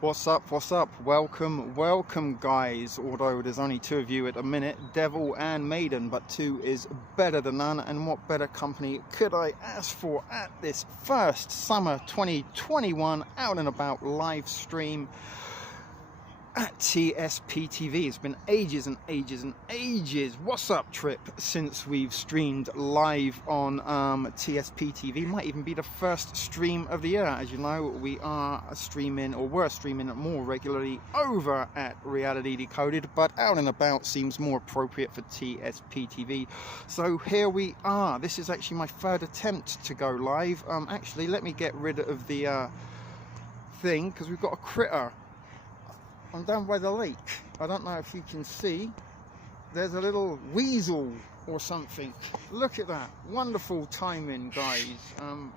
What's up, welcome guys, although there's only two of you at the minute, Devil and Maiden, but two is better than none, and what better company could I ask for at this first summer 2021 out and about live stream at TSP TV. It's been ages and ages. What's up, Trip, since we've streamed live on TSP TV. Might even be the first stream of the year. As you know, we are streaming, or were streaming more regularly over at Reality Decoded, but out and about seems more appropriate for TSP TV. So here we are. This is actually my third attempt to go live. Actually, let me get rid of the thing, because we've got a critter. I'm down by the lake. I don't know if you can see. There's a little weasel or something. Look at that. Wonderful timing, guys. I'm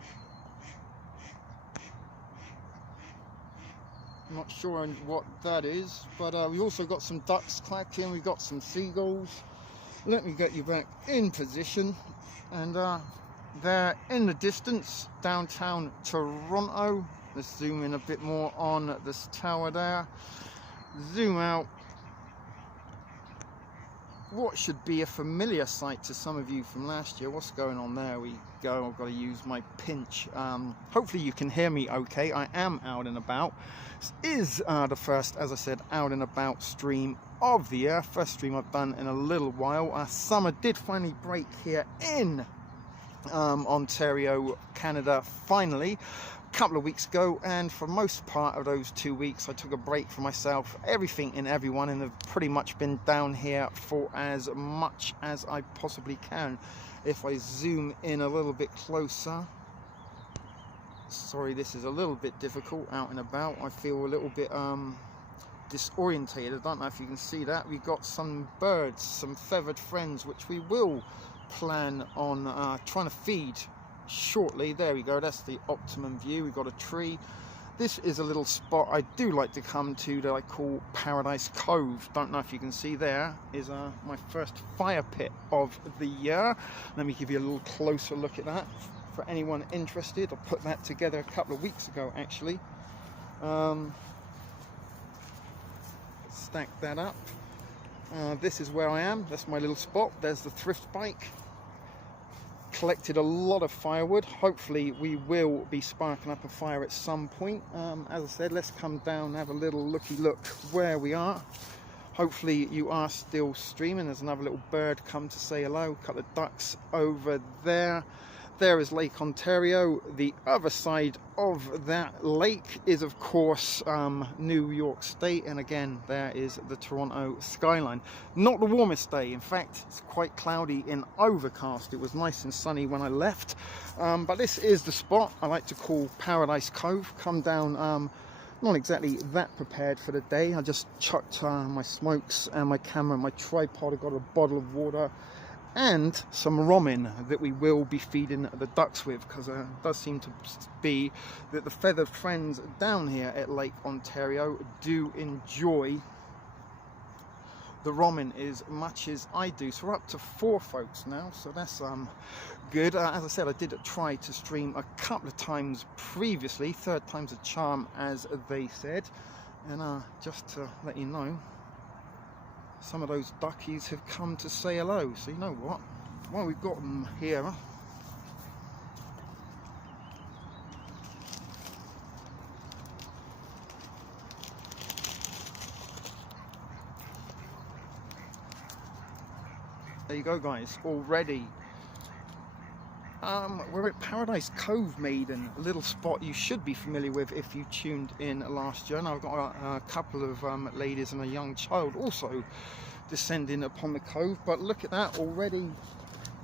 not sure what that is, but we've also got some ducks quacking. We've got some seagulls. Let me get you back in position. And there in the distance, downtown Toronto. Let's zoom in a bit more on this tower there. Zoom out. What should be a familiar sight to some of you from last year. What's going on there? We go. I've got to use my pinch. Hopefully you can hear me okay. I am out and about. This is the first, as I said, out and about stream of the year. First stream I've done in a little while. Summer did finally break here in Ontario, Canada, finally. Couple of weeks ago, and for most part of those 2 weeks I took a break for myself, everything and everyone, and have pretty much been down here for as much as I possibly can. If I zoom in a little bit closer, sorry, this is a little bit difficult out and about. I feel a little bit disorientated. I don't know if you can see that. We've got some birds, some feathered friends, which we will plan on trying to feed shortly. There we go, that's the optimum view. We've got a tree. This is a little spot I do like to come to that I call Paradise Cove. Don't know if you can see, there is my first fire pit of the year. Let me give you a little closer look at that for anyone interested. I put that together a couple of weeks ago actually. Stack that up. This is where I am. That's my little spot. There's the thrift bike. Collected a lot of firewood. Hopefully we will be sparking up a fire at some point. As I said, let's come down and have a little looky look where we are. Hopefully you are still streaming. There's another little bird come to say hello. A couple of ducks over there. There is Lake Ontario. The other side of that lake is, of course, New York State. And again, there is the Toronto skyline. Not the warmest day. In fact, it's quite cloudy and overcast. It was nice and sunny when I left. But this is the spot I like to call Paradise Cove. Come down, not exactly that prepared for the day. I just chucked my smokes and my camera and my tripod. I got a bottle of water and some ramen that we will be feeding the ducks with, because it does seem to be that the feathered friends down here at Lake Ontario do enjoy the ramen as much as I do. So we're up to 4 folks now, so that's good. As I said, I did try to stream a couple of times previously. Third time's a charm, as they said. And just to let you know, some of those duckies have come to say hello. So you know what? Well, we've got them here. There you go, guys. Already. We're at Paradise Cove, Maiden, a little spot you should be familiar with if you tuned in last year. And I've got a couple of ladies and a young child also descending upon the cove. But look at that, already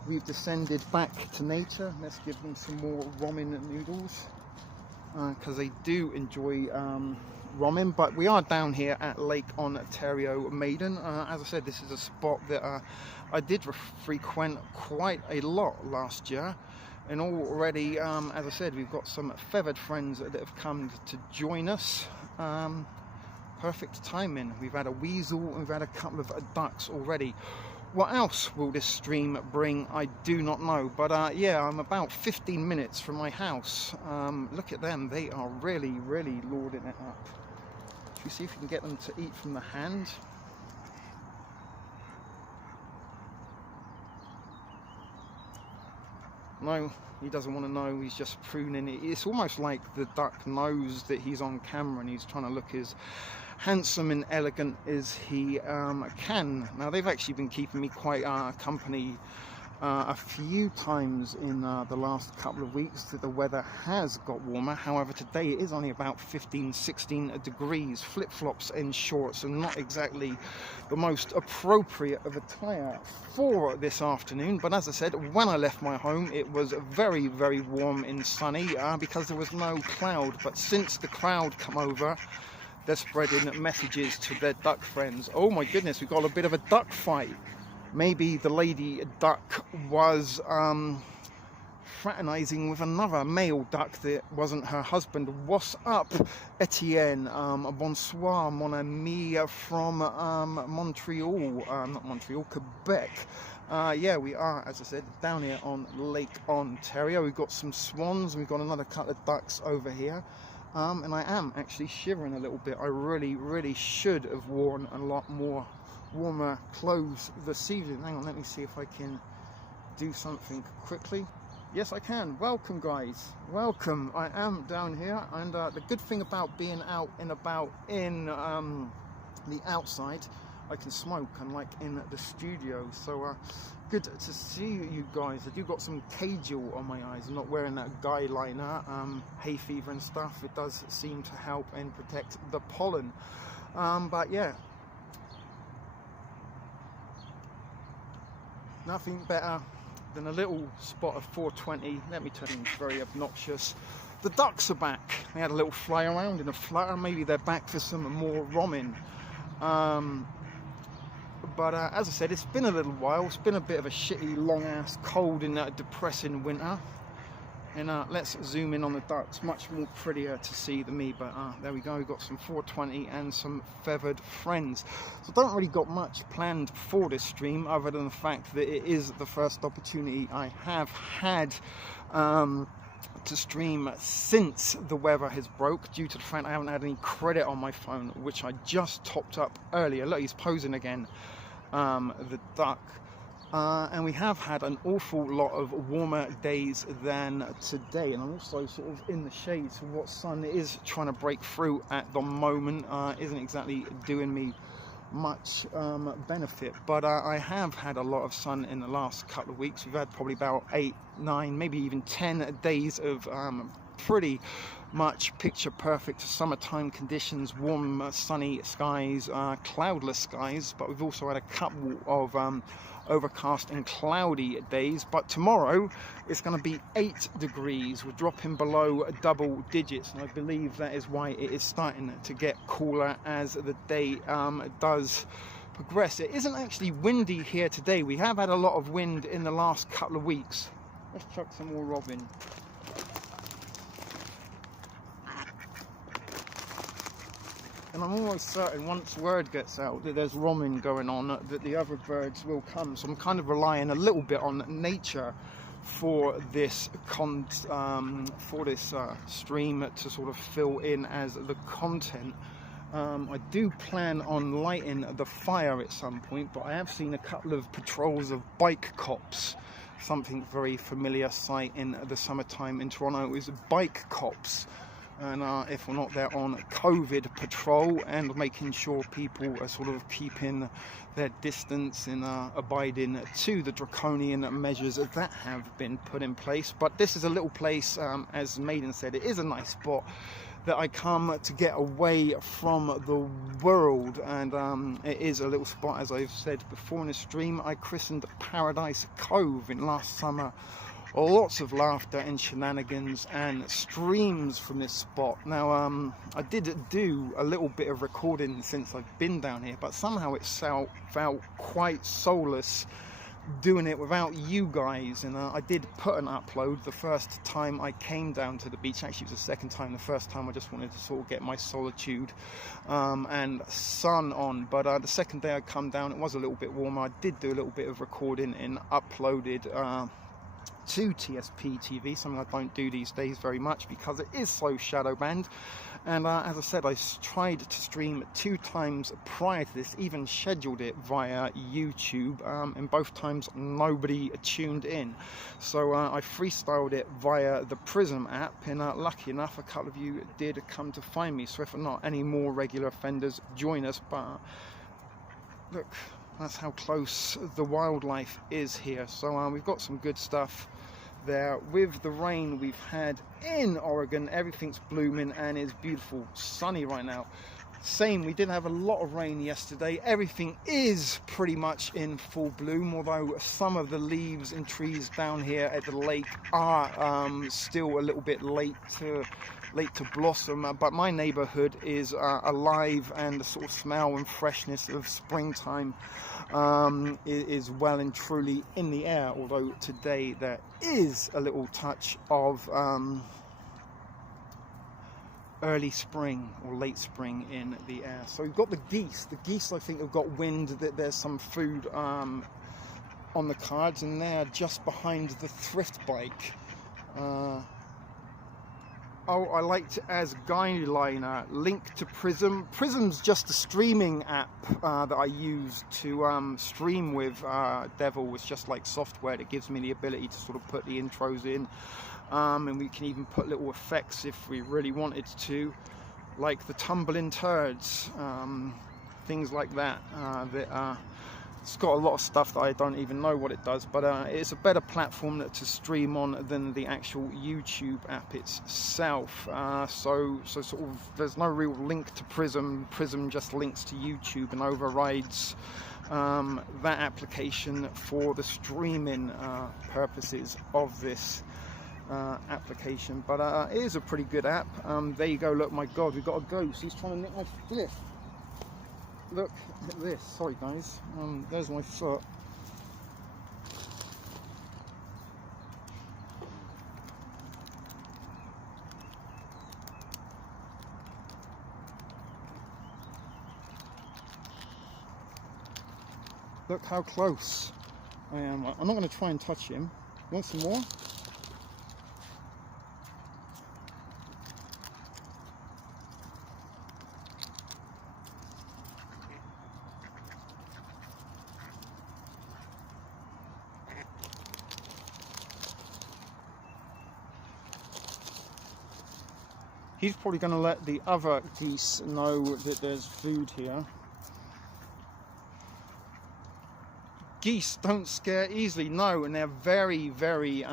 we've descended back to nature. Let's give them some more ramen noodles, because they do enjoy ramen. But we are down here at Lake Ontario, Maiden. As I said, this is a spot that I did frequent quite a lot last year. And already, as I said, we've got some feathered friends that have come to join us. Perfect timing. We've had a weasel, we've had a couple of ducks already. What else will this stream bring? I do not know. But yeah, I'm about 15 minutes from my house. Look at them. They are really, really lording it up. Should we see if we can get them to eat from the hand? No, he doesn't want to know, he's just pruning it. It's almost like the duck knows that he's on camera and he's trying to look as handsome and elegant as he can. Now, they've actually been keeping me quite company a few times in the last couple of weeks that the weather has got warmer. However, today it is only about 15-16 degrees. Flip-flops and shorts are not exactly the most appropriate of attire for this afternoon, but as I said, when I left my home it was very, very warm and sunny because there was no cloud. But since the cloud come over, they're spreading messages to their duck friends. Oh my goodness, we've got a bit of a duck fight. Maybe the lady duck was fraternizing with another male duck that wasn't her husband. What's up, Etienne? Bonsoir, mon ami from Montreal. Not Montreal, Quebec. Yeah, we are, as I said, down here on Lake Ontario. We've got some swans, we've got another couple of ducks over here. And I am actually shivering a little bit. I really should have worn a lot more warmer clothes this evening. Hang on, let me see if I can do something quickly. Yes, I can. Welcome, guys. Welcome. I am down here, and the good thing about being out and about in the outside, I can smoke, unlike in the studio. So good to see you guys. I do got some cajal on my eyes. I'm not wearing that guy liner, hay fever and stuff. It does seem to help and protect the pollen. But yeah, nothing better than a little spot of 420. Let me tell you, it's very obnoxious. The ducks are back. They had a little fly around in a flutter. Maybe they're back for some more roaming. But as I said, it's been a little while. It's been a bit of a shitty, long-ass, cold and depressing winter. And let's zoom in on the ducks. Much more prettier to see than me. But there we go. We've got some 420 and some feathered friends. So I don't really got much planned for this stream, other than the fact that it is the first opportunity I have had to stream since the weather has broke, due to the fact I haven't had any credit on my phone, which I just topped up earlier. Look, he's posing again, the duck. And we have had an awful lot of warmer days than today, and I'm also sort of in the shade, so what sun is trying to break through at the moment isn't exactly doing me much benefit. But I have had a lot of sun in the last couple of weeks. We've had probably about 8, 9, maybe even 10 days of pretty much picture perfect summertime conditions, warm sunny skies, cloudless skies. But we've also had a couple of overcast and cloudy days. But tomorrow it's going to be 8 degrees. We're dropping below double digits, and I believe that is why it is starting to get cooler as the day does progress. It isn't actually windy here today. We have had a lot of wind in the last couple of weeks. Let's chuck some more robin. And I'm almost certain once word gets out that there's roaming going on, that the other birds will come. So I'm kind of relying a little bit on nature for this stream to sort of fill in as the content. I do plan on lighting the fire at some point, but I have seen a couple of patrols of bike cops. Something very familiar sight in the summertime in Toronto is bike cops. And if we're not there on COVID patrol and making sure people are sort of keeping their distance and abiding to the draconian measures that have been put in place. But this is a little place, as Maiden said, it is a nice spot that I come to get away from the world. And it is a little spot, as I've said before in the stream, I christened Paradise Cove in last summer. Lots of laughter and shenanigans and streams from this spot. Now, I did do a little bit of recording since I've been down here, but somehow it felt quite soulless doing it without you guys. And I did put an upload the first time I came down to the beach. Actually, it was the second time. The first time I just wanted to sort of get my solitude and sun on. But the second day I come down, it was a little bit warmer. I did do a little bit of recording and uploaded to TSP TV, something I don't do these days very much because it is so shadow banned. And as I said, I tried to stream 2 times prior to this, even scheduled it via YouTube, and both times nobody tuned in. So I freestyled it via the Prism app, and lucky enough a couple of you did come to find me. So if not any more regular offenders, join us. But look, that's how close the wildlife is here. So we've got some good stuff there. With the rain we've had in Oregon, everything's blooming and is beautiful, sunny right now. Same, we did have a lot of rain yesterday. Everything is pretty much in full bloom, although some of the leaves and trees down here at the lake are still a little bit late to blossom, but my neighborhood is alive, and the sort of smell and freshness of springtime is well and truly in the air, although today there is a little touch of early spring or late spring in the air. So we've got the geese. The geese, I think, have got wind that there's some food on the cards, and they're just behind the thrift bike. Oh, I liked as guideliner, link to Prism. Prism's just a streaming app that I use to stream with Devil. It's just like software that gives me the ability to sort of put the intros in. And we can even put little effects if we really wanted to, like the tumbling turds, things like that. It's got a lot of stuff that I don't even know what it does, but it's a better platform to stream on than the actual YouTube app itself. So sort of there's no real link to Prism. Prism just links to YouTube and overrides that application for the streaming purposes of this application. But it is a pretty good app. There you go. Look, my God, we've got a ghost. He's trying to nick my fifth. Look at this. Sorry guys, there's my foot. Look how close I am. I'm not going to try and touch him. You want some more? He's probably going to let the other geese know that there's food here. Geese don't scare easily, no, and they're very, very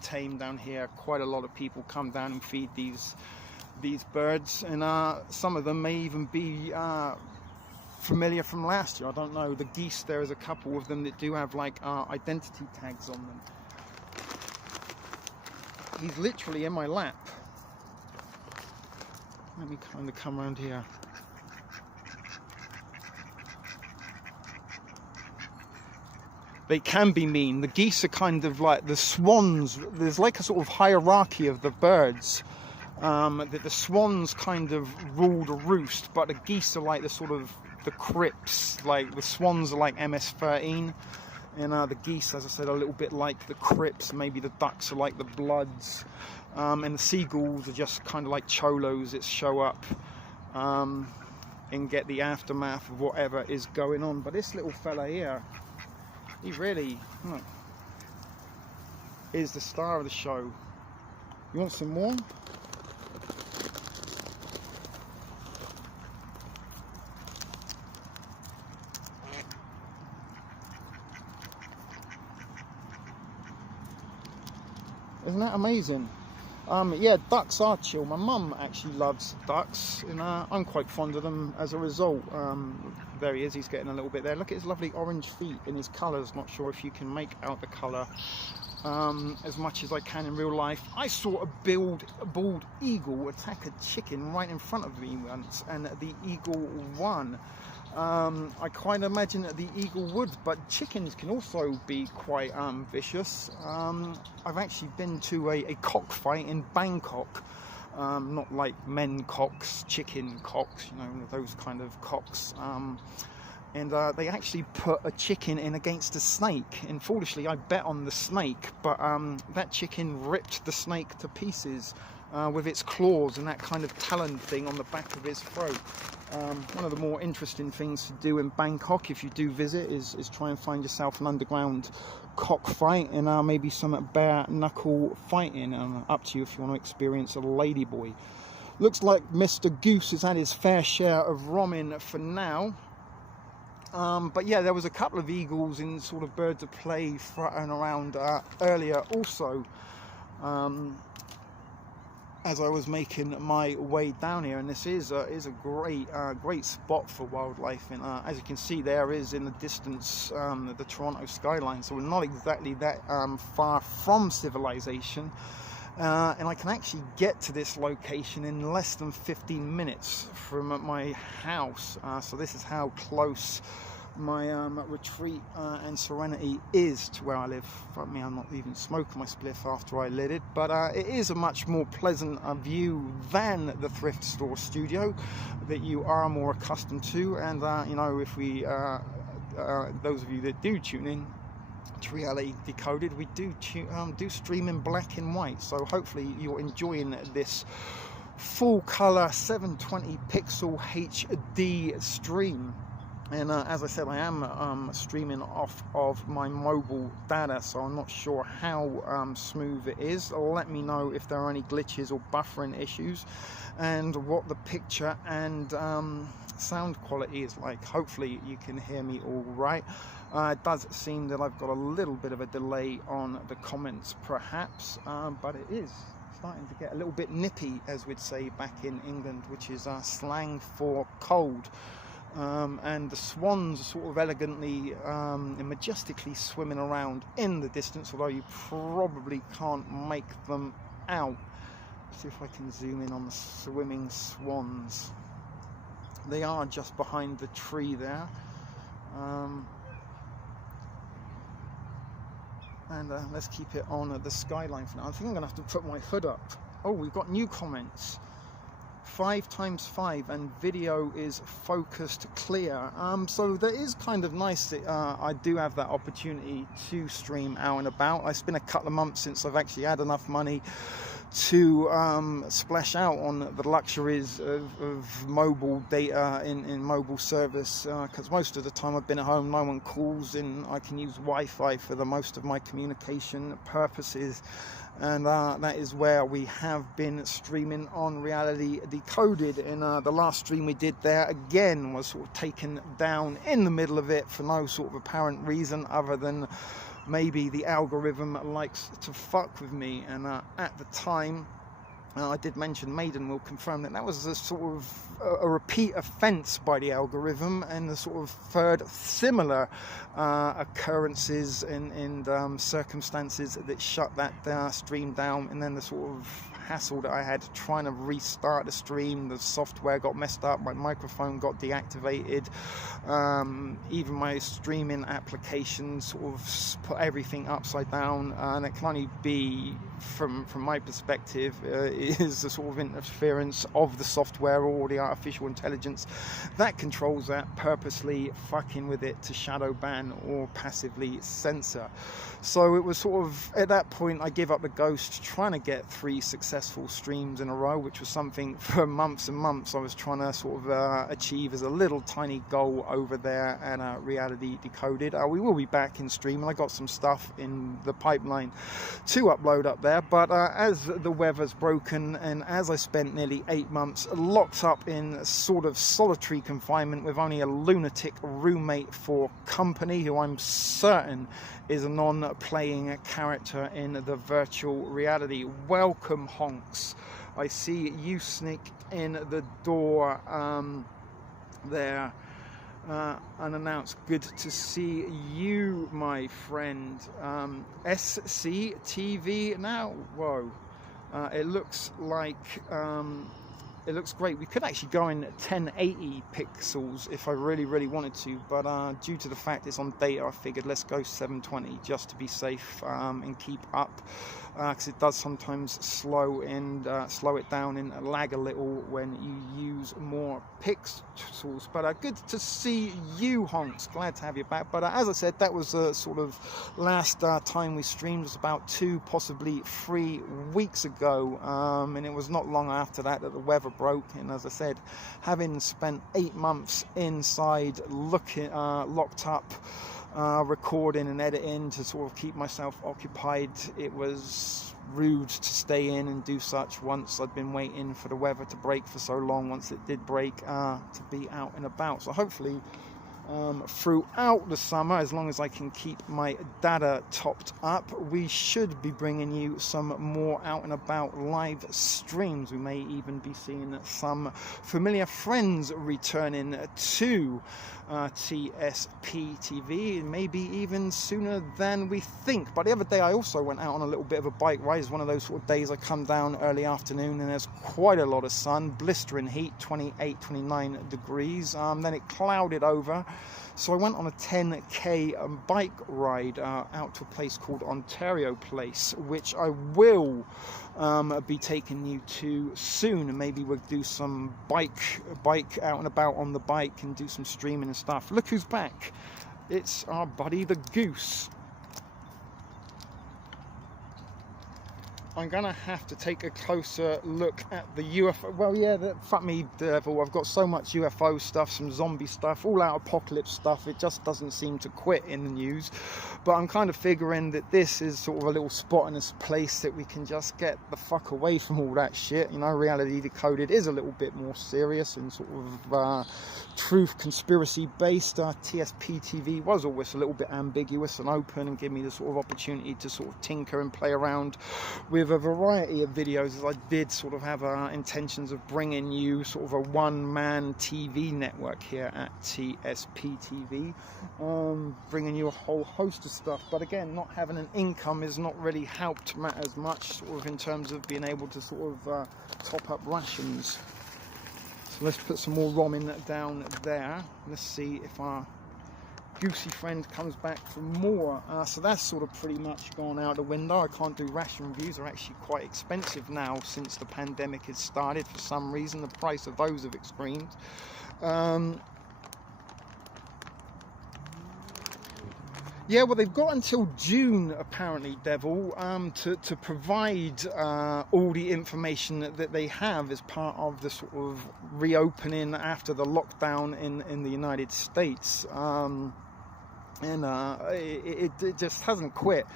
tame down here. Quite a lot of people come down and feed these birds, and some of them may even be familiar from last year. I don't know. The geese, there is a couple of them that do have like identity tags on them. He's literally in my lap. Let me kind of come around here. They can be mean. The geese are kind of like the swans. There's like a sort of hierarchy of the birds. That the swans kind of rule the roost, but the geese are like the sort of the crips. Like the swans are like MS-13, and the geese, as I said, are a little bit like the crips. Maybe the ducks are like the bloods. And the seagulls are just kind of like cholos that show up and get the aftermath of whatever is going on. But this little fella here, he really is the star of the show. You want some more? Isn't that amazing? Yeah, ducks are chill. My mum actually loves ducks, and I'm quite fond of them as a result. There he is, he's getting a little bit there. Look at his lovely orange feet and his colours. Not sure if you can make out the colour as much as I can in real life. I saw a bald eagle attack a chicken right in front of me once, and the eagle won. I quite imagine that the eagle would, but chickens can also be quite vicious. I've actually been to a cockfight in Bangkok. Not like men cocks, chicken cocks, you know, those kind of cocks. and they actually put a chicken in against a snake, and foolishly I bet on the snake, but that chicken ripped the snake to pieces with its claws and that kind of talon thing on the back of his throat. One of the more interesting things to do in Bangkok, if you do visit, is try and find yourself an underground cockfight and maybe some bare knuckle fighting. Up to you if you want to experience a ladyboy. Looks like Mr. Goose has had his fair share of romming for now. But yeah, there was a couple of eagles in sort of birds of prey fluttering around earlier also, as I was making my way down here, and this is a great spot for wildlife. And as you can see, there is in the distance the Toronto skyline, so we're not exactly that far from civilization. And I can actually get to this location in less than 15 minutes from my house. So this is how close my retreat and serenity is to where I live. Fuck me, I'm not even smoking my spliff after I lit it, but it is a much more pleasant view than the thrift store studio that you are more accustomed to. And you know, if we those of you that do tune in to Reality Decoded, we do stream in black and white, so hopefully you're enjoying this full color 720 pixel HD stream. And as I said, I am streaming off of my mobile data, so I'm not sure how smooth it is. Let me know if there are any glitches or buffering issues, and what the picture and sound quality is like. Hopefully you can hear me all right. It does seem that I've got a little bit of a delay on the comments perhaps, but it is starting to get a little bit nippy, as we'd say back in England, which is slang for cold. And the swans are sort of elegantly and majestically swimming around in the distance, although you probably can't make them out. Let's see if I can zoom in on the swimming swans. They are just behind the tree there. And let's keep it on the skyline for now. I think I'm going to have to put my hood up. Oh, we've got new comments. 5x5 and video is focused clear. So that is kind of nice that I do have that opportunity to stream out and about. It's been a couple of months since I've actually had enough money to splash out on the luxuries of mobile data in mobile service, because most of the time I've been at home, no one calls, and I can use Wi-Fi for the most of my communication purposes. And that is where we have been streaming on Reality Decoded. And the last stream we did there again was sort of taken down in the middle of it for no sort of apparent reason other than maybe the algorithm likes to fuck with me. And at the time, I did mention, Maiden will confirm that was a sort of a repeat offence by the algorithm, and the sort of third similar occurrences and circumstances that shut that stream down. And then the sort of hassle that I had trying to restart the stream, the software got messed up, my microphone got deactivated, even my streaming application sort of put everything upside down, and it can only be from my perspective is the sort of interference of the software or the artificial intelligence that controls that, purposely fucking with it to shadow ban or passively censor. So it was sort of at that point I give up the ghost, trying to get 3 successful streams in a row, which was something for months and months I was trying to sort of achieve as a little tiny goal over there at Reality Decoded. We will be back in stream, and I got some stuff in the pipeline to upload up there, but as the weather's broken, and as I spent nearly 8 months locked up in sort of solitary confinement with only a lunatic roommate for company, who I'm certain is a non-playing character in the virtual reality. Welcome, honks. I see you sneak in the door there unannounced. Good to see you, my friend. SCTV now. Whoa. It looks like it looks great. We could actually go in 1080 pixels if I really wanted to, but due to the fact it's on data, I figured let's go 720 just to be safe and keep up, because it does sometimes slow it down and lag a little when you use more pixels. But good to see you, Honks. Glad to have you back. But as I said, that was sort of last time we streamed was about 2, possibly 3 weeks ago, and it was not long after that the weather broke. And as I said, having spent 8 months inside locked up, recording and editing to sort of keep myself occupied, it was rude to stay in and do such once I'd been waiting for the weather to break for so long. Once it did break, to be out and about. So hopefully throughout the summer, as long as I can keep my data topped up, we should be bringing you some more out and about live streams. We may even be seeing some familiar friends returning to TSP TV, maybe even sooner than we think. But the other day I also went out on a little bit of a bike ride. It's one of those sort of days I come down early afternoon and there's quite a lot of sun, blistering heat, 28, 29 degrees. Then it clouded over. So I went on a 10k bike ride out to a place called Ontario Place, which I will be taking you to soon. And maybe we'll do some bike out and about on the bike and do some streaming and stuff. Look who's back. It's our buddy the Goose. I'm gonna have to take a closer look at the UFO. Well, yeah, fuck me, devil. I've got so much UFO stuff, some zombie stuff, all out apocalypse stuff. It just doesn't seem to quit in the news. But I'm kind of figuring that this is sort of a little spot in this place that we can just get the fuck away from all that shit. You know, Reality Decoded is a little bit more serious and sort of truth conspiracy based. TSP TV was always a little bit ambiguous and open and give me the sort of opportunity to sort of tinker and play around with a variety of videos, as I did sort of have intentions of bringing you sort of a one-man TV network here at TSP TV, bringing you a whole host of stuff. But again, not having an income has not really helped matters much, sort of in terms of being able to sort of top up rations. So let's put some more ramen down there. Let's see if our Goosey friend comes back for more. So that's sort of pretty much gone out the window. I can't do ration reviews. They're actually quite expensive now since the pandemic has started. For some reason, the price of those have screamed. Yeah, well, they've got until June, apparently, Devil, to provide all the information that they have as part of the sort of reopening after the lockdown in the United States. And it just hasn't quit.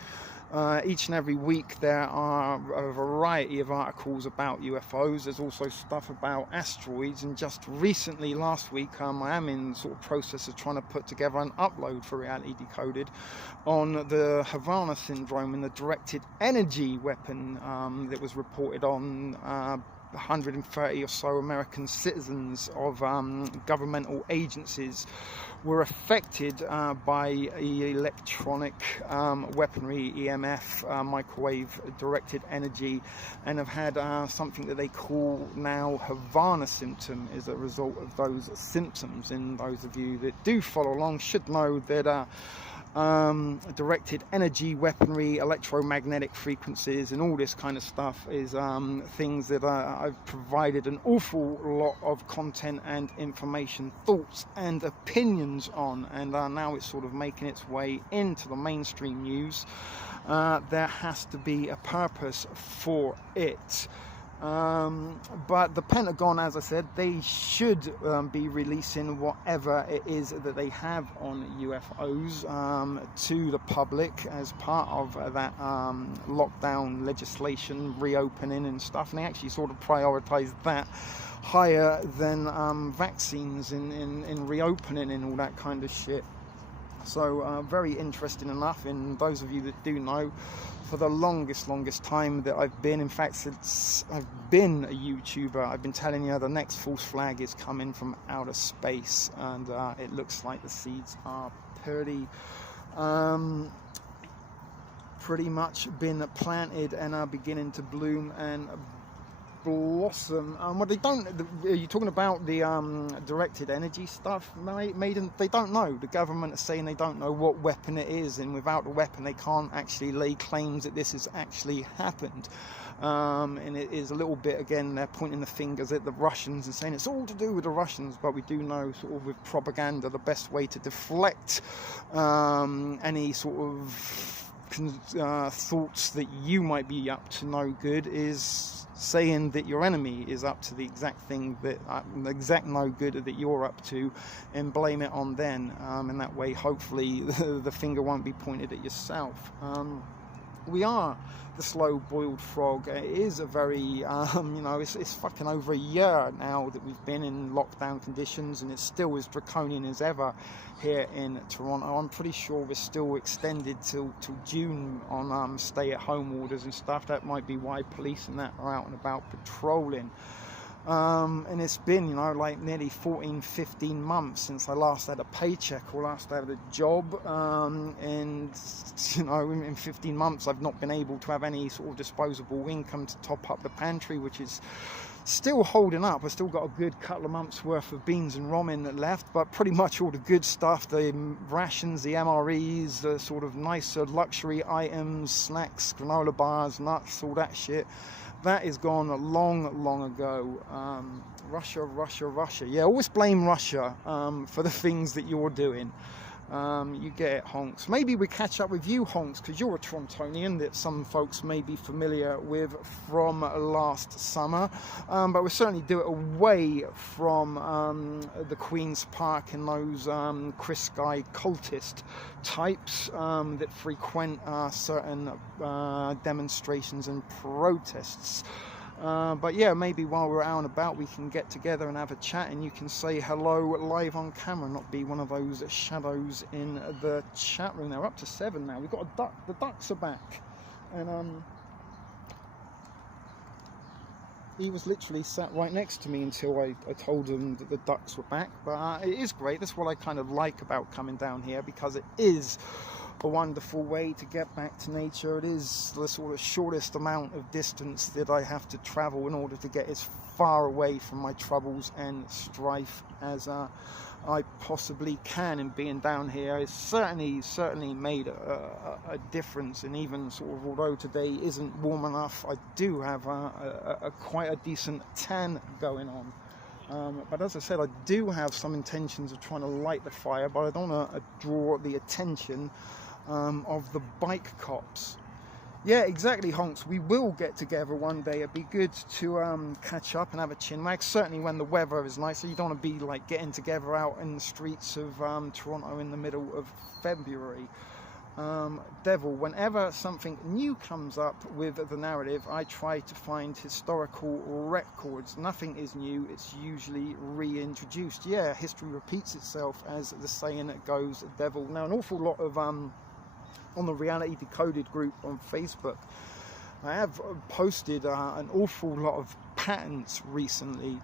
Each and every week there are a variety of articles about UFOs. There's also stuff about asteroids, and just recently, last week, I am in sort of process of trying to put together an upload for Reality Decoded on the Havana syndrome and the directed energy weapon that was reported on 130 or so American citizens of governmental agencies were affected by electronic weaponry, EMF, microwave directed energy, and have had something that they call now Havana symptom as a result of those symptoms. And those of you that do follow along should know that directed energy weaponry, electromagnetic frequencies, and all this kind of stuff is things that I've provided an awful lot of content and information, thoughts and opinions on, and now it's sort of making its way into the mainstream news. There has to be a purpose for it. But the Pentagon, as I said, they should be releasing whatever it is that they have on UFOs to the public as part of that lockdown legislation, reopening and stuff. And they actually sort of prioritize that higher than vaccines in reopening and all that kind of shit. So very interesting enough. And those of you that do know, for the longest time that I've been, in fact since I've been a YouTuber, I've been telling you the next false flag is coming from outer space, and it looks like the seeds are pretty much been planted and are beginning to bloom and blossom. Well, they don't. You're talking about the directed energy stuff, Maiden. They don't know. The government is saying they don't know what weapon it is, and without the weapon, they can't actually lay claims that this has actually happened. And it is a little bit, again, they're pointing the fingers at the Russians and saying it's all to do with the Russians, but we do know sort of with propaganda the best way to deflect any sort of thoughts that you might be up to no good is saying that your enemy is up to the exact thing that the exact no good that you're up to, and blame it on them, and that way hopefully the finger won't be pointed at yourself. We are the slow boiled frog. It is a very you know, it's fucking over a year now that we've been in lockdown conditions, and it's still as draconian as ever here in Toronto. I'm pretty sure we're still extended till June on stay-at-home orders and stuff. That might be why police and that are out and about patrolling. And it's been, you know, like nearly 14-15 months since I last had a paycheck or last had a job, and you know, in 15 months I've not been able to have any sort of disposable income to top up the pantry, which is still holding up. I've still got a good couple of months worth of beans and ramen left, but pretty much all the good stuff, the rations, the MREs, the sort of nicer luxury items, snacks, granola bars, nuts, all that shit, that is gone long ago. Russia. Yeah, always blame Russia for the things that you're doing. You get it, Honks. Maybe we catch up with you, Honks, because you're a Torontonian that some folks may be familiar with from last summer. But we'll certainly do it away from the Queen's Park and those Chris Guy cultist types that frequent certain demonstrations and protests. But yeah, maybe while we're out and about we can get together and have a chat, and you can say hello live on camera, not be one of those shadows in the chat room. They're up to 7 now. We've got a duck. The ducks are back, and he was literally sat right next to me until I told him that the ducks were back. But it is great. That's what I kind of like about coming down here, because it is a wonderful way to get back to nature. It is the sort of shortest amount of distance that I have to travel in order to get as far away from my troubles and strife as I possibly can. And being down here has certainly made a difference. And even sort of, although today isn't warm enough, I do have a quite a decent tan going on. But as I said, I do have some intentions of trying to light the fire, but I don't want to draw the attention of the bike cops. Yeah, exactly, Honks. We will get together one day. It'd be good to catch up and have a chinwag, certainly when the weather is nice. So you don't want to be like getting together out in the streets of Toronto in the middle of February. Devil, whenever something new comes up with the narrative, I try to find historical records. Nothing is new, it's usually reintroduced. Yeah, history repeats itself, as the saying goes, Devil. Now, an awful lot of on the Reality Decoded group on Facebook, I have posted an awful lot of patents recently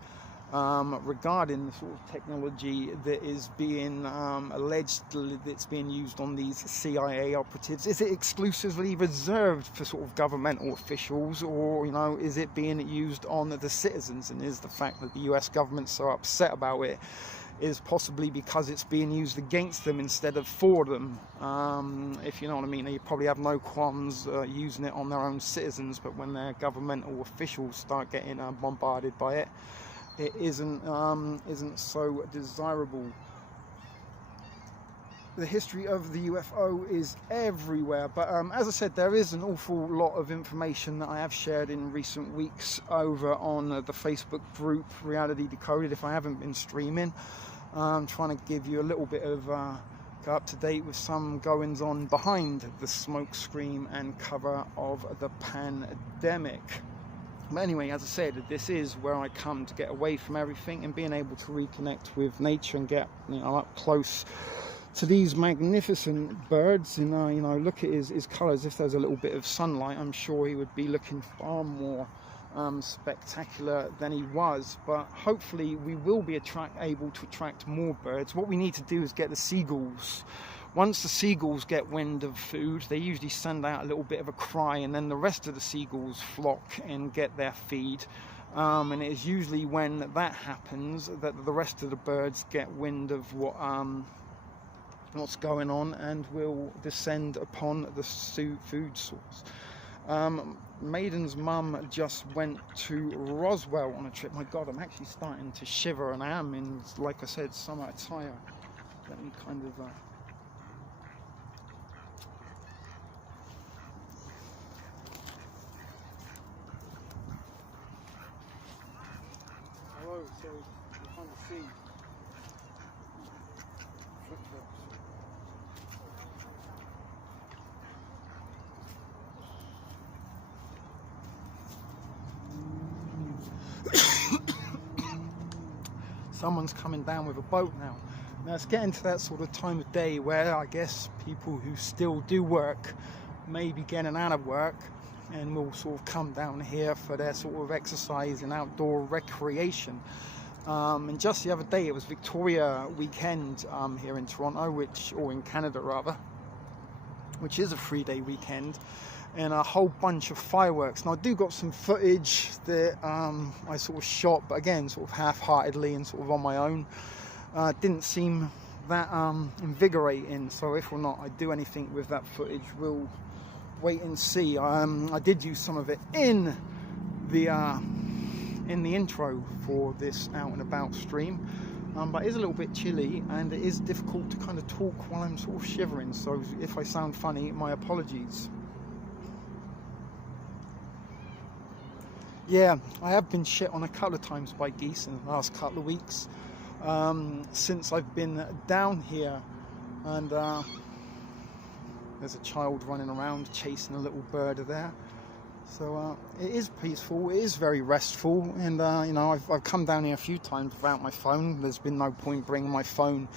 regarding the sort of technology that is being alleged that's being used on these CIA operatives. Is it exclusively reserved for sort of governmental officials, or, you know, is it being used on the citizens? And is the fact that the US government's so upset about it is possibly because it's being used against them instead of for them? If you know what I mean. They probably have no qualms using it on their own citizens, but when their governmental officials start getting bombarded by it, it isn't so desirable. The history of the UFO is everywhere, but as I said, there is an awful lot of information that I have shared in recent weeks over on the Facebook group Reality Decoded. If I haven't been streaming, I'm trying to give you a little bit of go up to date with some goings on behind the smoke screen and cover of the pandemic. But anyway, as I said, this is where I come to get away from everything and being able to reconnect with nature and get, you know, up close to these magnificent birds. And you know, look at his colours. If there's a little bit of sunlight, I'm sure he would be looking far more spectacular than he was. But hopefully we will be able to attract more birds. What we need to do is get the seagulls. Once the seagulls get wind of food, they usually send out a little bit of a cry, and then the rest of the seagulls flock and get their feed. and it is usually when that happens that the rest of the birds get wind of what's going on and will descend upon the food source. Maiden's mum just went to Roswell on a trip. My God, I'm actually starting to shiver, and I am in, like I said, summer attire. Let me kind of hello, so you kind of see flip-flops. Someone's coming down with a boat now. Now it's getting to that sort of time of day where I guess people who still do work may be getting out of work and will sort of come down here for their sort of exercise and outdoor recreation. And just the other day it was Victoria weekend here in Toronto, or in Canada rather, which is a 3-day weekend, and a whole bunch of fireworks. Now I do got some footage that I sort of shot, but again sort of half-heartedly and sort of on my own. Didn't seem that invigorating, so if or not I do anything with that footage, we'll wait and see. I did use some of it in the intro for this out and about stream, but it is a little bit chilly and it is difficult to kind of talk while I'm sort of shivering, so if I sound funny, my apologies. Yeah, I have been shit on a couple of times by geese in the last couple of weeks since I've been down here, and there's a child running around chasing a little bird there. So it is peaceful, it is very restful, and you know, I've come down here a few times without my phone. There's been no point bringing my phone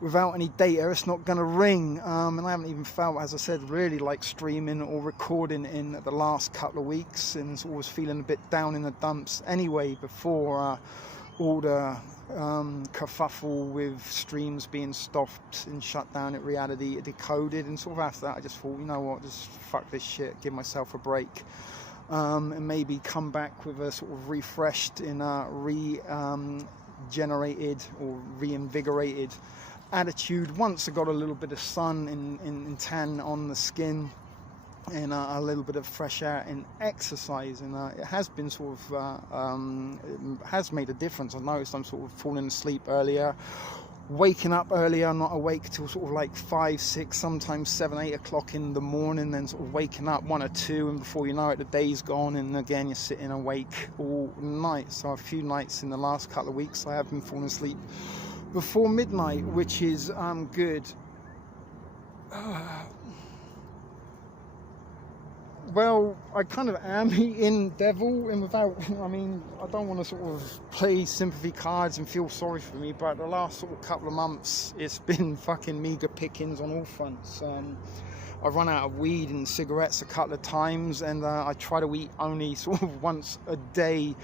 without any data. It's not going to ring, and I haven't even felt, as I said, really like streaming or recording in the last couple of weeks, and sort of was feeling a bit down in the dumps anyway before all the kerfuffle with streams being stopped and shut down at Reality Decoded, and sort of after that I just thought, you know what, just fuck this shit, give myself a break, and maybe come back with a sort of refreshed and regenerated or reinvigorated attitude once I got a little bit of sun and tan on the skin, and a little bit of fresh air and exercise, and it has been sort of it has made a difference. I've noticed I'm sort of falling asleep earlier, waking up earlier, not awake till sort of like 5, 6, sometimes 7, 8 o'clock in the morning, then sort of waking up 1 or 2, and before you know it the day's gone, and again you're sitting awake all night. So a few nights in the last couple of weeks I have been falling asleep before midnight, which is good. Well, I kind of am eating devil, and without, I mean, I don't want to sort of play sympathy cards and feel sorry for me, but the last sort of couple of months, it's been fucking meager pickings on all fronts. I've run out of weed and cigarettes a couple of times, and I try to eat only sort of once a day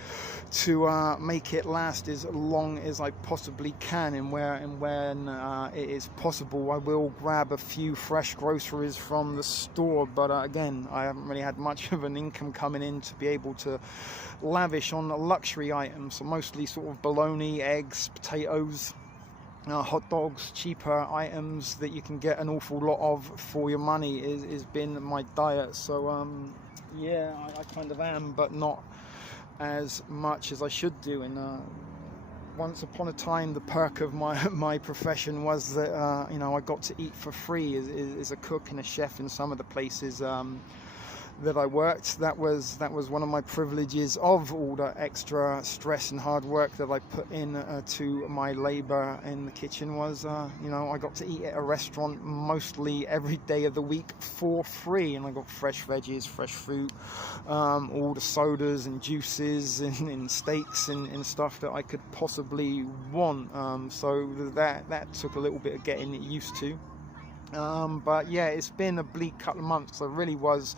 to make it last as long as I possibly can, and when it is possible I will grab a few fresh groceries from the store, but again I haven't really had much of an income coming in to be able to lavish on luxury items, so mostly sort of bologna, eggs, potatoes, hot dogs, cheaper items that you can get an awful lot of for your money is been my diet. So yeah, I kind of am, but not as much as I should do. And once upon a time the perk of my profession was that you know, I got to eat for free as a cook and a chef in some of the places that I worked. That was one of my privileges of all the extra stress and hard work that I put in to my labor in the kitchen, was you know, I got to eat at a restaurant mostly every day of the week for free, and I got fresh veggies, fresh fruit, all the sodas and juices and steaks and stuff that I could possibly want. So that took a little bit of getting used to. But yeah, it's been a bleak couple of months. I really was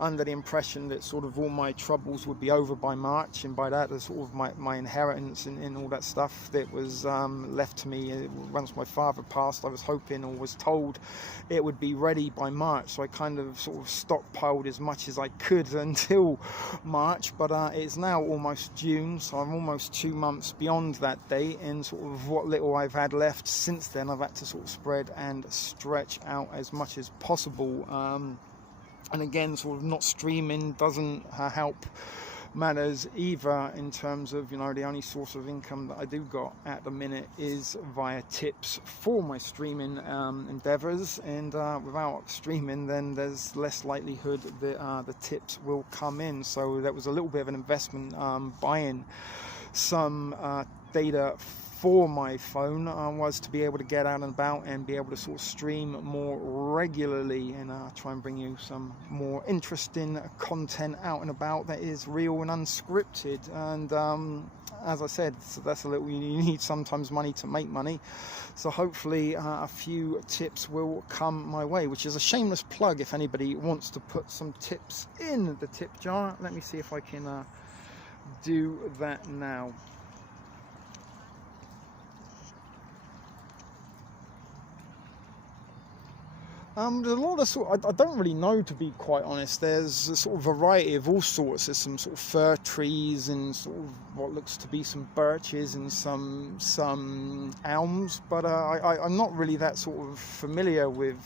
under the impression that sort of all my troubles would be over by March, and by that the sort of my inheritance and all that stuff that was left to me once my father passed, I was hoping, or was told, it would be ready by March. So I kind of sort of stockpiled as much as I could until March, but it's now almost June, so I'm almost 2 months beyond that date, and sort of what little I've had left since then I've had to sort of spread and stretch out as much as possible. And again, sort of not streaming doesn't help matters either, in terms of, you know, the only source of income that I do got at the minute is via tips for my streaming endeavors, and without streaming then there's less likelihood that the tips will come in. So that was a little bit of an investment, buying some data for my phone, was to be able to get out and about and be able to sort of stream more regularly, and try and bring you some more interesting content out and about that is real and unscripted. And as I said, so that's a little, you need sometimes money to make money, so hopefully a few tips will come my way, which is a shameless plug if anybody wants to put some tips in the tip jar. Let me see if I can do that now. There's a lot of I don't really know, to be quite honest. There's a sort of variety of all sorts. There's some sort of fir trees and sort of what looks to be some birches and some elms, but I'm not really that sort of familiar with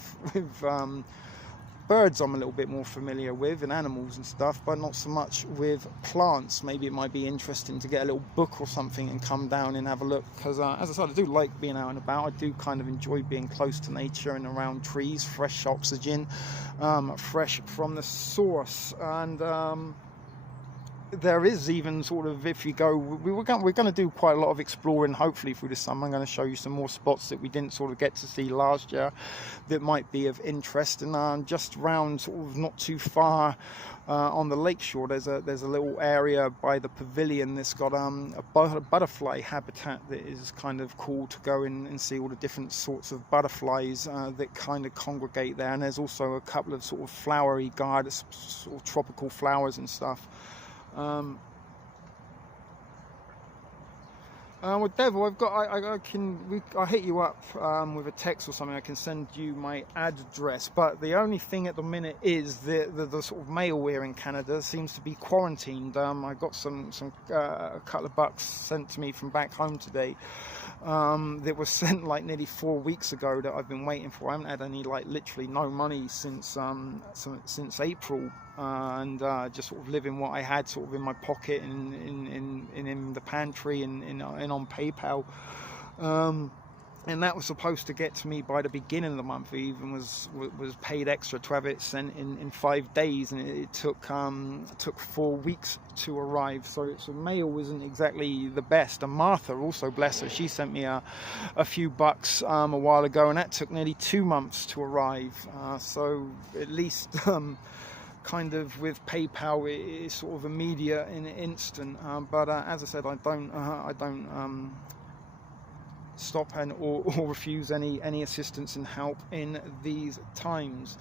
birds. I'm a little bit more familiar with, and animals and stuff, but not so much with plants. Maybe it might be interesting to get a little book or something and come down and have a look, because as I said, I do like being out and about. I do kind of enjoy being close to nature and around trees, fresh oxygen, fresh from the source. And there is even sort of, if you go, we're going to do quite a lot of exploring hopefully through the summer. I'm going to show you some more spots that we didn't sort of get to see last year that might be of interest. And just round sort of not too far on the lakeshore, there's a little area by the pavilion that's got a butterfly habitat that is kind of cool to go in and see all the different sorts of butterflies that kind of congregate there. And there's also a couple of sort of flowery gardens, sort of tropical flowers and stuff. Well, Devil, I'll hit you up with a text or something. I can send you my address, but the only thing at the minute is the sort of mail here in Canada seems to be quarantined. I got a couple of bucks sent to me from back home today, that was sent like nearly 4 weeks ago, that I've been waiting for. I haven't had any, like, literally no money since April, and just sort of living what I had sort of in my pocket and in the pantry and on PayPal. And that was supposed to get to me by the beginning of the month. It even was paid extra to have it sent in 5 days, and it took 4 weeks to arrive. So mail wasn't exactly the best. And Martha, also bless her, she sent me a few bucks a while ago, and that took nearly 2 months to arrive. So at least kind of with PayPal it is sort of immediate and instant. But as I said, I don't stop or refuse any assistance and help in these times.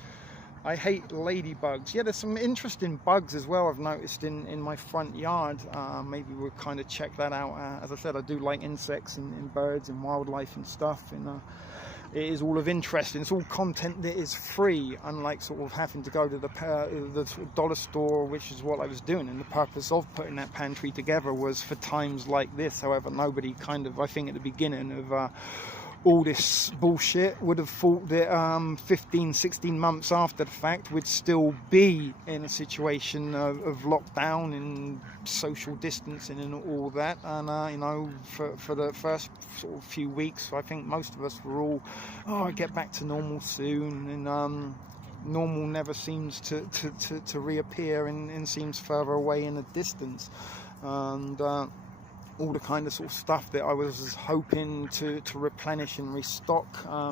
I hate ladybugs. Yeah, there's some interesting bugs as well I've noticed in my front yard. Maybe we'll kind of check that out. As I said, I do like insects and birds and wildlife and stuff, and it is all of interest, and it's all content that is free, unlike sort of having to go to the sort of dollar store, which is what I was doing. And the purpose of putting that pantry together was for times like this. However, nobody kind of, I think at the beginning of all this bullshit, would have thought that 15, 16 months after the fact we'd still be in a situation of lockdown and social distancing and all that. And you know, for the first sort of few weeks, I think most of us were all, I get back to normal soon, and normal never seems to reappear and seems further away in the distance. And all the kind of sort of stuff that I was hoping to replenish and restock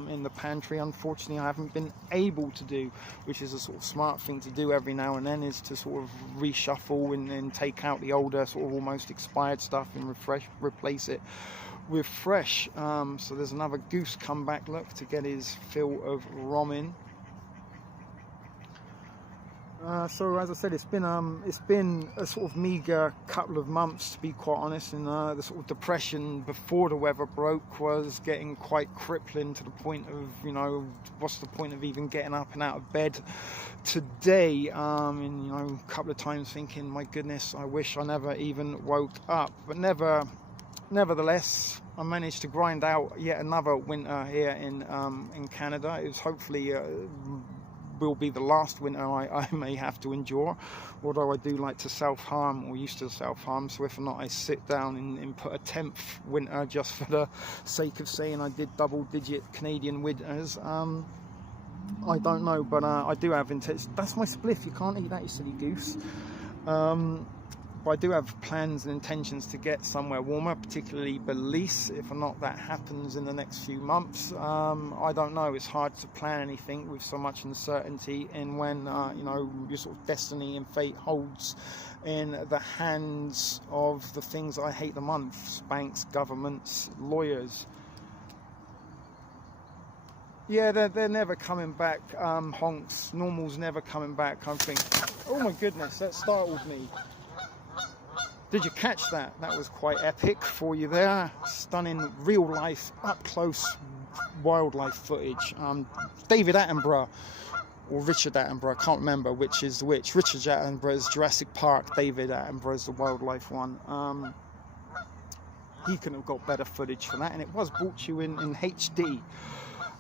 in the pantry, unfortunately I haven't been able to do, which is a sort of smart thing to do every now and then, is to sort of reshuffle and take out the older sort of almost expired stuff and replace it with fresh. So there's another goose come back, look, to get his fill of romin. So as I said, it's been a sort of meager couple of months, to be quite honest, and the sort of depression before the weather broke was getting quite crippling, to the point of, you know, what's the point of even getting up and out of bed today? And, you know, a couple of times thinking, my goodness, I wish I never even woke up. But nevertheless, I managed to grind out yet another winter here in Canada. It was hopefully will be the last winter I may have to endure, although I do like to self-harm, or used to self-harm, so if not, I sit down and put a 10th winter just for the sake of saying I did double-digit Canadian winters. I don't know, but I do have intentions. That's my spliff. You can't eat that, you silly goose. But I do have plans and intentions to get somewhere warmer, particularly Belize. If or not that happens in the next few months, I don't know. It's hard to plan anything with so much uncertainty, and when you know, your sort of destiny and fate holds in the hands of the things I hate the most: banks, governments, lawyers. Yeah, they're never coming back. Honks, normal's never coming back. I'm thinking, oh my goodness, that startled me. Did you catch that? That was quite epic for you there. Stunning real life, up close wildlife footage. David Attenborough, or Richard Attenborough, I can't remember which is which. Richard Attenborough is Jurassic Park, David Attenborough is the wildlife one. He couldn't have got better footage for that, and it was brought to you in HD.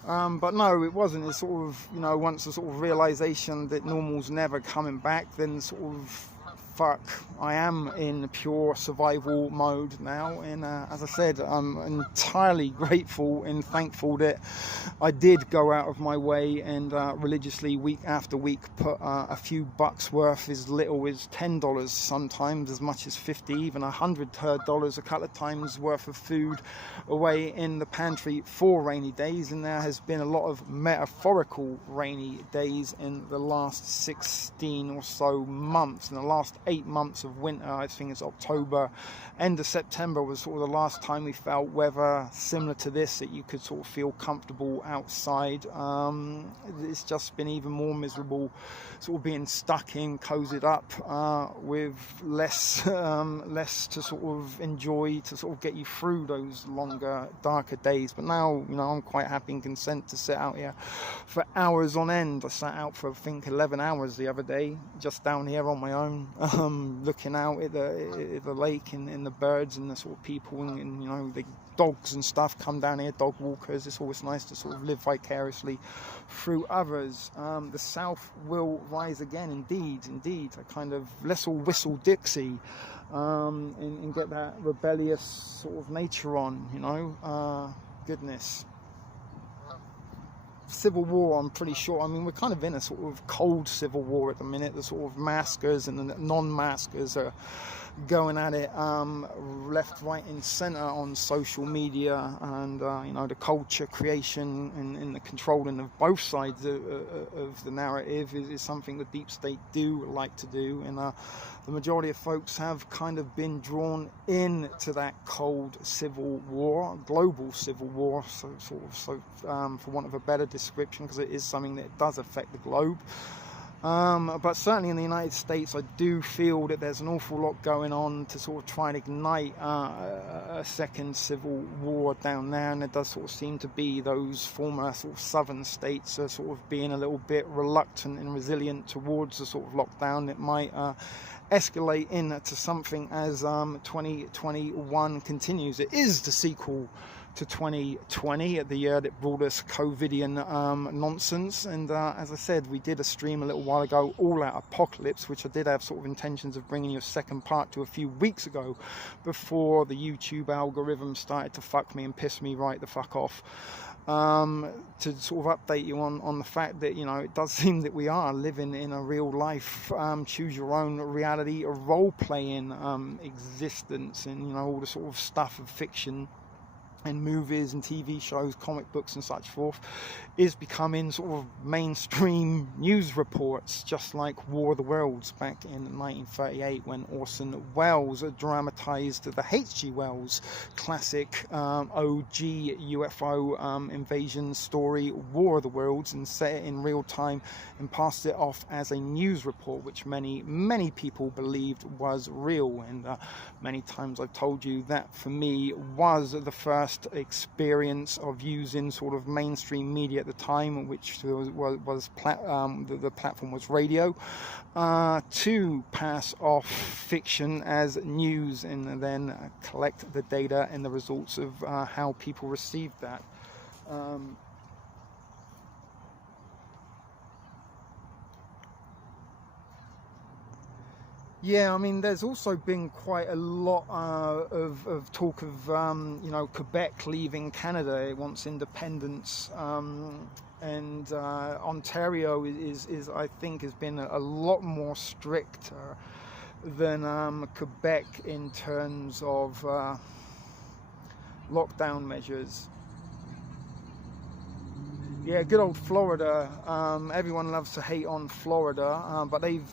But no, it wasn't. It's sort of, you know, once the sort of realization that normal's never coming back, then sort of, fuck, I am in pure survival mode now. And as I said, I'm entirely grateful and thankful that I did go out of my way and religiously, week after week, put a few bucks worth, as little as $10, sometimes as much as $50, even $100 a couple of times worth of food away in the pantry for rainy days. And there has been a lot of metaphorical rainy days in the last 16 or so months. In the last 8 months of winter, I think it's October, end of September was sort of the last time we felt weather similar to this, that you could sort of feel comfortable outside. It's just been even more miserable, sort of being stuck in, cozied up, with less to sort of enjoy, to sort of get you through those longer, darker days. But now, you know, I'm quite happy and content to sit out here for hours on end. I sat out for, I think, 11 hours the other day, just down here on my own, looking out at the lake and the birds and the sort of people, and you know, the dogs and stuff come down here, dog walkers. It's always nice to sort of live vicariously through others. The South will rise again, indeed. I kind of, let's all whistle Dixie, and get that rebellious sort of nature on, you know. Goodness. Civil war, I'm pretty sure. I mean, we're kind of in a sort of cold civil war at the minute. The sort of maskers and the non-maskers are going at it left, right and centre on social media, and you know, the culture creation and the controlling of both sides of the narrative is something the deep state do like to do, and the majority of folks have kind of been drawn into that cold civil war, global civil war, so for want of a better description, because it is something that does affect the globe. But certainly in the United States, I do feel that there's an awful lot going on to sort of try and ignite a second civil war down there, and there does sort of seem to be those former sort of southern states are sort of being a little bit reluctant and resilient towards the sort of lockdown that might escalate into something as 2021 continues. It is the sequel to 2020, the year that brought us COVIDian nonsense. And as I said, we did a stream a little while ago, All Out Apocalypse, which I did have sort of intentions of bringing you a second part to a few weeks ago, before the YouTube algorithm started to fuck me and piss me right the fuck off. To sort of update you on the fact that, you know, it does seem that we are living in a real life, choose your own reality, a role-playing existence, and, you know, all the sort of stuff of fiction in movies and TV shows, comic books and such forth, is becoming sort of mainstream news reports, just like War of the Worlds back in 1938 when Orson Welles dramatized the H.G. Wells classic OG UFO invasion story War of the Worlds, and set it in real time and passed it off as a news report, which many people believed was real. And many times I've told you that for me was the first experience of using sort of mainstream media at the time, which the platform was radio, to pass off fiction as news, and then collect the data and the results of how people received that. Yeah, I mean, there's also been quite a lot of talk of, Quebec leaving Canada. It wants independence, and Ontario is I think has been a lot more strict than Quebec in terms of lockdown measures. Yeah, good old Florida. Everyone loves to hate on Florida, but they've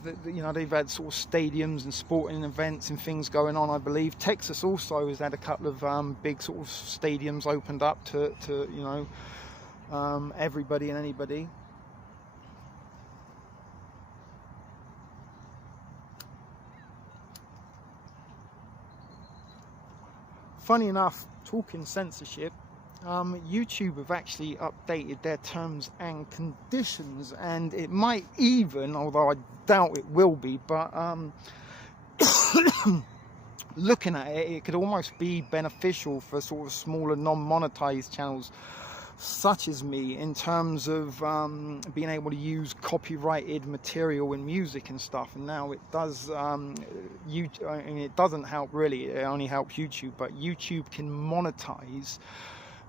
had sort of stadiums and sporting events and things going on. I believe Texas also has had a couple of big sort of stadiums opened up to everybody and anybody. Funny enough, talking censorship, YouTube have actually updated their terms and conditions, and it might even, although I doubt it will be, but looking at it, it could almost be beneficial for sort of smaller non-monetized channels such as me, in terms of being able to use copyrighted material in music and stuff. And now it does, it doesn't help really, it only helps YouTube, but YouTube can monetize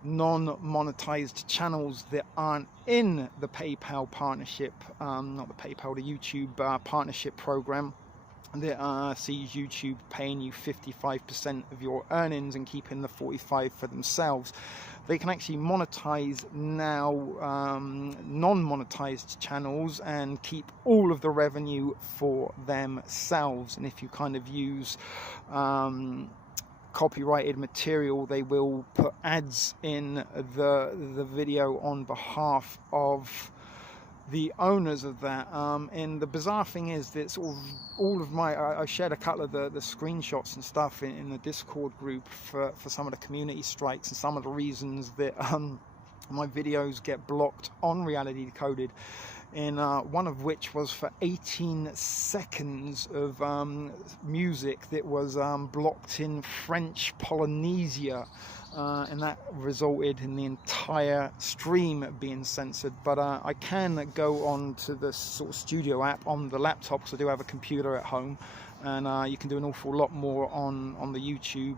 non-monetized channels that aren't in the PayPal partnership, not the PayPal, the YouTube partnership program that sees YouTube paying you 55% of your earnings and keeping the 45% for themselves. They can actually monetize now non-monetized channels and keep all of the revenue for themselves. And if you kind of use copyrighted material, they will put ads in the video on behalf of the owners of that. And the bizarre thing is that sort of all of I shared a couple of the screenshots and stuff in the Discord group for some of the community strikes and some of the reasons that my videos get blocked on Reality Decoded, and one of which was for 18 seconds of music that was blocked in French Polynesia, and that resulted in the entire stream being censored. But I can go on to the sort of studio app on the laptop, because I do have a computer at home, and you can do an awful lot more on the YouTube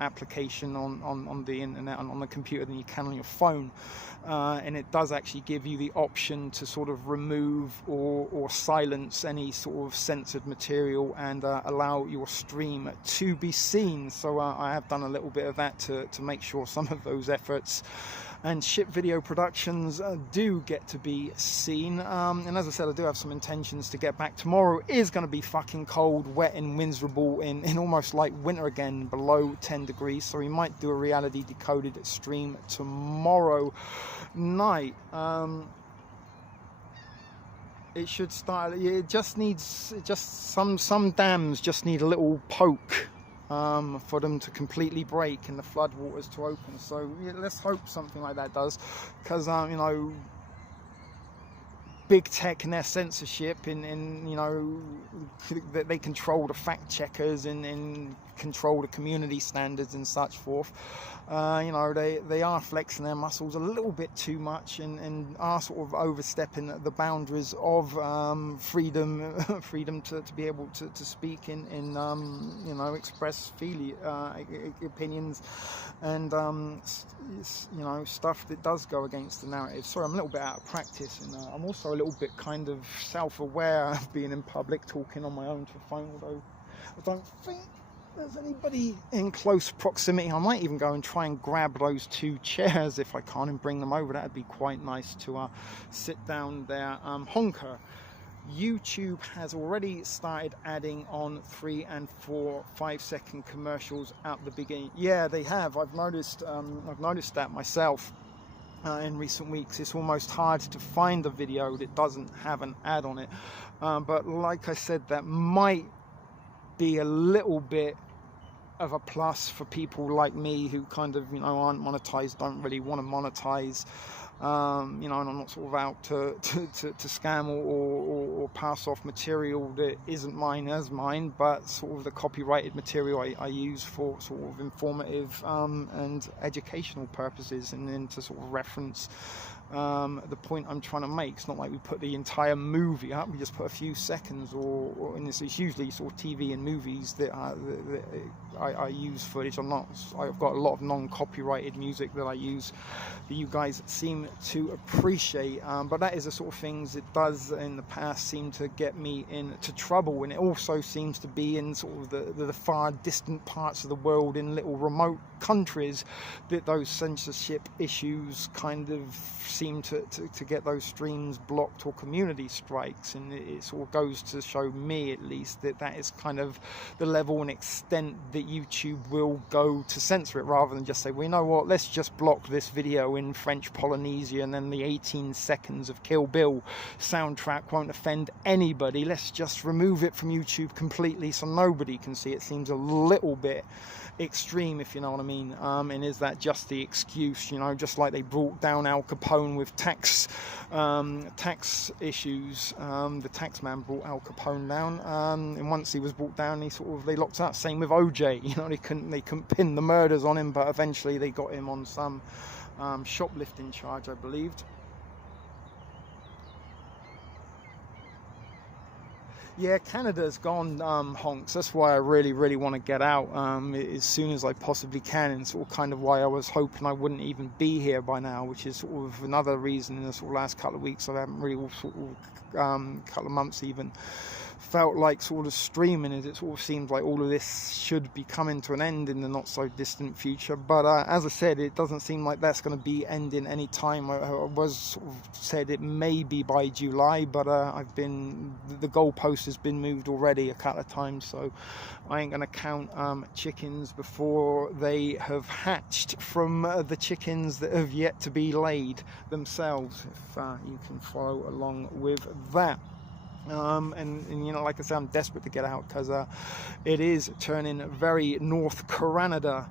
application on the internet and on the computer than you can on your phone, and it does actually give you the option to sort of remove or silence any sort of censored material and allow your stream to be seen. So I have done a little bit of that to make sure some of those efforts and ship video productions do get to be seen. And as I said, I do have some intentions to get back. Tomorrow is going to be fucking cold, wet and miserable in almost like winter again, below 10 degrees. So we might do a Reality Decoded stream tomorrow night. It should start. It just needs some dams just need a little poke for them to completely break and the flood waters to open. So yeah, let's hope something like that does, because big tech and their censorship, and that they control the fact checkers and control the community standards and such forth. They are flexing their muscles a little bit too much, and are sort of overstepping the boundaries of freedom to be able to speak and express opinions, and stuff that does go against the narrative. Sorry, I'm a little bit out of practice, and I'm also a little bit kind of self-aware of being in public talking on my own to a phone, although I don't think there's anybody in close proximity. I might even go and try and grab those 2 chairs if I can and bring them over. That'd be quite nice to sit down there. Honker. YouTube has already started adding on 3 and 4 5-second commercials at the beginning. Yeah, they have. I've noticed that myself in recent weeks. It's almost hard to find a video that doesn't have an ad on it. But like I said, that might be a little bit of a plus for people like me who kind of, you know, aren't monetized, don't really want to monetize. You know, and I'm not sort of out to scam or pass off material that isn't mine as mine, but sort of the copyrighted material I use for sort of informative and educational purposes, and then to sort of reference the point I'm trying to make. It's not like we put the entire movie up, we just put a few seconds, and it's usually sort of TV and movies that I use footage. I've got a lot of non-copyrighted music that I use that you guys seem to appreciate, but that is the sort of things it does in the past seem to get me into trouble, and it also seems to be in sort of the far distant parts of the world, in little remote countries, that those censorship issues kind of seem to get those streams blocked or community strikes. And it sort of goes to show me, at least, that is kind of the level and extent that YouTube will go to censor it, rather than just say, well, you know what, let's just block this video in French Polynesia, and then the 18 seconds of Kill Bill soundtrack won't offend anybody, let's just remove it from YouTube completely so nobody can see it. Seems a little bit extreme, if you know what I mean. And is that just the excuse, you know, just like they brought down Al Capone with tax issues. The tax man brought Al Capone down, and once he was brought down, they locked up. Same with OJ, you know, they couldn't pin the murders on him, but eventually they got him on some shoplifting charge, I believed. Yeah, Canada's gone honks. That's why I really want to get out as soon as I possibly can, and sort of kind of why I was hoping I wouldn't even be here by now, which is sort of another reason in the sort of last couple of weeks I haven't really, sort of couple of months even, felt like sort of streaming, as it sort of seems like all of this should be coming to an end in the not so distant future. But as I said, it doesn't seem like that's going to be ending any time. I was sort of said it may be by July, but the goalpost has been moved already a couple of times, so I ain't going to count chickens before they have hatched from the chickens that have yet to be laid themselves, if you can follow along with that. And you know, like I said, I'm desperate to get out, because it is turning very North Canada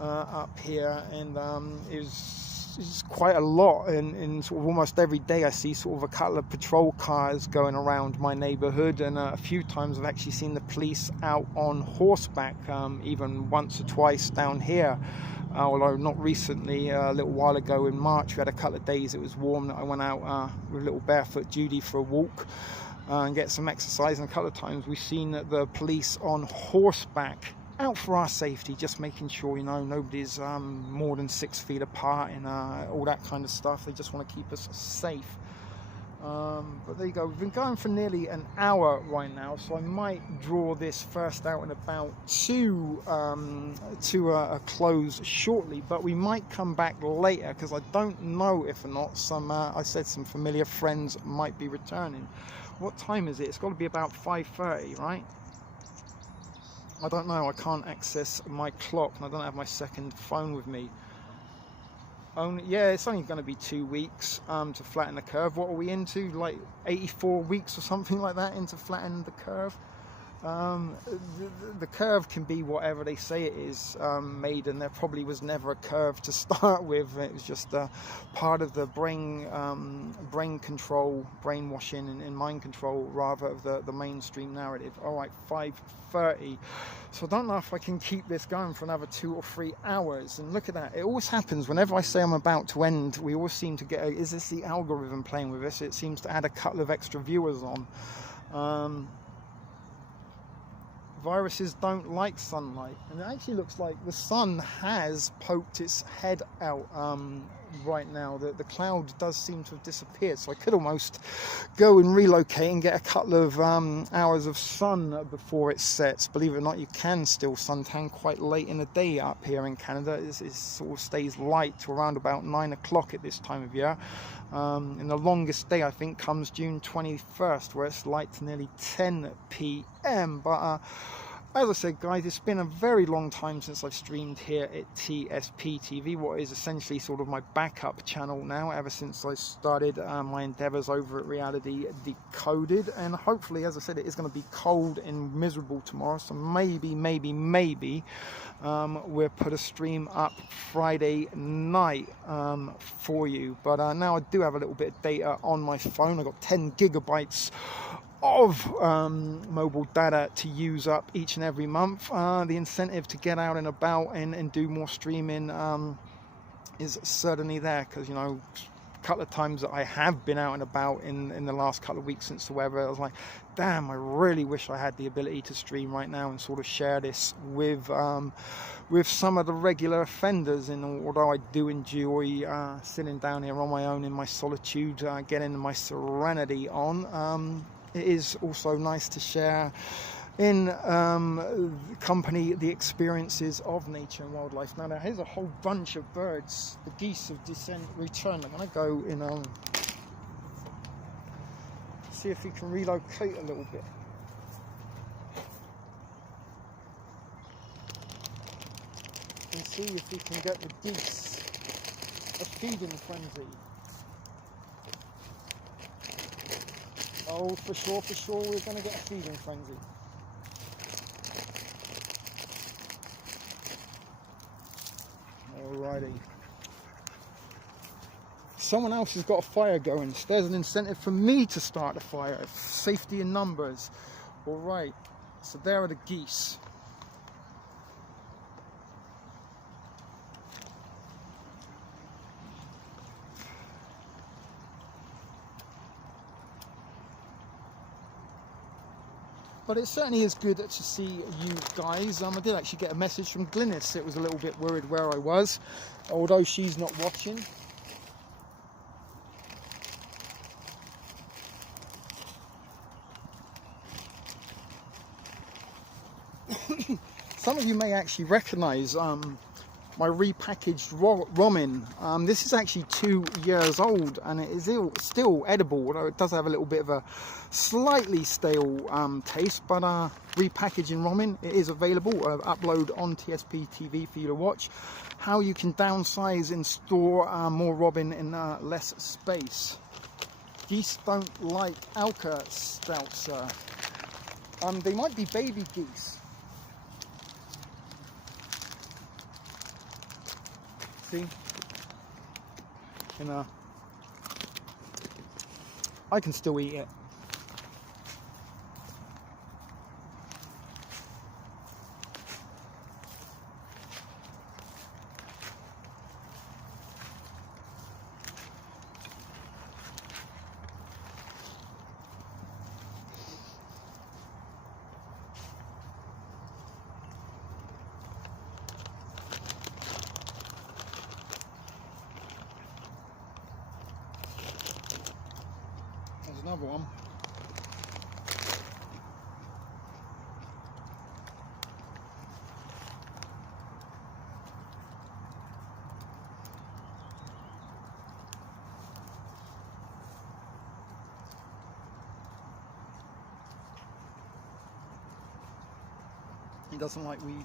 up here, and it's quite a lot, and sort of almost every day I see sort of a couple of patrol cars going around my neighborhood, and a few times I've actually seen the police out on horseback, even once or twice down here. Although not recently, a little while ago in March, we had a couple of days it was warm that I went out with a little barefoot Judy for a walk and get some exercise, and a couple of times we've seen the police on horseback out for our safety, just making sure, you know, nobody's more than 6 feet apart, and all that kind of stuff. They just want to keep us safe. But there you go. We've been going for nearly an hour right now, so I might draw this first out and about to a close shortly. But we might come back later, because I don't know if or not I said some familiar friends might be returning. What time is it? It's got to be about 5:30, right? I don't know. I can't access my clock, and I don't have my second phone with me. It's only going to be 2 weeks to flatten the curve. What are we into? Like 84 weeks or something like that into flattening the curve. The curve can be whatever they say it is, Maiden. There probably was never a curve to start with. It was just part of the brain control, brainwashing, and mind control, rather, of the mainstream narrative. All right, 5:30. So I don't know if I can keep this going for another 2 or 3 hours. And look at that. It always happens whenever I say I'm about to end. We always seem to get is this the algorithm playing with us? It seems to add a couple of extra viewers on. Viruses don't like sunlight, and it actually looks like the sun has poked its head out right now. The cloud does seem to have disappeared, so I could almost go and relocate and get a couple of hours of sun before it sets. Believe it or not, you can still suntan quite late in the day up here in Canada. It sort of stays light to around about 9 o'clock at this time of year. And the longest day, I think, comes June 21st, where it's light to nearly 10 p.m. But as I said, guys, it's been a very long time since I've streamed here at TSP TV, what is essentially sort of my backup channel now, ever since I started my endeavours over at Reality Decoded. And hopefully, as I said, it is going to be cold and miserable tomorrow, so maybe we'll put a stream up Friday night for you. But now I do have a little bit of data on my phone. I've got 10 gigabytes of mobile data to use up each and every month. The incentive to get out and about and do more streaming is certainly there, because, you know, a couple of times that I have been out and about in the last couple of weeks since the weather, I was like, damn, I really wish I had the ability to stream right now and sort of share this with some of the regular offenders. And although I do enjoy sitting down here on my own in my solitude, getting my serenity on, it is also nice to share in company the experiences of nature and wildlife. Now here's a whole bunch of birds. The geese have returned. I'm going to go in see if we can relocate a little bit. And see if we can get the geese a feeding frenzy. Oh, for sure, we're going to get a feeding frenzy. Alrighty. Someone else has got a fire going, so there's an incentive for me to start a fire. Safety in numbers. Alright, so there are the geese. But it certainly is good to see you guys. I did actually get a message from Glynis. It was a little bit worried where I was, although she's not watching. Some of you may actually recognise my repackaged ramen. This is actually 2 years old, and it is still edible, although it does have a little bit of a slightly stale taste. But repackaging ramen, it is available. Upload on TSP TV for you to watch. How you can downsize and store more ramen in less space. Geese don't like Alka-Stout, sir. They might be baby geese. See? I can still eat it. Another one. He doesn't like weed.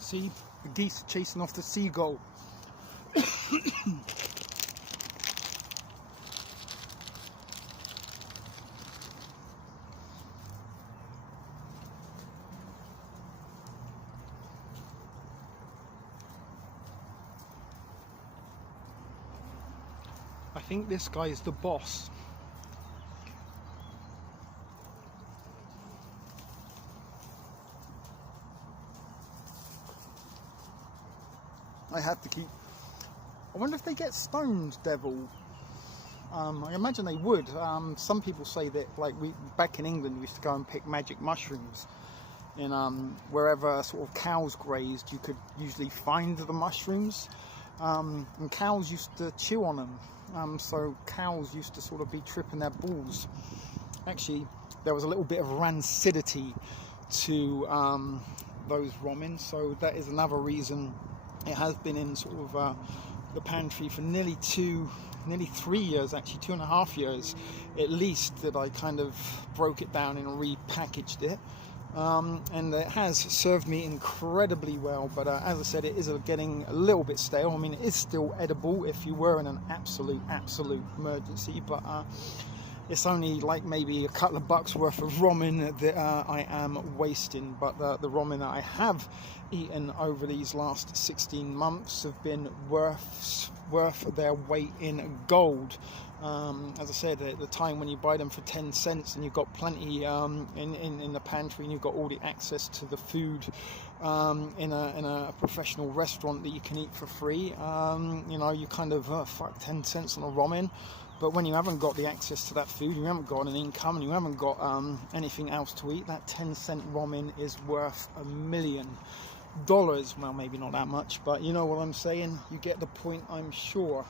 See, the geese chasing off the seagull. I think this guy is the boss. I have to keep. I wonder if they get stoned, Devil. I imagine they would. Some people say that, like, we back in England, we used to go and pick magic mushrooms. In wherever sort of cows grazed, you could usually find the mushrooms, and cows used to chew on them. So cows used to sort of be tripping their balls. Actually, there was a little bit of rancidity to those ramen, so that is another reason it has been in sort of the pantry for nearly 3 years, actually 2.5 years at least, that I kind of broke it down and repackaged it. And it has served me incredibly well, but as I said, it is getting a little bit stale. I mean, it is still edible if you were in an absolute emergency, but it's only like maybe a couple of bucks worth of ramen that I am wasting. But the ramen that I have eaten over these last 16 months have been worth their weight in gold. As I said, at the time when you buy them for 10 cents and you've got plenty in the pantry, and you've got all the access to the food in a professional restaurant that you can eat for free, you know, you kind of fuck 10 cents on a ramen. But when you haven't got the access to that food, you haven't got an income, and you haven't got anything else to eat, that 10-cent ramen is worth $1 million. Well, maybe not that much, but you know what I'm saying. You get the point, I'm sure.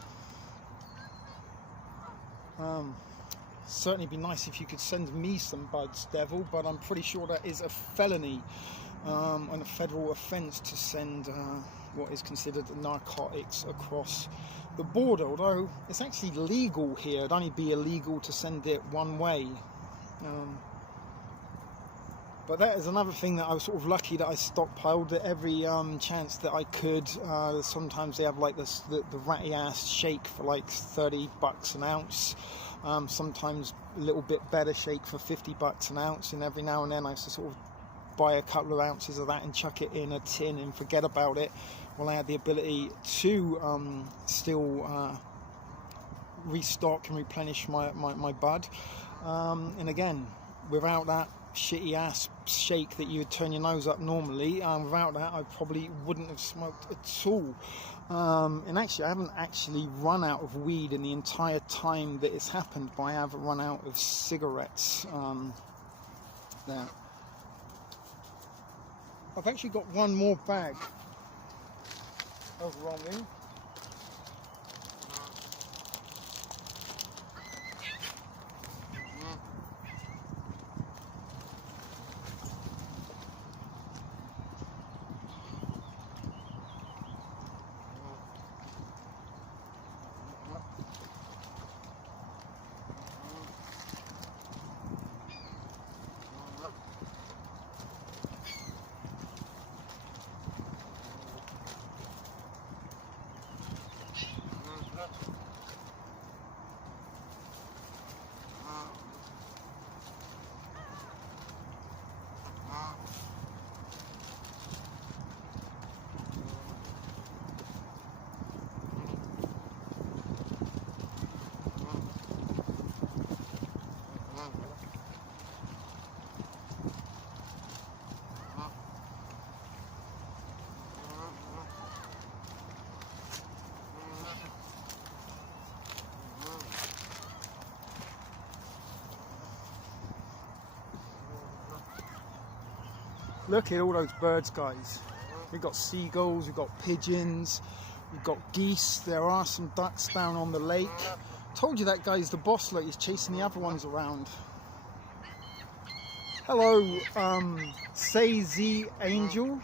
Certainly be nice if you could send me some buds, Devil, but I'm pretty sure that is a felony and a federal offence to send what is considered narcotics across the border, although it's actually legal here. It'd only be illegal to send it one way. But that is another thing that I was sort of lucky that I stockpiled at every chance that I could. Sometimes they have like the ratty ass shake for like $30 an ounce. Sometimes a little bit better shake for $50 an ounce. And every now and then I used to sort of buy a couple of ounces of that and chuck it in a tin and forget about it. Well, I had the ability to still restock and replenish my bud. And again, without that shitty ass shake that you would turn your nose up normally, without that I probably wouldn't have smoked at all. And actually I haven't actually run out of weed in the entire time that it's happened, but I have run out of cigarettes. There, I've actually got one more bag of ramen. Look at all those birds, guys. We've got seagulls, we've got pigeons, we've got geese. There are some ducks down on the lake. Told you that guy's the boss. Look, he's chasing the other ones around. Hello, Say Z Angel.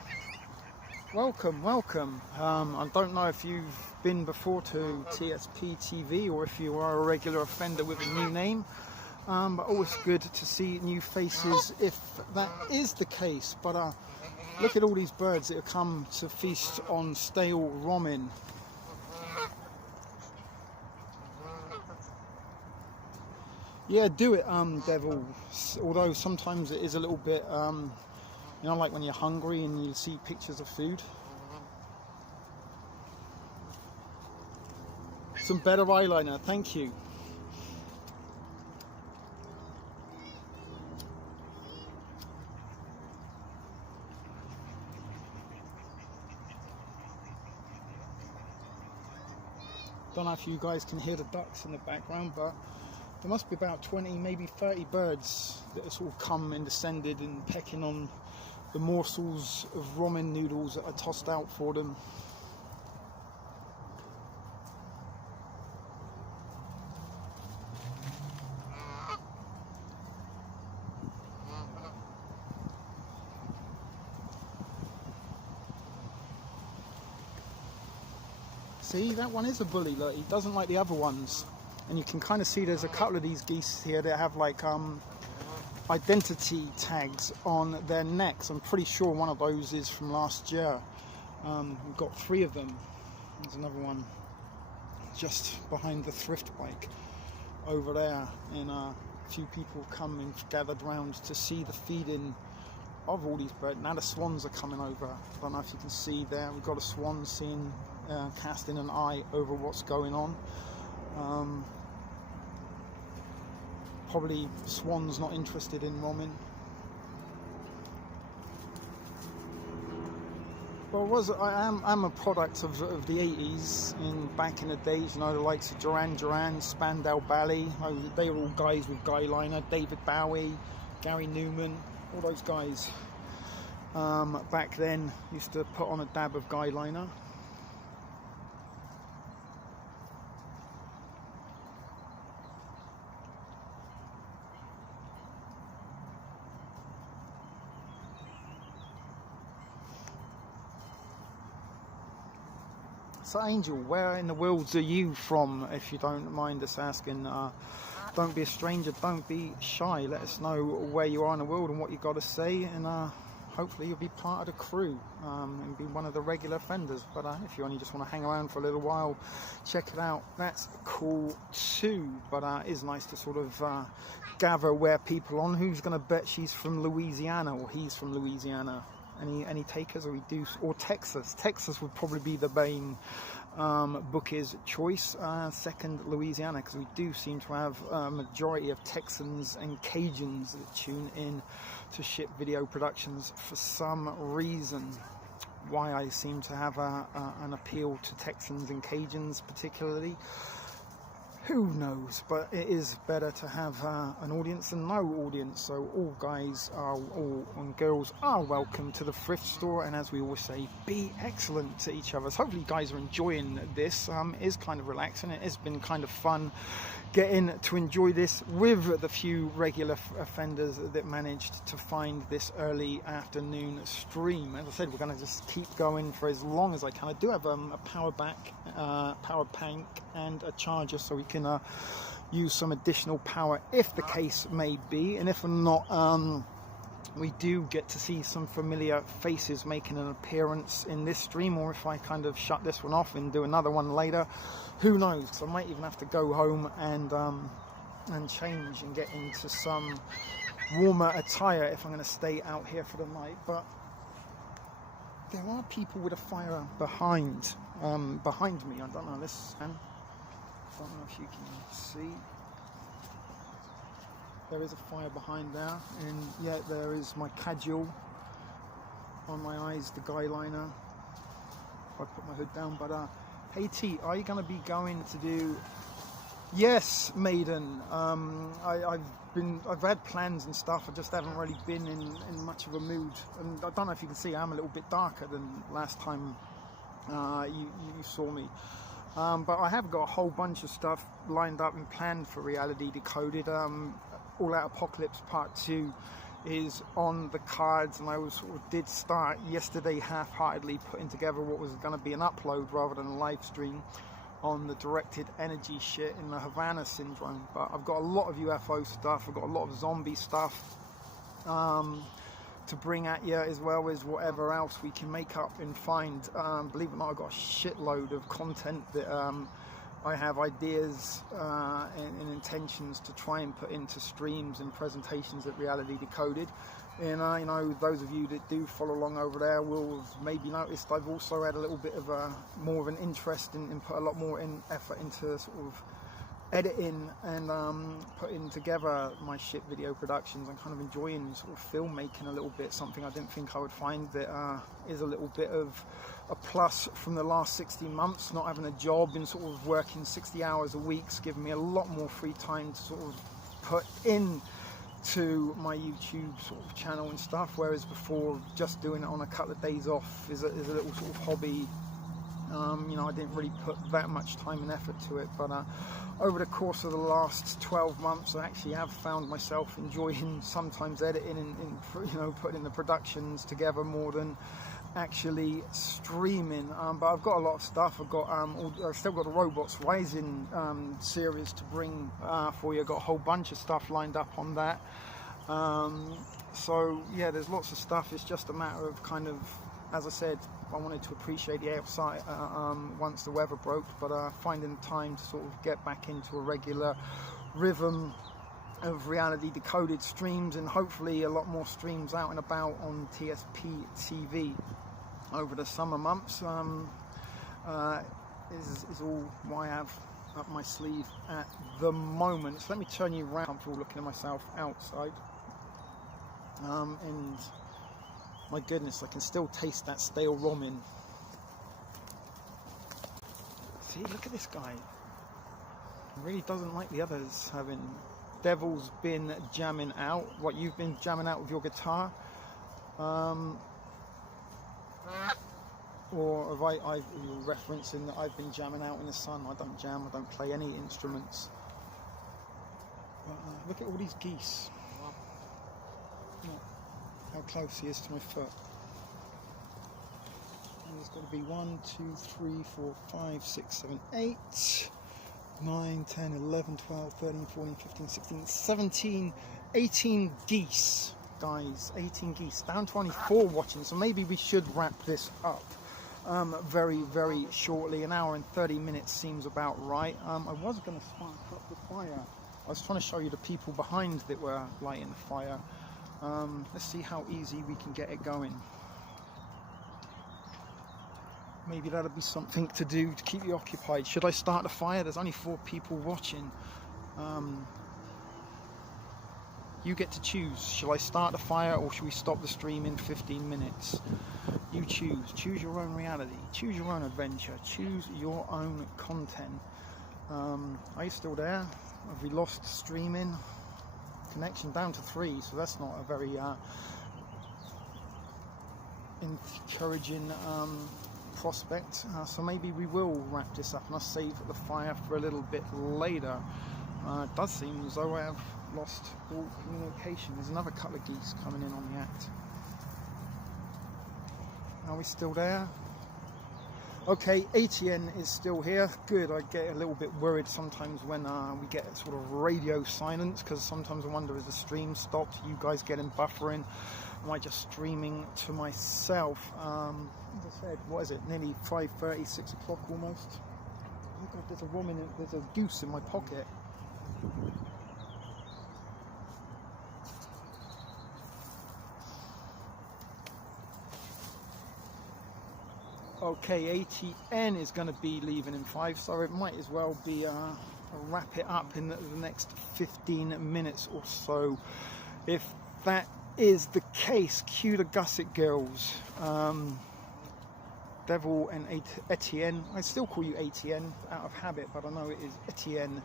Welcome, welcome. I don't know if you've been before to TSP TV or if you are a regular offender with a new name. But always good to see new faces if that is the case. But look at all these birds that have come to feast on stale ramen. Yeah, do it, Devil. Although sometimes it is a little bit, you know, like when you're hungry and you see pictures of food. Some better eyeliner, thank you. Don't know if you guys can hear the ducks in the background, but there must be about 20, maybe 30 birds that have sort of come and descended and pecking on the morsels of ramen noodles that are tossed out for them. See, that one is a bully. Look, he doesn't like the other ones. And you can kind of see there's a couple of these geese here that have like identity tags on their necks. I'm pretty sure one of those is from last year. We've got 3 of them. There's another one just behind the thrift bike over there. And a few people come and gathered round to see the feeding of all these birds. Now the swans are coming over. I don't know if you can see there. We've got a swan casting an eye over what's going on. Probably swans not interested in ramen. Well, I'm a product of the 80s, back in the days, you know, the likes of Duran Duran, Spandau Ballet. They were all guys with guy liner. David Bowie, Gary Newman, all those guys back then used to put on a dab of guy liner. So Angel, where in the world are you from, if you don't mind us asking? Don't be a stranger, don't be shy. Let us know where you are in the world and what you got to say, and hopefully you'll be part of the crew and be one of the regular offenders. But if you only just want to hang around for a little while, check it out, that's cool too. But it is nice to sort of gather where people on. Who's going to bet she's from Louisiana or he's from Louisiana? Any takers? Or Texas? Texas would probably be the main bookie's choice. Second, Louisiana, because we do seem to have a majority of Texans and Cajuns that tune in to Ship Video Productions for some reason. Why I seem to have an appeal to Texans and Cajuns particularly, who knows? But it is better to have an audience than no audience. So all guys and girls are welcome to the thrift store, and as we always say, be excellent to each other. So hopefully you guys are enjoying this. It is kind of relaxing. It has been kind of fun getting to enjoy this with the few regular offenders that managed to find this early afternoon stream. As I said, we're going to just keep going for as long as I can. I do have a power bank and a charger, so we can use some additional power if the case may be. And if not, we do get to see some familiar faces making an appearance in this stream, or if I kind of shut this one off and do another one later, who knows? So I might even have to go home and change and get into some warmer attire if I'm going to stay out here for the night. But there are people with a fire behind me. I don't know, I don't know if you can see. There is a fire behind there, and yeah, there is my casual on my eyes, the guy liner. If I put my hood down. But hey T, are you going to be going to do? Yes, Maiden. I've had plans and stuff. I just haven't really been in much of a mood, and I don't know if you can see, I'm a little bit darker than last time you saw me. But I have got a whole bunch of stuff lined up and planned for Reality Decoded. All Out Apocalypse Part 2 is on the cards, and I did start yesterday half-heartedly putting together what was going to be an upload rather than a live stream on the directed energy shit in the Havana Syndrome. But I've got a lot of UFO stuff, I've got a lot of zombie stuff to bring at you, as well as whatever else we can make up and find. Believe it or not, I've got a shitload of content that I have ideas and intentions to try and put into streams and presentations at Reality Decoded. And you know, those of you that do follow along over there will have maybe noticed I've also had a little bit of more of an interest in put a lot more effort into sort of editing and putting together my shit video productions and kind of enjoying sort of filmmaking a little bit, something I didn't think I would find. That is a little bit of a plus from the last 16 months, not having a job and sort of working 60 hours a week's given me a lot more free time to sort of put in to my YouTube sort of channel and stuff, whereas before just doing it on a couple of days off is a little sort of hobby. You know, I didn't really put that much time and effort to it, but over the course of the last 12 months I actually have found myself enjoying sometimes editing and you know, putting the productions together more than actually streaming. But I've got a lot of stuff. I've still got the Robots Rising series to bring for you. I've got a whole bunch of stuff lined up on that. So yeah, there's lots of stuff. It's just a matter of kind of, as I said, I wanted to appreciate the outside once the weather broke, but finding time to sort of get back into a regular rhythm of reality decoded streams, and hopefully a lot more streams out and about on TSP TV over the summer months is all I have up my sleeve at the moment. So let me turn you around. I'm comfortable looking at myself outside, and my goodness, I can still taste that stale ramen. See, look at this guy. He really doesn't like the others having. Devil's been jamming out. What, you've been jamming out with your guitar? Or have you're referencing that I've been jamming out in the sun? I don't jam, I don't play any instruments. But, look at all these geese. Look how close he is to my foot. And there's got to be 1, 2, 3, 4, 5, 6, 7, 8, 9, 10, 11, 12, 13, 14, 15, 16, 17, 18 geese, guys. 18 geese, down to only 4 watching, so maybe we should wrap this up very, very shortly. An hour and 30 minutes seems about right. I was going to spark up the fire. I was trying to show you the people behind that were lighting the fire. Let's see how easy we can get it going. Maybe that'll be something to do to keep you occupied. Should I start a fire? There's only 4 people watching. You get to choose. Shall I start a fire or should we stop the stream in 15 minutes? You choose. Choose your own reality. Choose your own adventure. Choose your own content. Are you still there? Have we lost streaming? Connection down to 3, so that's not a very encouraging prospect. So maybe we will wrap this up and I'll save the fire for a little bit later. It does seem as though I have lost all communication. There's another couple of geese coming in on the act. Are we still there? Okay, ATN is still here. Good. I get a little bit worried sometimes when we get sort of radio silence, because sometimes I wonder, is the stream stopped? You guys getting buffering? Am I just streaming to myself? As I said, what is it? Nearly 5:30, 6 o'clock almost. Oh God, there's a woman. There's a goose in my pocket. Okay, ATN is going to be leaving in 5, so it might as well be wrap it up in the next 15 minutes or so. If that is the case, cue the Gusset Girls. Devil and Etienne. I still call you Etienne out of habit, but I know it is Etienne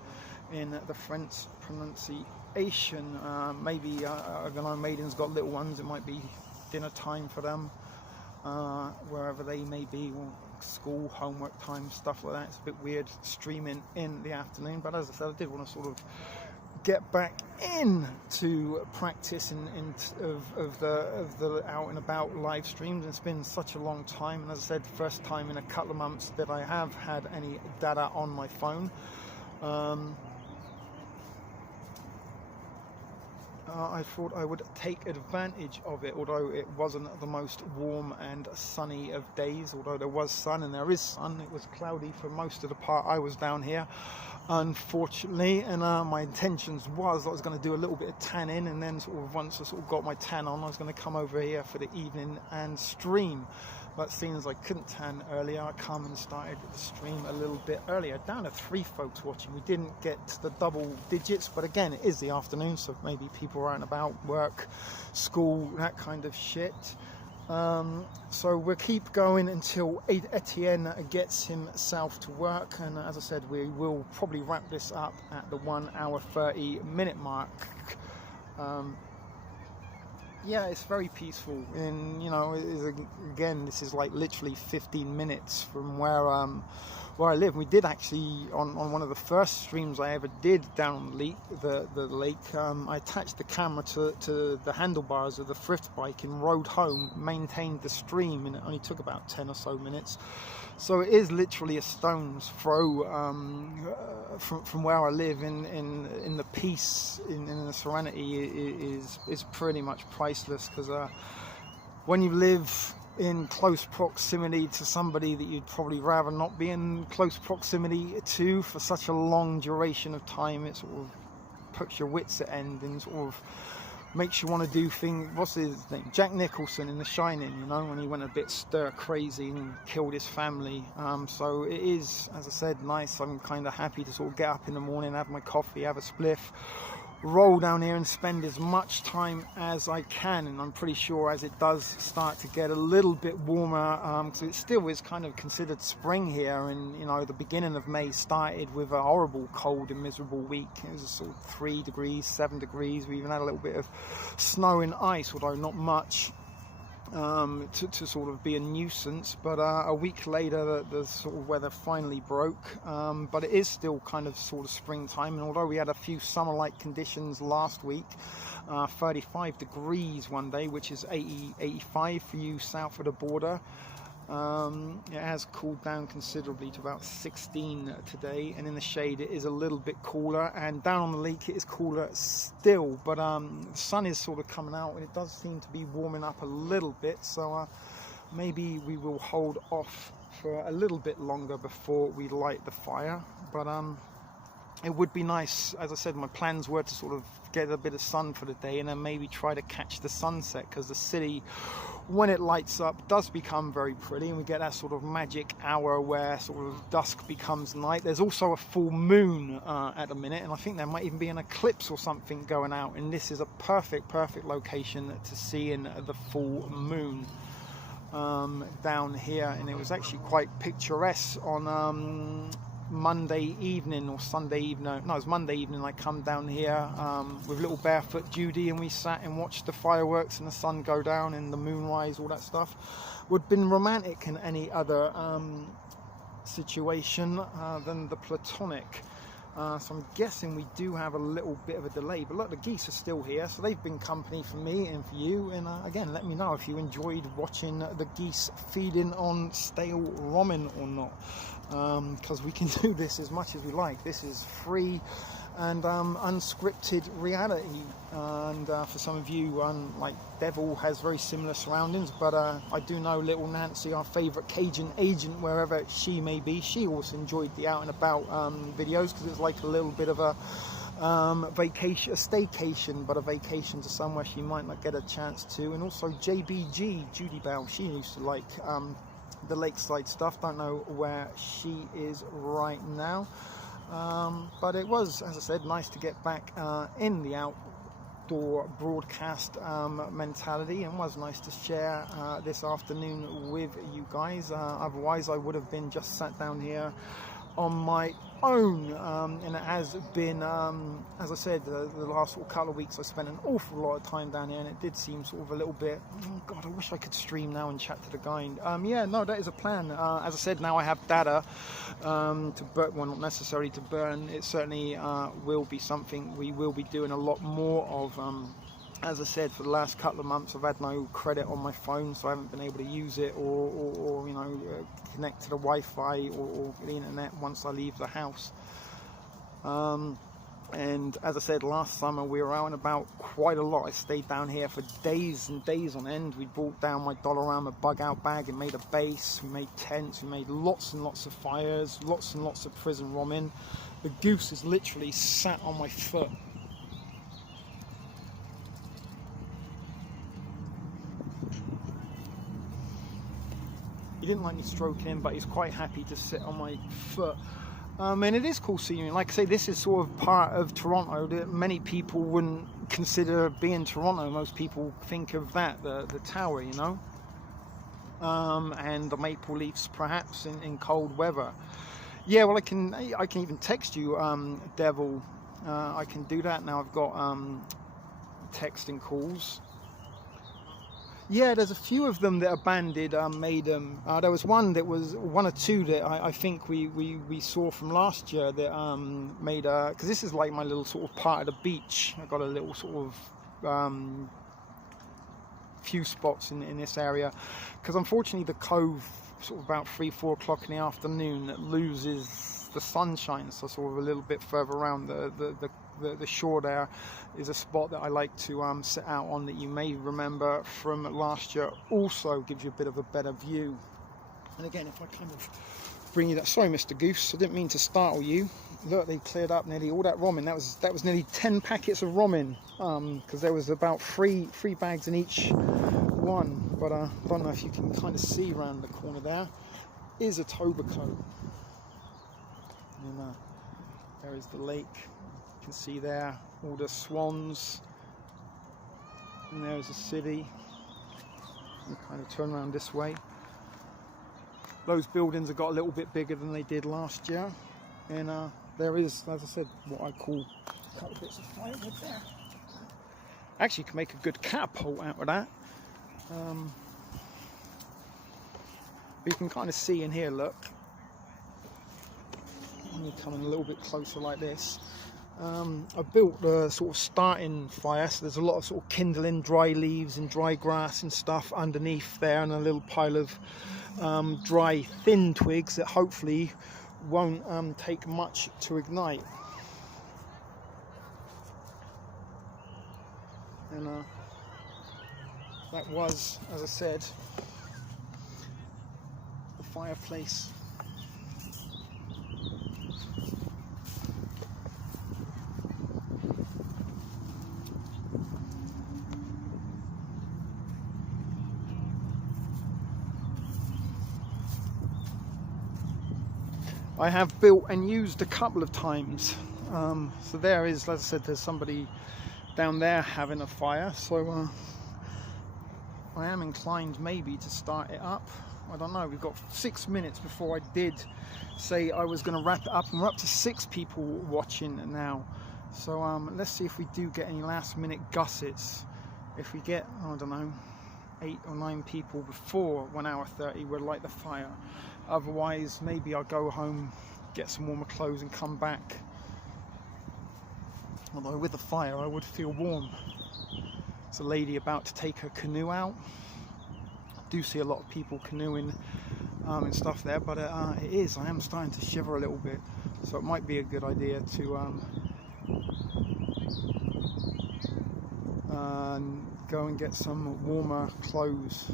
in the French pronunciation. Maybe I don't know, Maiden's got little ones, it might be dinner time for them. Wherever they may be, or school, homework time, stuff like that. It's a bit weird streaming in the afternoon, but as I said, I did want to sort of get back into practice of the out and about live streams. It's been such a long time, and as I said, first time in a couple of months that I have had any data on my phone. I thought I would take advantage of it, although it wasn't the most warm and sunny of days. Although there was sun, and there is sun, it was cloudy for most of the part I was down here. unfortunately, and my intentions was I was going to do a little bit of tanning, and then sort of once I sort of got my tan on, I was going to come over here for the evening and stream. But seeing as I couldn't tan earlier, I come and started the stream a little bit earlier. Down to 3 folks watching. We didn't get to the double digits, but again, it is the afternoon, so maybe people are out and about, work, school, that kind of shit. So we'll keep going until Etienne gets himself to work, and as I said, we will probably wrap this up at the 1 hour 30 minute mark. Yeah, it's very peaceful, and you know, again, this is like literally 15 minutes from where I live. We did actually on one of the first streams I ever did down on the lake. I attached the camera to the handlebars of the thrift bike and rode home, maintained the stream, and it only took about 10 or so minutes. So it is literally a stone's throw from where I live. In the peace, in the serenity is pretty much priceless, because when you live in close proximity to somebody that you'd probably rather not be in close proximity to for such a long duration of time, it sort of puts your wits at end and sort of makes you want to do things. What's his name? Jack Nicholson in The Shining, you know, when he went a bit stir crazy and killed his family. So it is, as I said, nice. I'm kind of happy to sort of get up in the morning, have my coffee, have a spliff, roll down here and spend as much time as I can. And I'm pretty sure as it does start to get a little bit warmer, because it still is kind of considered spring here, and you know, the beginning of May started with a horrible cold and miserable week. It was sort of 3 degrees, 7 degrees. We even had a little bit of snow and ice, although not much to sort of be a nuisance. But a week later the sort of weather finally broke, but it is still kind of sort of springtime, and although we had a few summer-like conditions last week, 35 degrees one day, which is 85 for you south of the border. It has cooled down considerably to about 16 today, and in the shade it is a little bit cooler, and down on the lake it is cooler still, but the sun is sort of coming out and it does seem to be warming up a little bit, so maybe we will hold off for a little bit longer before we light the fire. But it would be nice, as I said, my plans were to sort of get a bit of sun for the day and then maybe try to catch the sunset, because the city, when it lights up, does become very pretty, and we get that sort of magic hour where sort of dusk becomes night. There's also a full moon at the minute, and I think there might even be an eclipse or something going out, and this is a perfect location to see in the full moon down here. And it was actually quite picturesque on Monday evening or Sunday evening. No, it was Monday evening. I come down here with little barefoot Judy, and we sat and watched the fireworks and the sun go down and the moonrise, all that stuff. Would have been romantic in any other situation than the platonic. So I'm guessing we do have a little bit of a delay, but look, the geese are still here, so they've been company for me and for you. And again, let me know if you enjoyed watching the geese feeding on stale ramen or not, because we can do this as much as we like. This is free and unscripted reality, and for some of you, like Devil has very similar surroundings, but I do know little Nancy, our favourite Cajun agent, wherever she may be, she also enjoyed the out and about videos, because it's like a little bit of a vacation, a staycation, but a vacation to somewhere she might not get a chance to. And also JBG, Judy Bell, she used to like the lakeside stuff. Don't know where she is right now. But it was, as I said, nice to get back in the outdoor broadcast mentality, and was nice to share this afternoon with you guys. Otherwise I would have been just sat down here on my own, and it has been, as I said, the last sort of couple of weeks I spent an awful lot of time down here, and it did seem sort of a little bit, oh God, I wish I could stream now and chat to the guy. Yeah, no, that is a plan. As I said, now I have data to burn, well, not necessarily to burn. It certainly will be something we will be doing a lot more of. As I said, for the last couple of months I've had no credit on my phone, so I haven't been able to use it or you know, connect to the Wi-Fi or the internet once I leave the house. And as I said, last summer we were out and about quite a lot. I stayed down here for days and days on end. We brought down my Dollarama bug out bag and made a base. We made tents. We made lots and lots of fires, lots and lots of prison ramen. The goose is literally sat on my foot. He didn't like me stroking him, but he's quite happy to sit on my foot. And it is cool scenery. Like I say, this is sort of part of Toronto that many people wouldn't consider being Toronto. Most people think of that, the tower, you know, and the maple leafs perhaps in cold weather. Yeah, well, I can even text you, Devil. I can do that now. I've got texting calls. Yeah, there's a few of them that are banded, made them. There was one that was, one or two that I think we saw from last year that made a, because this is like my little sort of part of the beach. I've got a little sort of few spots in this area, because unfortunately the Cove, sort of about 3-4 o'clock in the afternoon, loses the sunshine, so sort of a little bit further around the shore there is a spot that I like to sit out on, that you may remember from last year. Also gives you a bit of a better view. And again, if I kind of bring you that, sorry Mr. Goose, I didn't mean to startle you. Look, they cleared up nearly all that ramen. That was nearly 10 packets of ramen, because there was about three bags in each one. But I don't know if you can kind of see around the corner there is a tobacco. And there is the lake. You can see there all the swans, and there's the city. You kind of turn around this way. Those buildings have got a little bit bigger than they did last year, and there is, as I said, what I call a couple of bits of firewood there. Actually, you can make a good catapult out of that. But you can kind of see in here, look, when you're coming a little bit closer like this, I built the sort of starting fire, so there's a lot of sort of kindling, dry leaves and dry grass and stuff underneath there, and a little pile of dry thin twigs that hopefully won't take much to ignite. And that was, as I said, the fireplace. I have built and used a couple of times. So there is, as I said, there's somebody down there having a fire. So I am inclined maybe to start it up. I don't know, we've got 6 minutes before I did say I was going to wrap it up, and we're up to 6 people watching now. So let's see if we do get any last minute gussets. If we get, I don't know, 8 or 9 people before 1 hour 30, we'll light the fire. Otherwise, maybe I'll go home, get some warmer clothes and come back. Although with the fire I would feel warm. There's a lady about to take her canoe out. I do see a lot of people canoeing and stuff there, but I am starting to shiver a little bit. So it might be a good idea to go and get some warmer clothes.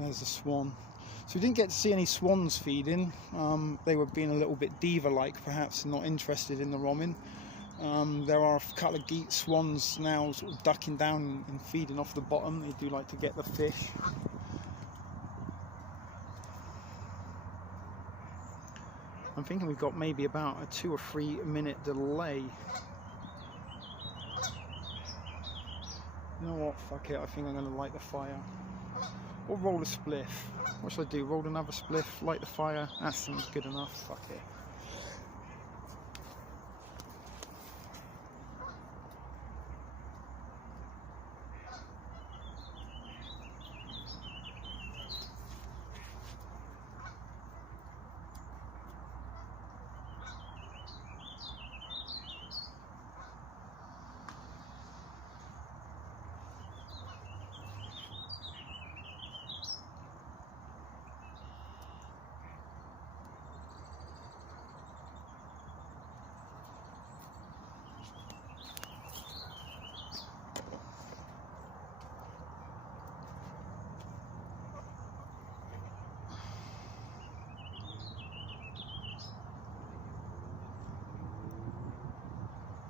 There's a swan. So we didn't get to see any swans feeding. They were being a little bit diva-like, perhaps, and not interested in the ramen. There are a couple of swans now sort of ducking down and feeding off the bottom. They do like to get the fish. I'm thinking we've got maybe about a 2 or 3 minute delay. You know what, fuck it, I think I'm going to light the fire. Or roll a spliff. What should I do? Roll another spliff, light the fire? That seems good enough. Fuck it.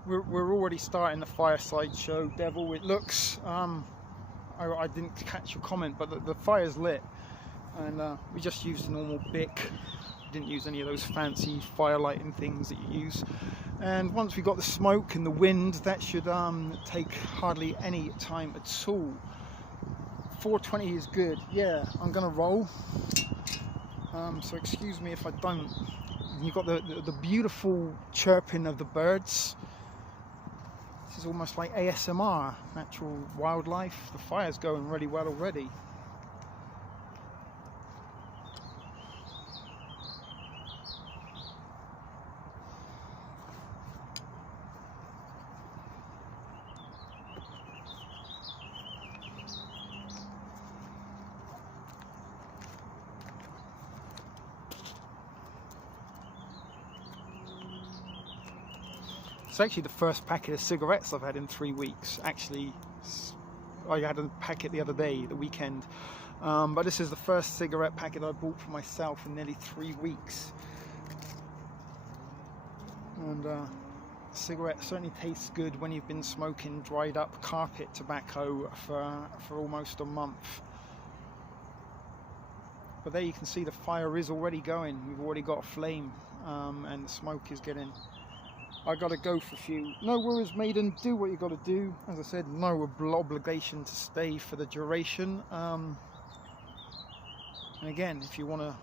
we're already starting the fireside show, Devil. It looks, I didn't catch your comment, but the fire's lit, and we just used a normal Bic. Didn't use any of those fancy fire lighting things that you use. And once we got the smoke and the wind, that should take hardly any time at all. 420 is good. Yeah, I'm gonna roll. So excuse me if I don't. You've got the beautiful chirping of the birds. This is almost like ASMR, natural wildlife. The fire's going really well already. It's actually the first packet of cigarettes I've had in 3 weeks. Actually, I had a packet the other day, the weekend. But this is the first cigarette packet I bought for myself in nearly 3 weeks. And cigarette certainly tastes good when you've been smoking dried up carpet tobacco for almost a month. But there you can see the fire is already going. We've already got a flame, and the smoke is getting... I gotta go for a few. No worries, maiden, do what you gotta do. As I said, no obligation to stay for the duration. And again, if you want to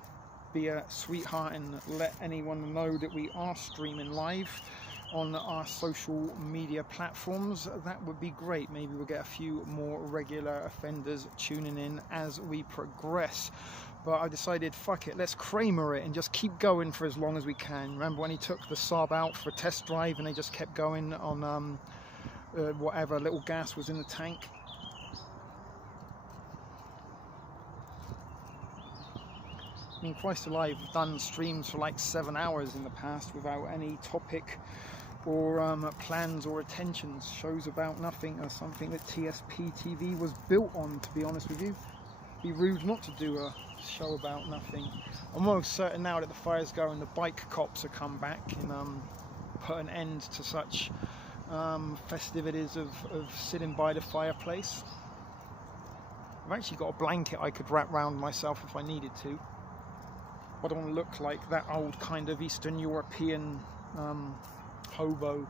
be a sweetheart and let anyone know that we are streaming live on our social media platforms, that would be great. Maybe we'll get a few more regular offenders tuning in as we progress. But I decided, fuck it, let's Kramer it and just keep going for as long as we can. Remember when he took the Saab out for a test drive and they just kept going on whatever little gas was in the tank? I mean, Christ alive, I've done streams for like 7 hours in the past without any topic or plans or attentions. Shows about nothing are something that TSP TV was built on, to be honest with you. Be rude not to do a show about nothing. I'm almost certain now that the fire's going, the bike cops have come back and put an end to such festivities of sitting by the fireplace. I've actually got a blanket I could wrap round myself if I needed to. I don't want to look like that old kind of Eastern European hobo.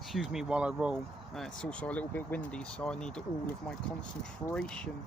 Excuse me while I roll. It's also a little bit windy, so I need all of my concentration.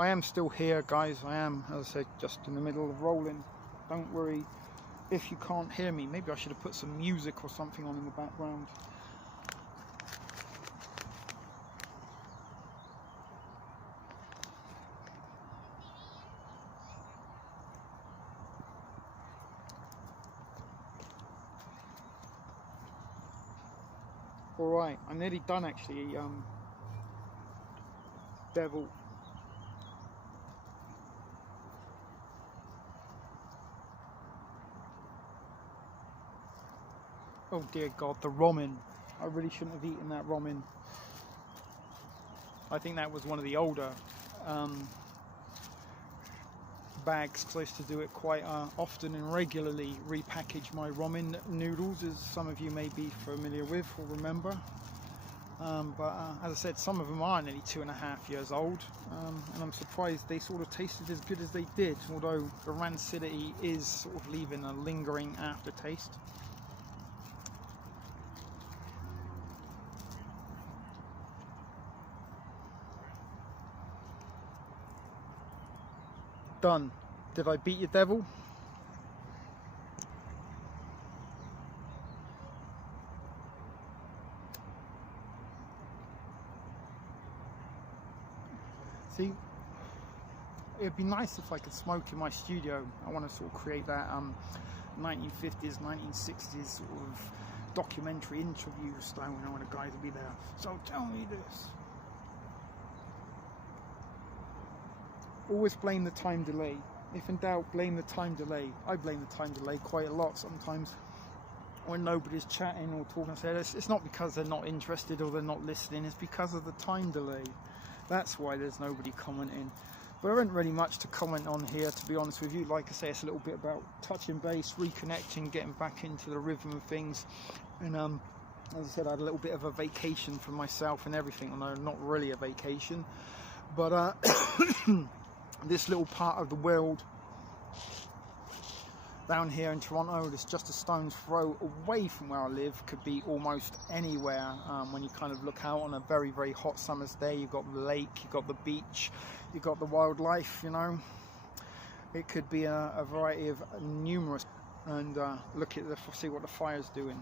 I am still here, guys. I am, as I said, just in the middle of rolling. Don't worry if you can't hear me. Maybe I should have put some music or something on in the background. Alright, I'm nearly done actually, Devil. Oh dear God, the ramen. I really shouldn't have eaten that ramen. I think that was one of the older bags, because I used to do it quite often and regularly, repackage my ramen noodles, as some of you may be familiar with or remember. But as I said, some of them are nearly 2.5 years old, and I'm surprised they sort of tasted as good as they did, although the rancidity is sort of leaving a lingering aftertaste. Done. Did I beat you, Devil? quality. It'd be nice if I could smoke in my studio. I want to sort of create that 1950s, 1960s sort of documentary interview style, and I want a guy to be there. So tell me this. Always blame the time delay. If in doubt, blame the time delay. I blame the time delay quite a lot sometimes when nobody's chatting or talking. It's not because they're not interested or they're not listening, it's because of the time delay. That's why there's nobody commenting. But there isn't really much to comment on here, to be honest with you. Like I say, it's a little bit about touching base, reconnecting, getting back into the rhythm of things. And as I said, I had a little bit of a vacation for myself and everything. Although not really a vacation, but this little part of the world down here in Toronto, it's just a stone's throw away from where I live, could be almost anywhere. When you kind of look out on a very, very hot summer's day, you've got the lake, you've got the beach, you've got the wildlife, you know. It could be a variety of numerous, and look at see what the fire's doing.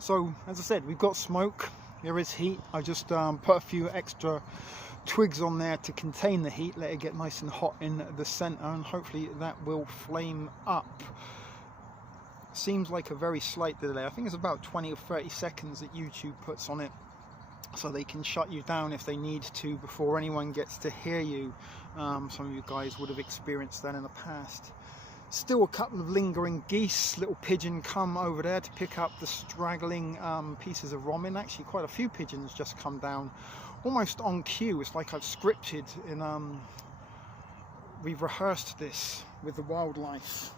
So, as I said, we've got smoke, there is heat. I just put a few extra twigs on there to contain the heat, let it get nice and hot in the center, and hopefully that will flame up. Seems like a very slight delay. I think it's about 20 or 30 seconds that YouTube puts on it, so they can shut you down if they need to before anyone gets to hear you. Some of you guys would have experienced that in the past. Still a couple of lingering geese, little pigeon come over there to pick up the straggling pieces of romin. Actually quite a few pigeons just come down almost on cue. It's like I've scripted in we've rehearsed this with the wildlife.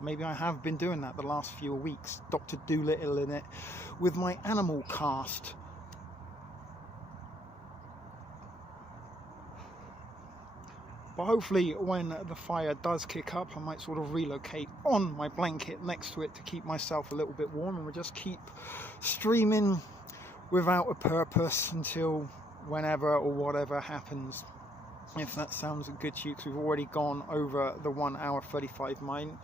Maybe I have been doing that the last few weeks, Dr. Dolittle in it, with my animal cast. But hopefully when the fire does kick up, I might sort of relocate on my blanket next to it to keep myself a little bit warm, and we'll just keep streaming without a purpose until whenever or whatever happens. If that sounds good to you, because we've already gone over the 1 hour 35 minute.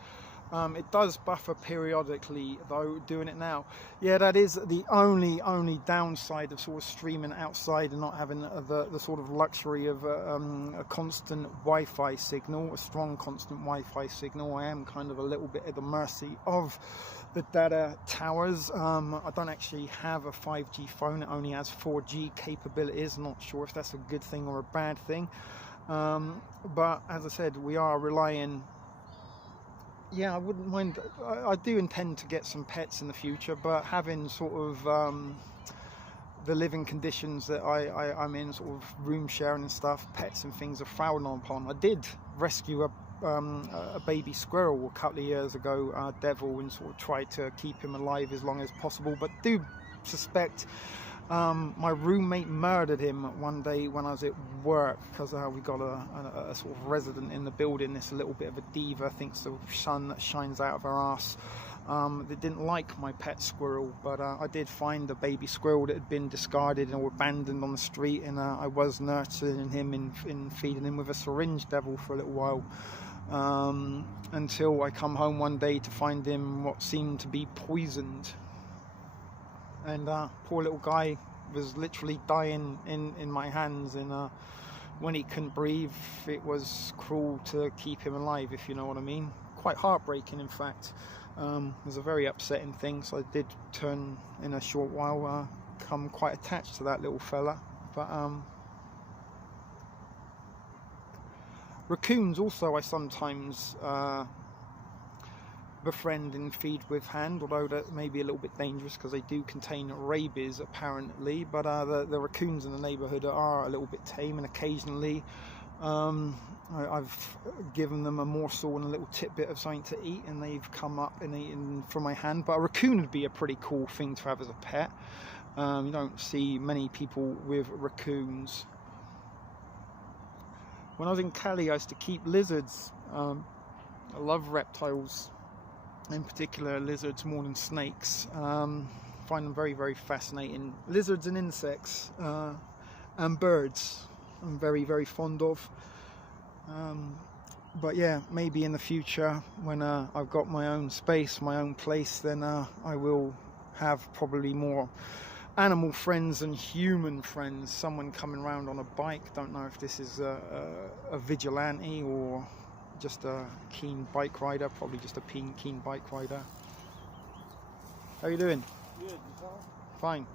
It does buffer periodically though, doing it now. Yeah, that is the only downside of sort of streaming outside and not having the sort of luxury of a constant Wi-Fi signal, a strong constant Wi-Fi signal. I am kind of a little bit at the mercy of the data towers. I don't actually have a 5G phone, it only has 4G capabilities. I'm not sure if that's a good thing or a bad thing. But as I said, we are relying. Yeah, I wouldn't mind. I do intend to get some pets in the future, but having sort of the living conditions that I'm in, sort of room sharing and stuff, pets and things are frowned upon. I did rescue a baby squirrel a couple of years ago, Devil, and sort of tried to keep him alive as long as possible, but do suspect my roommate murdered him one day when I was at work, because we got a sort of resident in the building, this a little bit of a diva, thinks the sun that shines out of her ass. They didn't like my pet squirrel, but I did find a baby squirrel that had been discarded or abandoned on the street, and I was nurturing him in feeding him with a syringe, Devil, for a little while, until I come home one day to find him what seemed to be poisoned. And poor little guy was literally dying in my hands, and when he couldn't breathe, it was cruel to keep him alive, if you know what I mean. Quite heartbreaking, in fact. was a very upsetting thing, so I did turn in a short while, become quite attached to that little fella. But raccoons also I sometimes befriend and feed with hand, although that may be a little bit dangerous because they do contain rabies apparently. But the raccoons in the neighbourhood are a little bit tame, and occasionally I've given them a morsel and a little tidbit of something to eat, and they've come up and eaten from my hand. But a raccoon would be a pretty cool thing to have as a pet. You don't see many people with raccoons. When I was in Cali, I used to keep lizards. I love reptiles, in particular lizards more than snakes. Find them very, very fascinating. Lizards and insects, and birds I'm very, very fond of. But yeah, maybe in the future when I've got my own space, my own place, then I will have probably more animal friends and human friends. Someone coming around on a bike. Don't know if this is a vigilante or just a keen bike rider. Probably just a keen bike rider. How are you doing? Good, yourself? Fine.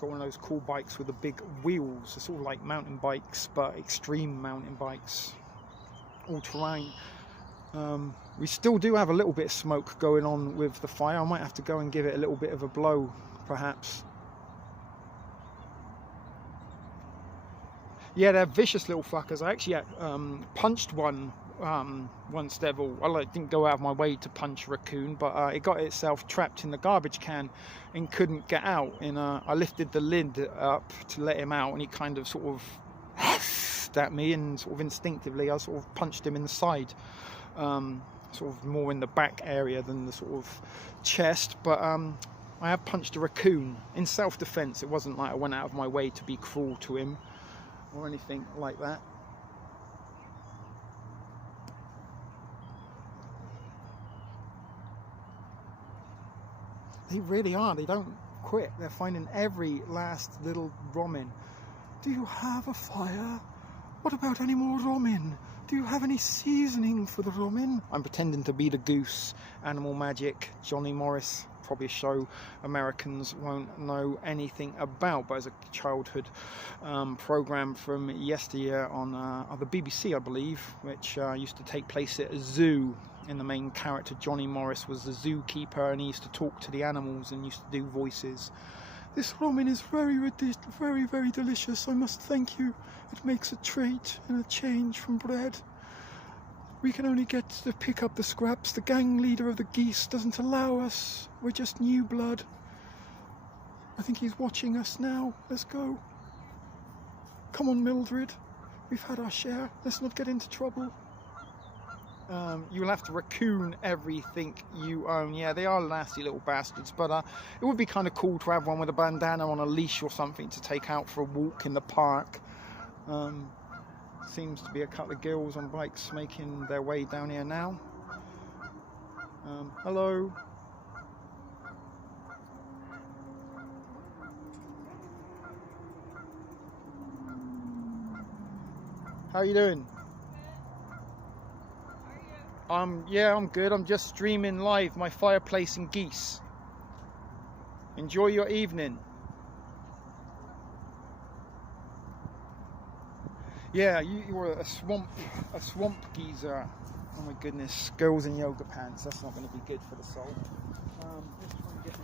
Got one of those cool bikes with the big wheels. It's sort of like mountain bikes, but extreme mountain bikes, all terrain. We still do have a little bit of smoke going on with the fire. I might have to go and give it a little bit of a blow, perhaps. Yeah, they're vicious little fuckers. I actually punched one once. Well, I didn't go out of my way to punch a raccoon, but it got itself trapped in the garbage can and couldn't get out. And I lifted the lid up to let him out, and he kind of sort of hissed at me, and sort of instinctively I sort of punched him in the side, sort of more in the back area than the sort of chest. But I have punched a raccoon in self-defense. It wasn't like I went out of my way to be cruel to him or anything like that. They really are. They don't quit. They're finding every last little ramen. Do you have a fire? What about any more ramen? Do you have any seasoning for the ramen? I'm pretending to be the goose. Animal Magic, Johnny Morris. Probably a show Americans won't know anything about, but as a childhood program from yesteryear on the BBC, I believe, which used to take place at a zoo. And the main character, Johnny Morris, was the zookeeper, and he used to talk to the animals and used to do voices. This ramen is very, very delicious. I must thank you. It makes a treat and a change from bread. We can only get to pick up the scraps. The gang leader of the geese doesn't allow us. We're just new blood. I think he's watching us now. Let's go. Come on, Mildred. We've had our share. Let's not get into trouble. You'll have to raccoon everything you own. Yeah, they are nasty little bastards, but it would be kind of cool to have one with a bandana on a leash or something to take out for a walk in the park. Seems to be a couple of girls on bikes making their way down here now. Hello. How are you doing? Yeah, I'm good. I'm just streaming live my fireplace and geese. Enjoy your evening. Yeah, you were a swamp geezer. Oh my goodness, girls in yoga pants. That's not going to be good for the soul. Let's try and get this.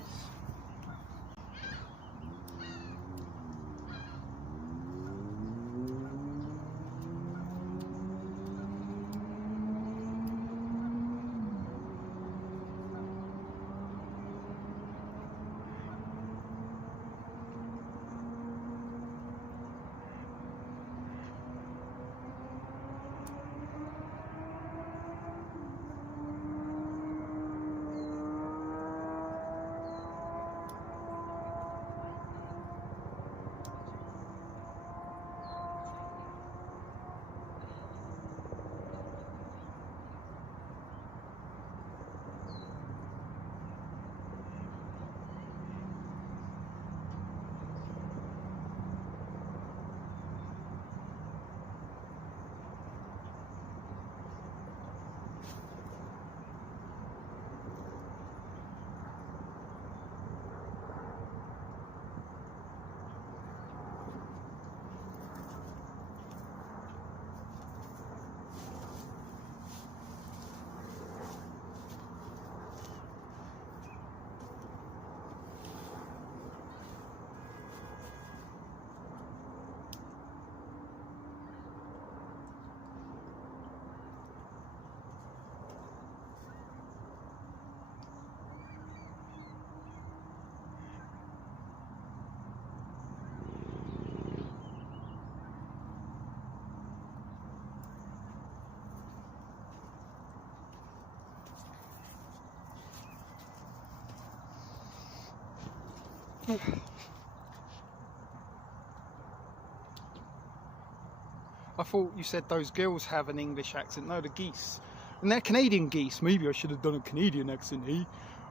I thought you said those girls have an English accent. No, the geese. And they're Canadian geese. Maybe I should have done a Canadian accent, eh?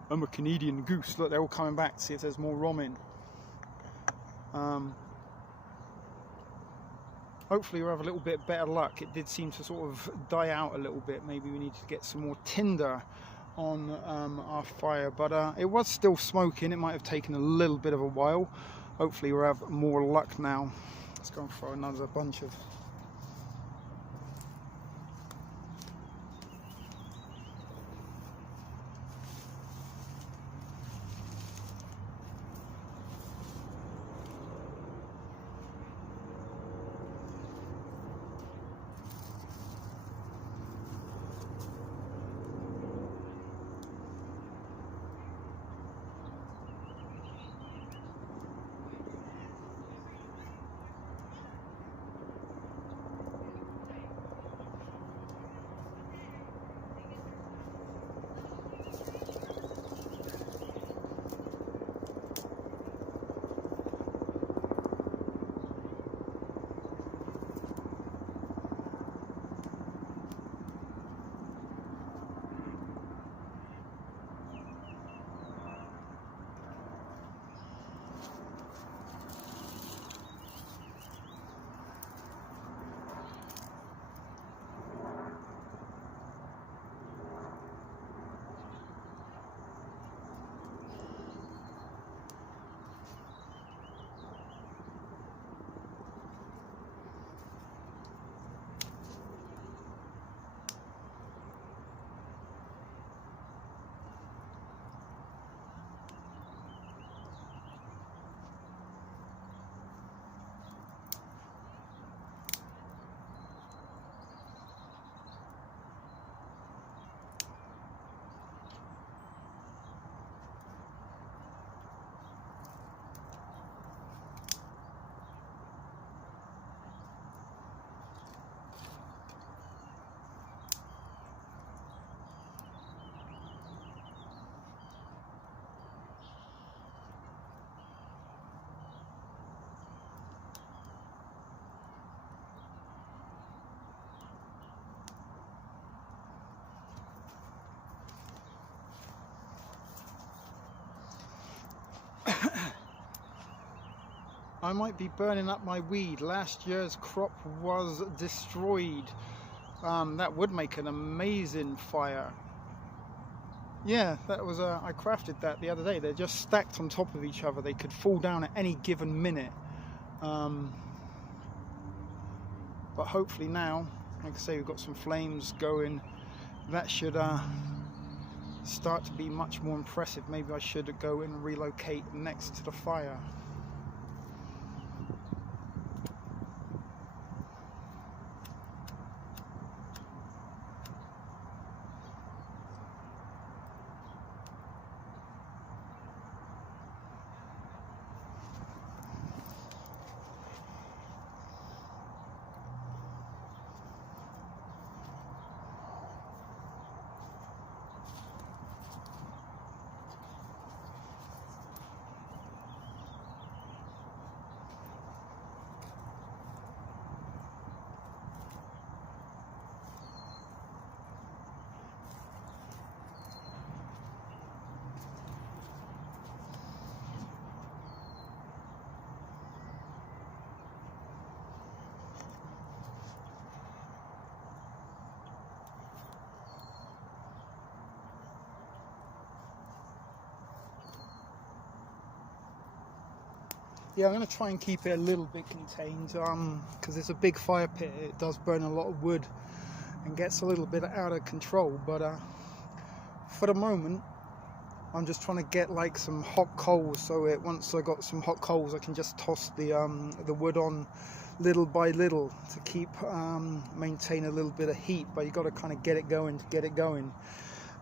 I'm a Canadian goose. Look, they're all coming back to see if there's more rom in. Hopefully we'll have a little bit better luck. It did seem to sort of die out a little bit. Maybe we need to get some more tinder on our fire. But it was still smoking. It might have taken a little bit of a while. Hopefully we'll have more luck now. Let's go and throw another bunch of... I might be burning up my weed. Last year's crop was destroyed. That would make an amazing fire. Yeah, that was I crafted that the other day. They're just stacked on top of each other. They could fall down at any given minute. But hopefully now, like I say, we've got some flames going. That should start to be much more impressive. Maybe I should go and relocate next to the fire. Yeah, I'm going to try and keep it a little bit contained because it's a big fire pit. It does burn a lot of wood and gets a little bit out of control, but for the moment I'm just trying to get like some hot coals, so once I got some hot coals I can just toss the wood on little by little to keep maintain a little bit of heat. But you got to kind of get it going to get it going,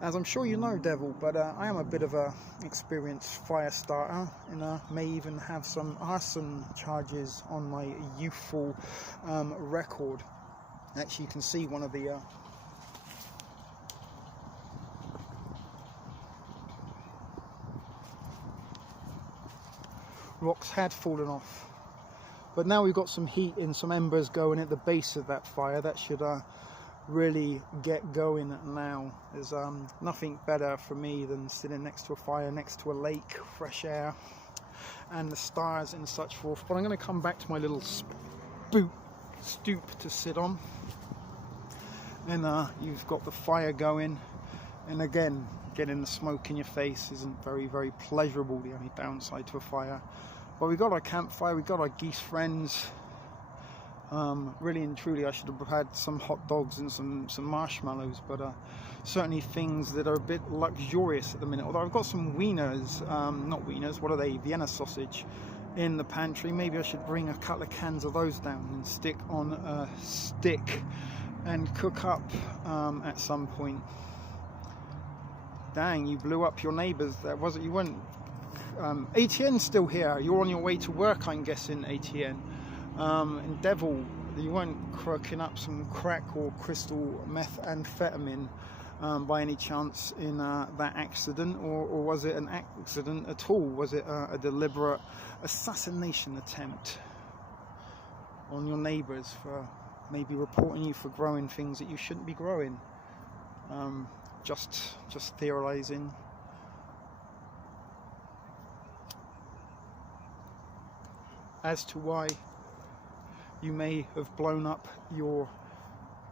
as I'm sure you know, Devil, but I am a bit of a experienced fire starter, and may even have some arson charges on my youthful record. Actually, you can see one of the rocks had fallen off. But now we've got some heat and some embers going at the base of that fire. That should really get going now. There's nothing better for me than sitting next to a fire, next to a lake, fresh air, and the stars and such forth. But I'm going to come back to my little stoop to sit on. And you've got the fire going, and again, getting the smoke in your face isn't very, very pleasurable, the only downside to a fire. But we've got our campfire, we've got our geese friends. Really and truly, I should have had some hot dogs and some marshmallows, but certainly things that are a bit luxurious at the minute. Although I've got some wieners, not wieners, what are they? Vienna sausage in the pantry. Maybe I should bring a couple of cans of those down and stick on a stick and cook up at some point. Dang, you blew up your neighbours there, was it? You weren't... ATN's still here. You're on your way to work, I'm guessing, ATN. And Devil, you weren't cracking up some crack or crystal methamphetamine by any chance in that accident, or was it an accident at all? Was it a deliberate assassination attempt on your neighbours for maybe reporting you for growing things that you shouldn't be growing? Just theorizing. As to why you may have blown up your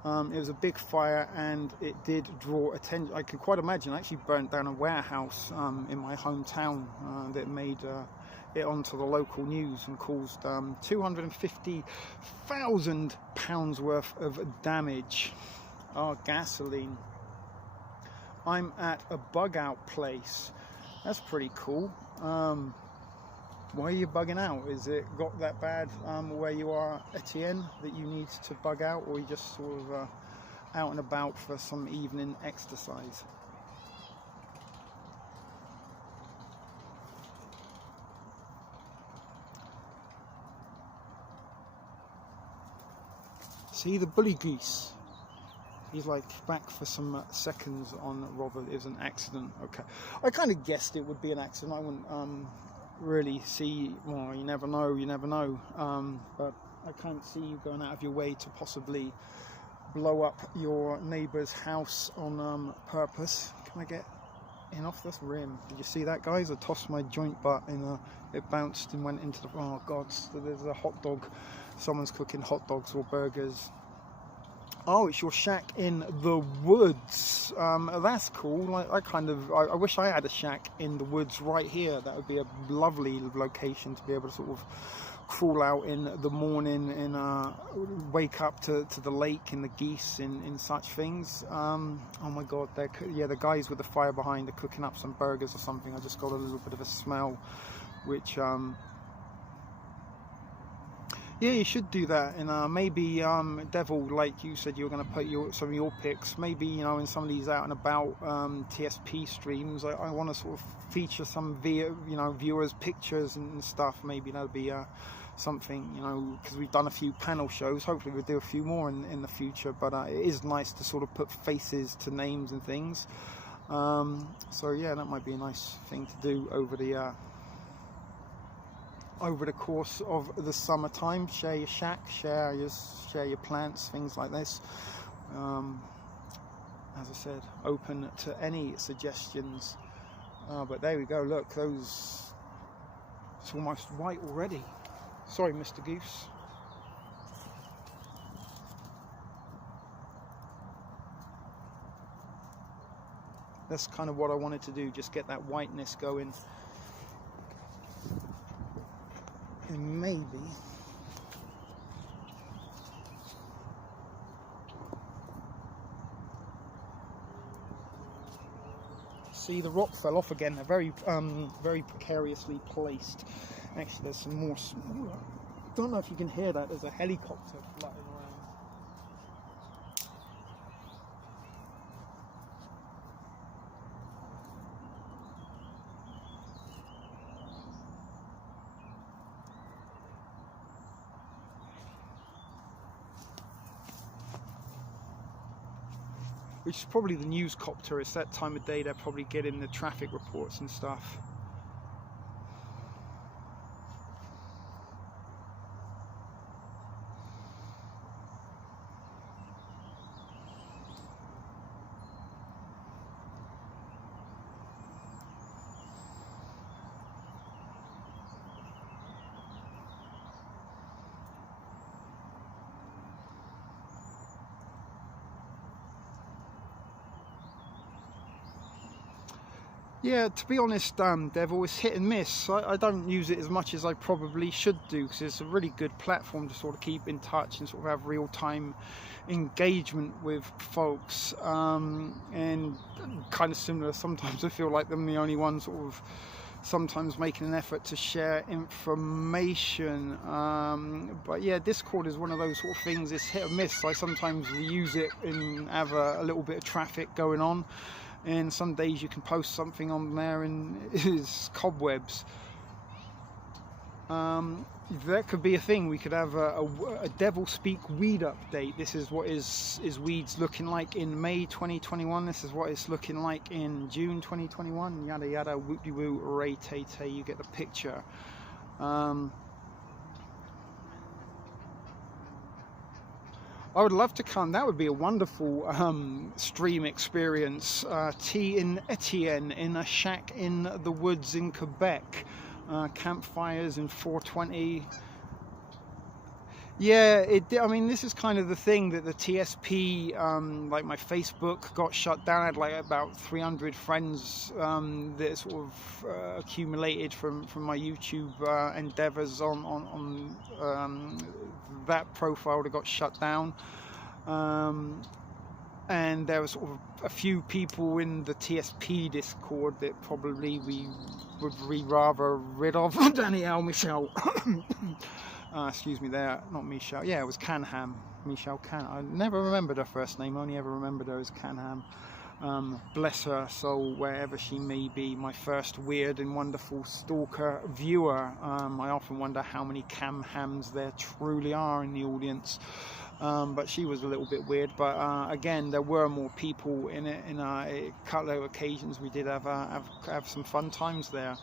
it was a big fire, and it did draw attention. I could quite imagine. I actually burnt down a warehouse in my hometown that made it onto the local news and caused £250,000 worth of damage. Gasoline. I'm at a bug out place. That's pretty cool. Why are you bugging out? Is it got that bad where you are, Etienne, that you need to bug out, or are you just sort of out and about for some evening exercise? See the bully geese? He's like back for some seconds on Robert. It was an accident. Okay, I kind of guessed it would be an accident. I wouldn't really see, well, you never know, but I can't see you going out of your way to possibly blow up your neighbour's house on purpose. Can I get in off this rim? Did you see that, guys? I tossed my joint butt in it bounced and went into the, oh god, so there's a hot dog, someone's cooking hot dogs or burgers. Oh, it's your shack in the woods. That's cool. I wish I had a shack in the woods right here. That would be a lovely location to be able to sort of crawl out in the morning and wake up to the lake and the geese and such things. Oh my god, the guys with the fire behind are cooking up some burgers or something. I just got a little bit of a smell, which yeah, you should do that. And maybe Devil, like you said, you're going to put some of your pics, maybe, you know, in some of these out and about TSP streams. I want to sort of feature some viewers' pictures and stuff. Maybe that'll be something, you know, because we've done a few panel shows. Hopefully we'll do a few more in the future, but it is nice to sort of put faces to names and things. So yeah, that might be a nice thing to do over the course of the summertime. Share your shack, share your plants, things like this. As I said, open to any suggestions. But there we go, look, it's almost white already. Sorry, Mr. Goose. That's kind of what I wanted to do, just get that whiteness going. And maybe see, the rock fell off again. They're very precariously placed. Actually, there's some more. I don't know if you can hear that. There's a helicopter flying around. Which is probably the news copter. It's that time of day they're probably getting the traffic reports and stuff. Yeah, to be honest, Devil, it's hit and miss. I don't use it as much as I probably should do, because it's a really good platform to sort of keep in touch and sort of have real-time engagement with folks, and kind of similar. Sometimes I feel like I'm the only one sort of sometimes making an effort to share information, but yeah, Discord is one of those sort of things. It's hit or miss. I sometimes use it and have a little bit of traffic going on, and some days you can post something on there and it's cobwebs. That could be a thing. We could have a Devil Speak weed update. This is what is weeds looking like in May 2021. This is what it's looking like in June 2021. Yada yada, whoop de woo, ray tay tay. You get the picture. I would love to come. That would be a wonderful stream experience. Tea in Etienne, in a shack in the woods in Quebec. Campfires in 420. Yeah, I mean, this is kind of the thing that the TSP, like my Facebook got shut down. I had like about 300 friends that sort of accumulated from my YouTube endeavors on that profile that got shut down. And there was sort of a few people in the TSP Discord that probably we would rather rid of. Danielle, Michelle. Excuse me there, not Michelle. Yeah, it was Canham. Michelle Can. I never remembered her first name, only ever remembered her as Canham. Bless her soul, wherever she may be. My first weird and wonderful stalker viewer. I often wonder how many Camhams there truly are in the audience. But she was a little bit weird. But again, there were more people in it. In a couple of occasions, we did have some fun times there.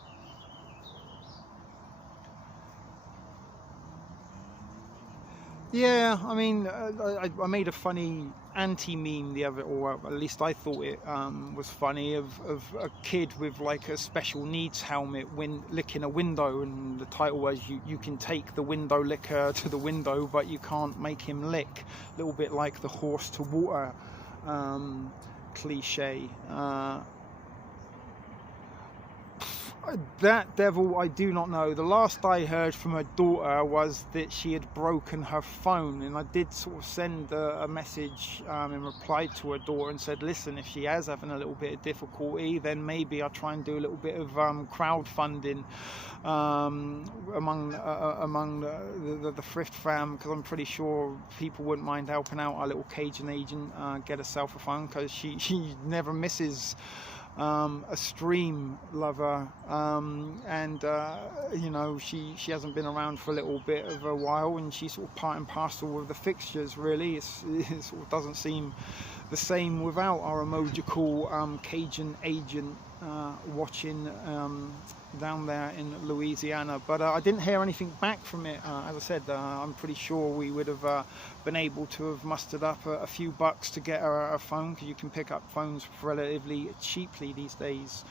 Yeah, I mean, I made a funny anti-meme the other, or at least I thought it was funny, of a kid with like a special needs helmet licking a window, and the title was you can take the window licker to the window, but you can't make him lick. A little bit like the horse to water cliche. That Devil, I do not know. The last I heard from her daughter was that she had broken her phone, and I did sort of send a message in reply to her daughter and said, listen, if she has having a little bit of difficulty, then maybe I'll try and do a little bit of crowdfunding among the Thrift fam, because I'm pretty sure people wouldn't mind helping out our little Cajun agent get herself a phone, because she never misses a stream lover, and you know, she hasn't been around for a little bit of a while, and she's sort of part and parcel with the fixtures, really. It sort of doesn't seem the same without our emojical Cajun agent watching down there in Louisiana. But I didn't hear anything back from it. As I said, I'm pretty sure we would have been able to have mustered up a few bucks to get her a phone, because you can pick up phones relatively cheaply these days,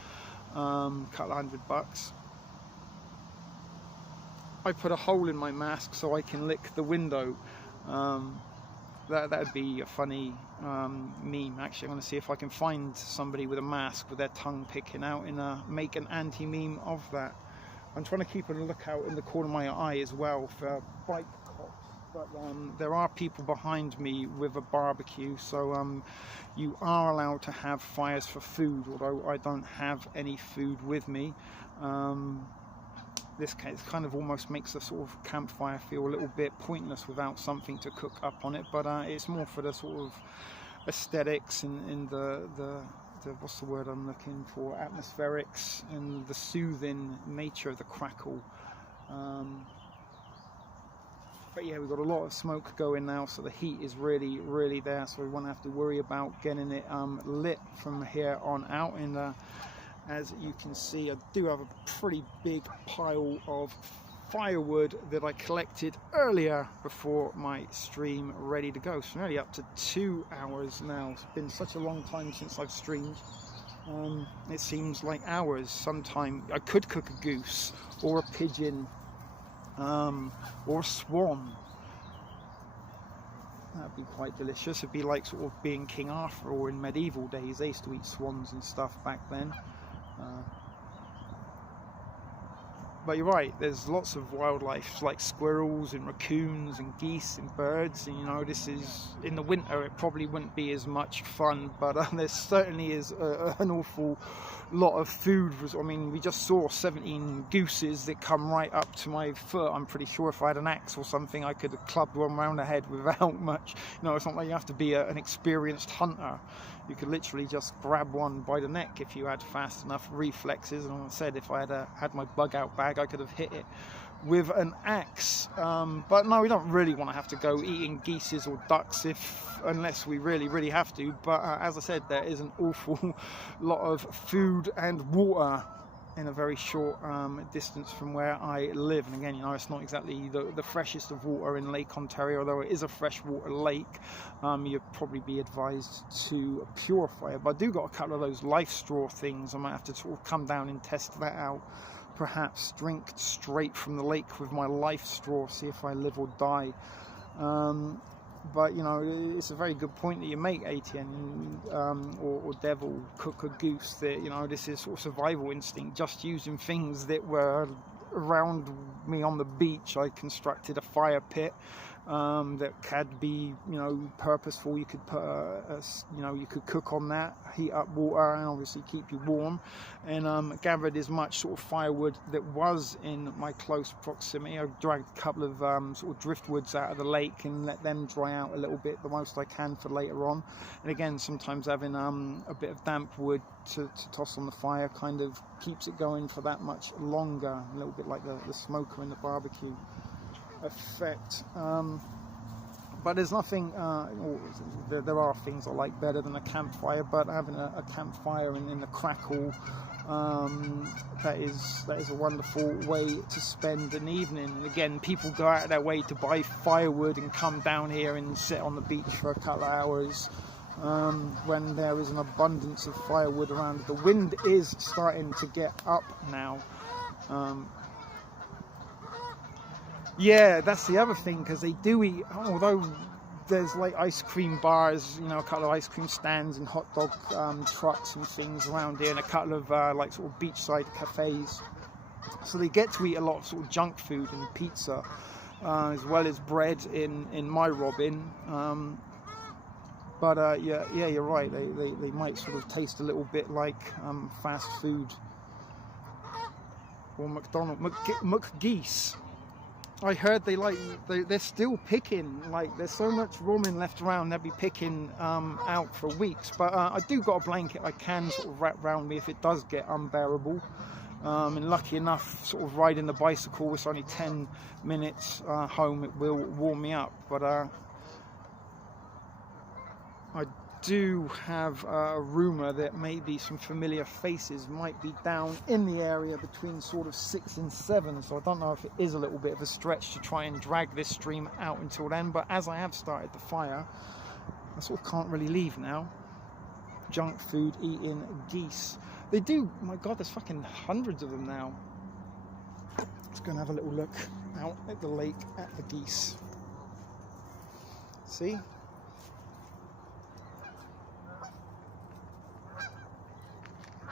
couple of $100. I put a hole in my mask so I can lick the window. That would be a funny meme. Actually, I'm going to see if I can find somebody with a mask with their tongue picking out and make an anti-meme of that. I'm trying to keep a lookout in the corner of my eye as well for bike cops, but there are people behind me with a barbecue, so you are allowed to have fires for food, although I don't have any food with me. This case kind of almost makes the sort of campfire feel a little bit pointless without something to cook up on it, but it's more for the sort of aesthetics and the what's the word I'm looking for, atmospherics, and the soothing nature of the crackle. But yeah, we've got a lot of smoke going now, so the heat is really there, so we won't have to worry about getting it lit from here on out. And as you can see, I do have a pretty big pile of firewood that I collected earlier before my stream ready to go. So I'm nearly up to 2 hours now. It's been such a long time since I've streamed. It seems like hours. Sometime I could cook a goose or a pigeon or a swan. That'd be quite delicious. It'd be like sort of being King Arthur, or in medieval days they used to eat swans and stuff back then. But you're right, there's lots of wildlife like squirrels and raccoons and geese and birds, and you know, this is, in the winter it probably wouldn't be as much fun, but there certainly is an awful lot of food. I mean, we just saw 17 gooses that come right up to my foot. I'm pretty sure if I had an axe or something I could have clubbed one round the head without much. You know, it's not like you have to be an experienced hunter. You could literally just grab one by the neck if you had fast enough reflexes. And like I said, if I had my bug out bag, I could have hit it with an axe. But no, we don't really want to have to go eating geeses or ducks unless we really have to. But as I said, there is an awful lot of food and water in a very short distance from where I live. And again, you know, it's not exactly the freshest of water in Lake Ontario, although it is a freshwater lake. You'd probably be advised to purify it. But I do got a couple of those life straw things. I might have to sort of come down and test that out. Perhaps drink straight from the lake with my life straw, see if I live or die. But you know, it's a very good point that you make, Etienne, or Devil. Cook a goose. That, you know, this is sort of survival instinct. Just using things that were around me on the beach. I constructed a fire pit that could be, you know, purposeful. You could put you know, you could cook on that, heat up water, and obviously keep you warm. And gathered as much sort of firewood that was in my close proximity. I dragged a couple of sort of driftwoods out of the lake and let them dry out a little bit, the most I can for later on. And again, sometimes having a bit of damp wood to toss on the fire kind of keeps it going for that much longer, a little bit like the smoker in the barbecue effect. But there's nothing, there are things I like better than a campfire, but having a campfire in the crackle, that is a wonderful way to spend an evening. And again, people go out of their way to buy firewood and come down here and sit on the beach for a couple of hours when there is an abundance of firewood around. The wind is starting to get up now. Yeah, that's the other thing, because they do eat, although there's like ice cream bars, you know, a couple of ice cream stands and hot dog trucks and things around here, and a couple of like sort of beachside cafes. So they get to eat a lot of sort of junk food and pizza, as well as bread in my Robin. But yeah, you're right. They might sort of taste a little bit like fast food or McDonald's McGeese. I heard they're still picking, like there's so much ramen left around, they'll be picking out for weeks. But I do got a blanket I can sort of wrap around me if it does get unbearable. And lucky enough, sort of riding the bicycle, it's only 10 minutes home, it will warm me up. But I do have a rumour that maybe some familiar faces might be down in the area between sort of 6 and 7, so I don't know if it is a little bit of a stretch to try and drag this stream out until then. But as I have started the fire, I sort of can't really leave now. Junk food eating geese. They do, my god, there's fucking hundreds of them now. Let's go and have a little look out at the lake at the geese. See?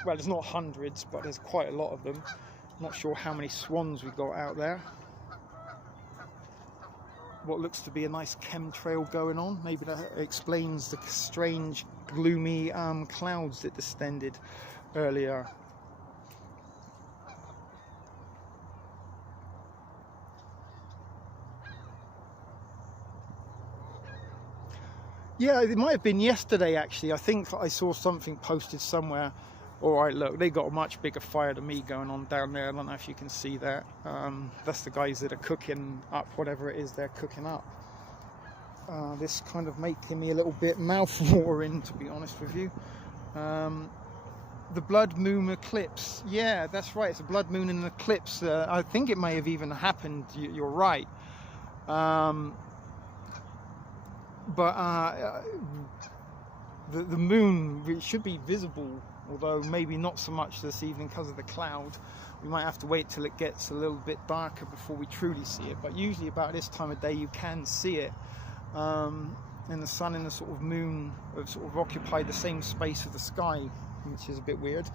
Well, there's not hundreds, but there's quite a lot of them. Not sure how many swans we've got out there. What looks to be a nice chemtrail going on. Maybe that explains the strange, gloomy clouds that descended earlier. Yeah, it might have been yesterday, actually. I think I saw something posted somewhere. All right, look, they got a much bigger fire than me going on down there. I don't know if you can see that. That's the guys that are cooking up whatever it is they're cooking up. This kind of making me a little bit mouth-watering, to be honest with you. The blood moon eclipse. Yeah, that's right. It's a blood moon and an eclipse. I think it may have even happened. You're right. But the moon should be visible, although maybe not so much this evening because of the cloud. We might have to wait till it gets a little bit darker before we truly see it. But usually about this time of day you can see it. And the sun and the sort of moon have sort of occupied the same space of the sky, which is a bit weird.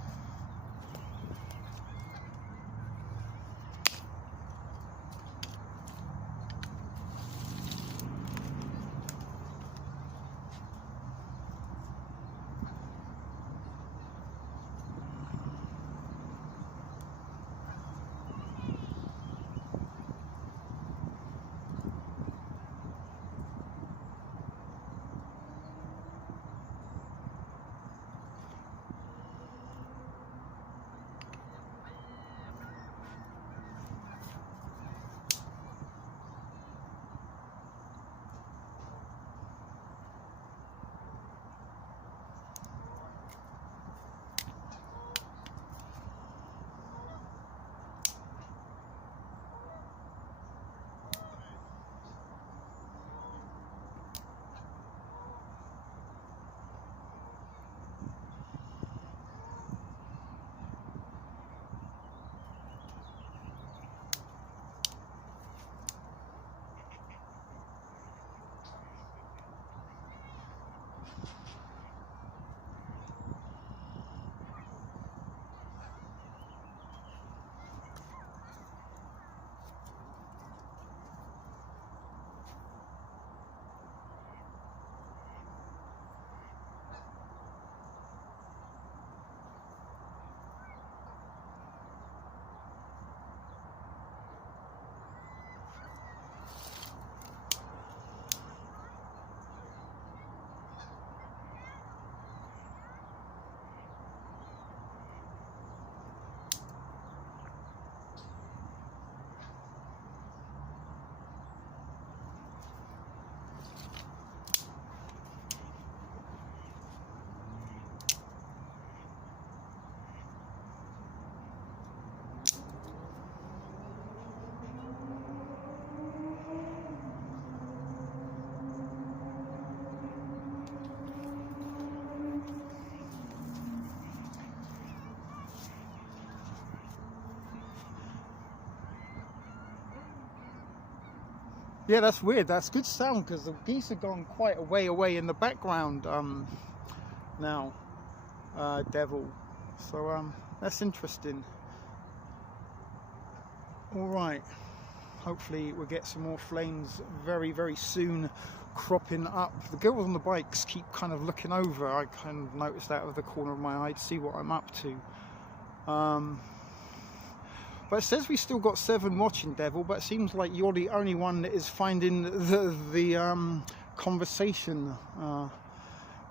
Yeah, that's weird. That's good sound because the geese have gone quite a way away in the background now, Devil. So that's interesting. All right. Hopefully we'll get some more flames very, very soon cropping up. The girls on the bikes keep kind of looking over. I kind of noticed out of the corner of my eye to see what I'm up to. But it says we still got 7 watching, Devil, but it seems like you're the only one that is finding the conversation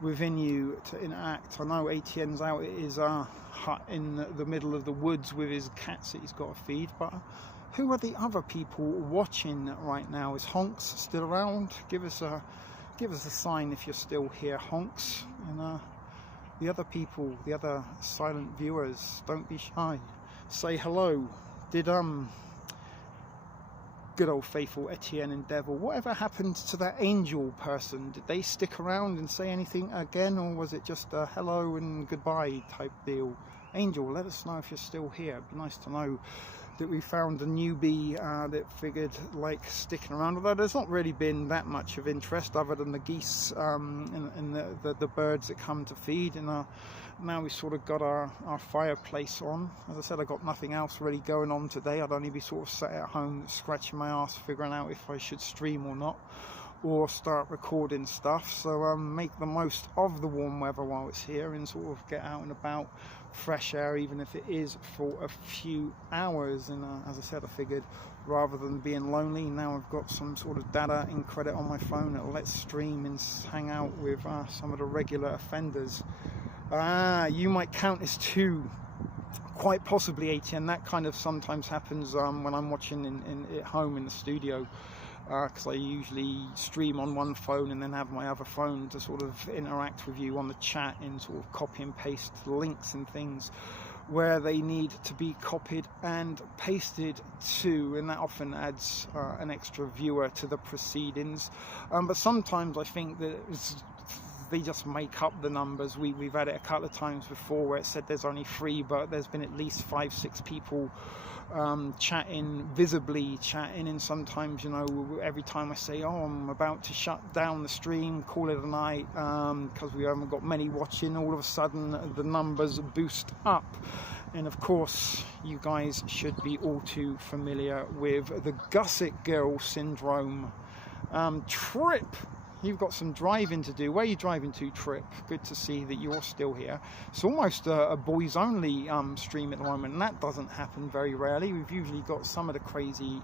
within you to enact. I know Etienne's out at his hut in the middle of the woods with his cats that he's got to feed, but who are the other people watching right now? Is Honks still around? Give us a sign if you're still here, Honks. And the other people, the other silent viewers, don't be shy. Say hello. Did good old faithful Etienne and Devil, whatever happened to that angel person? Did they stick around and say anything again, or was it just a hello and goodbye type deal? Angel, let us know if you're still here. It'd be nice to know that we found a newbie that figured like sticking around, although there's not really been that much of interest other than the geese and the birds that come to feed. And now we sort of got our fireplace on. As I said, I got nothing else really going on today. I'd only be sort of sat at home scratching my ass figuring out if I should stream or not, or start recording stuff. So make the most of the warm weather while it's here and sort of get out and about, fresh air, even if it is for a few hours. And as I said, I figured rather than being lonely, now I've got some sort of data in credit on my phone that lets stream and hang out with some of the regular offenders. You might count as 2, quite possibly, Etienne. That kind of sometimes happens when I'm watching at home in the studio, because I usually stream on one phone and then have my other phone to sort of interact with you on the chat and sort of copy and paste links and things where they need to be copied and pasted to, and that often adds an extra viewer to the proceedings. But sometimes I think that they just make up the numbers. We've had it a couple of times before where it said there's only 3, but there's been at least 5-6 people chatting, visibly chatting. And sometimes, you know, every time I say, oh, I'm about to shut down the stream, call it a night, because we haven't got many watching, all of a sudden the numbers boost up. And of course, you guys should be all too familiar with the Gusset Girl syndrome. Trip, you've got some driving to do. Where are you driving to, Trip? Good to see that you're still here. It's almost a boys only stream at the moment, and that doesn't happen very rarely. We've usually got some of the crazy,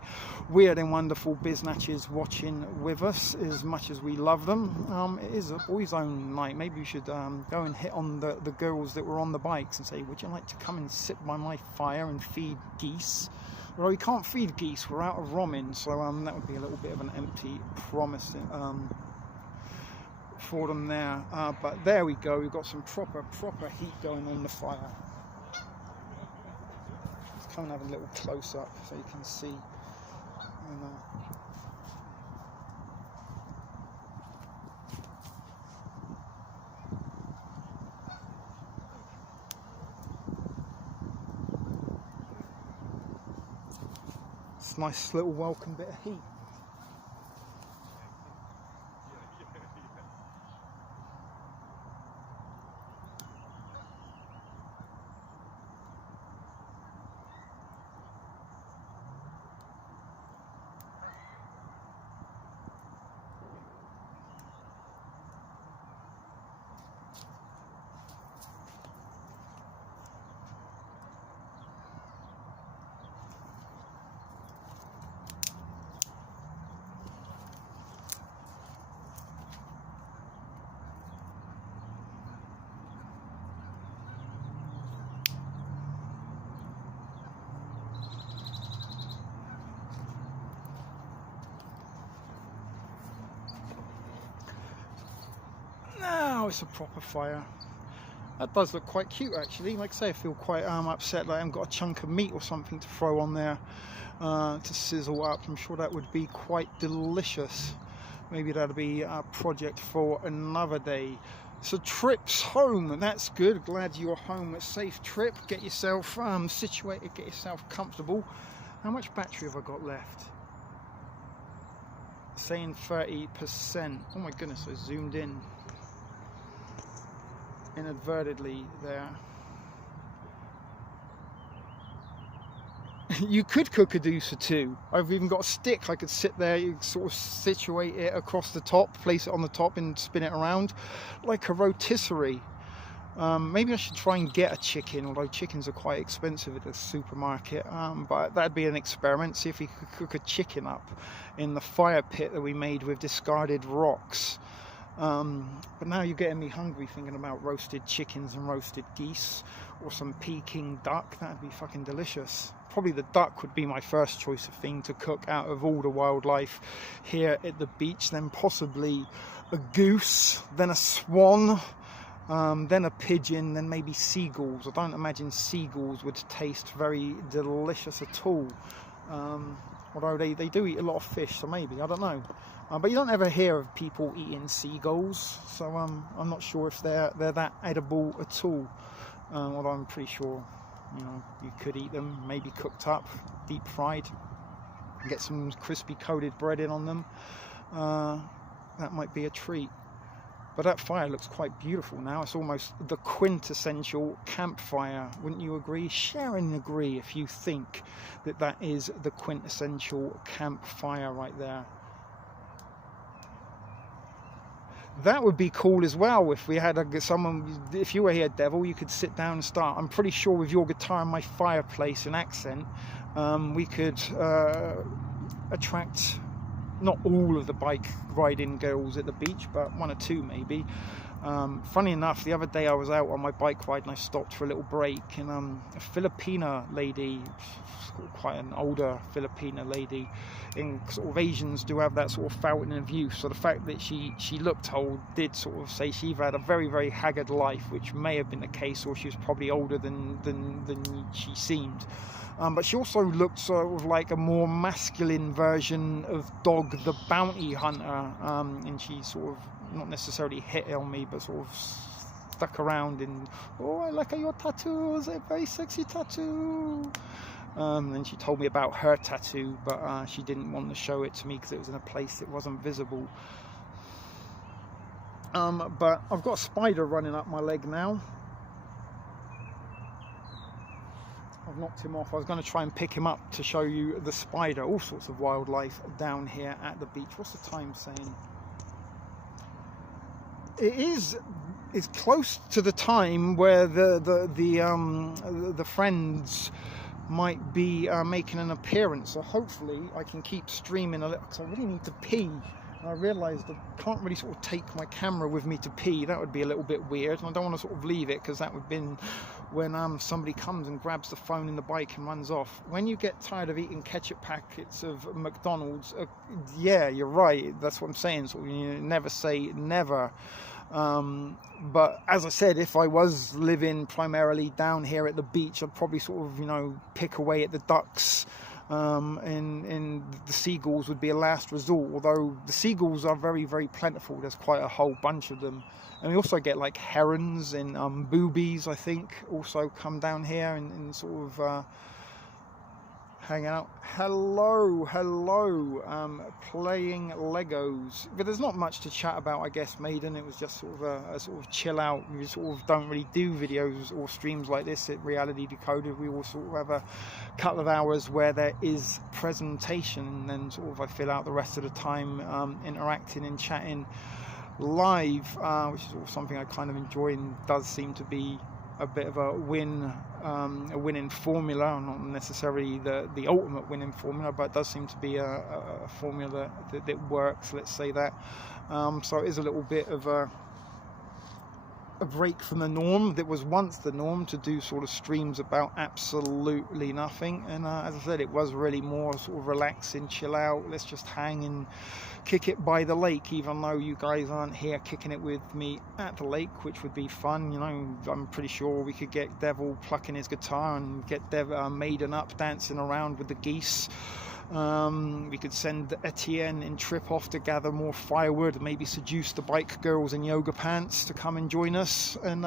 weird and wonderful biznatches watching with us, as much as we love them. It is a boys only night. Maybe we should go and hit on the girls that were on the bikes and say, would you like to come and sit by my fire and feed geese? Well, we can't feed geese, we're out of romin, so that would be a little bit of an empty promise for them there. But there we go, we've got some proper heat going on the fire. Let's come and have a little close up so you can see. It's a nice little welcome bit of heat. Now it's a proper fire. That does look quite cute actually. Like I say, I feel quite upset that I haven't got a chunk of meat or something to throw on there to sizzle up. I'm sure that would be quite delicious. Maybe that'll be a project for another day. So Trip's home, that's good. Glad you're home. A safe trip. Get yourself situated, get yourself comfortable. How much battery have I got left? saying 30%. Oh my goodness, I zoomed in inadvertently there. You could cook a deucer too. I've even got a stick. I could sit there, you sort of situate it across the top, place it on the top and spin it around like a rotisserie. Maybe I should try and get a chicken, although chickens are quite expensive at the supermarket. But that'd be an experiment, see if we could cook a chicken up in the fire pit that we made with discarded rocks. But now you're getting me hungry thinking about roasted chickens and roasted geese, or some Peking duck. That'd be fucking delicious. Probably the duck would be my first choice of thing to cook out of all the wildlife here at the beach, then possibly a goose, then a swan, then a pigeon, then maybe seagulls. I don't imagine seagulls would taste very delicious at all, although they do eat a lot of fish, so maybe, I don't know. But you don't ever hear of people eating seagulls, so I'm not sure if they're that edible at all, although I'm pretty sure, you know, you could eat them, maybe cooked up, deep fried, get some crispy coated bread in on them. That might be a treat. But that fire looks quite beautiful now. It's almost the quintessential campfire, wouldn't you agree? Share and agree if you think that that is the quintessential campfire right there. That would be cool as well if we had someone, if you were here, Devil, you could sit down and start. I'm pretty sure with your guitar and my fireplace and accent, we could attract not all of the bike riding girls at the beach, but one or two maybe. Funny enough, the other day I was out on my bike ride and I stopped for a little break, and a Filipina lady, quite an older Filipina lady, in sort of Asians do have that sort of fountain of youth, so the fact that she looked old did sort of say she either had a very, very haggard life, which may have been the case, or she was probably older than she seemed. But she also looked sort of like a more masculine version of Dog the Bounty Hunter, and she sort of not necessarily hit on me, but sort of stuck around and, oh, I like your tattoos, a very sexy tattoo. And she told me about her tattoo, but she didn't want to show it to me because it was in a place that wasn't visible. But I've got a spider running up my leg now. I've knocked him off. I was going to try and pick him up to show you the spider, all sorts of wildlife down here at the beach. What's the time saying? It's close to the time where the friends might be making an appearance, so hopefully I can keep streaming a little, because I really need to pee. And I realised I can't really sort of take my camera with me to pee. That would be a little bit weird, and I don't want to sort of leave it, because that would have been when somebody comes and grabs the phone in the bike and runs off. When you get tired of eating ketchup packets of McDonald's, yeah, you're right, that's what I'm saying, so you never say never. But as I said, if I was living primarily down here at the beach, I'd probably sort of, you know, pick away at the ducks, and the seagulls would be a last resort, although the seagulls are very, very plentiful. There's quite a whole bunch of them. And we also get like herons and boobies, I think, also come down here and sort of hang out. Hello, playing Legos. But there's not much to chat about, I guess, Maiden. It was just sort of a sort of chill out. We sort of don't really do videos or streams like this at Reality Decoded. We all sort of have a couple of hours where there is presentation, and then sort of I fill out the rest of the time interacting and chatting live, which is sort of something I kind of enjoy, and does seem to be a bit of a winning formula, not necessarily the ultimate winning formula, but it does seem to be a formula that works, let's say that. So it is a little bit of a break from the norm that was once the norm, to do sort of streams about absolutely nothing. And as I said, it was really more sort of relaxing, chill out, let's just hang and kick it by the lake, even though you guys aren't here kicking it with me at the lake, which would be fun. You know, I'm pretty sure we could get Devil plucking his guitar and get Maiden up dancing around with the geese. We could send Etienne and Trip off to gather more firewood, maybe seduce the bike girls in yoga pants to come and join us, and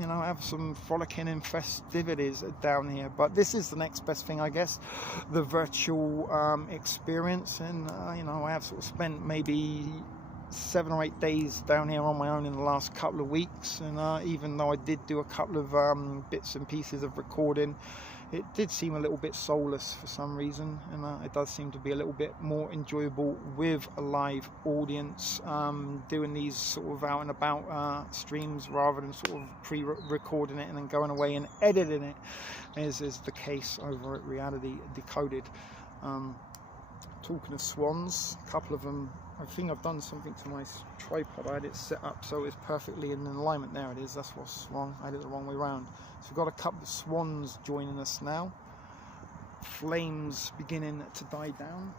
you know, have some frolicking and festivities down here. But this is the next best thing, I guess, the virtual experience. And you know, I have sort of spent maybe 7 or 8 days down here on my own in the last couple of weeks, and even though I did do a couple of bits and pieces of recording, it did seem a little bit soulless for some reason, and it does seem to be a little bit more enjoyable with a live audience, doing these sort of out and about streams rather than sort of pre-recording it and then going away and editing it, as is the case over at Reality Decoded. Talking of swans, a couple of them, I think I've done something to my tripod. I had it set up so it's perfectly in alignment. There it is, that's what's wrong. I had it the wrong way around. So we've got a couple of swans joining us now. Flames beginning to die down.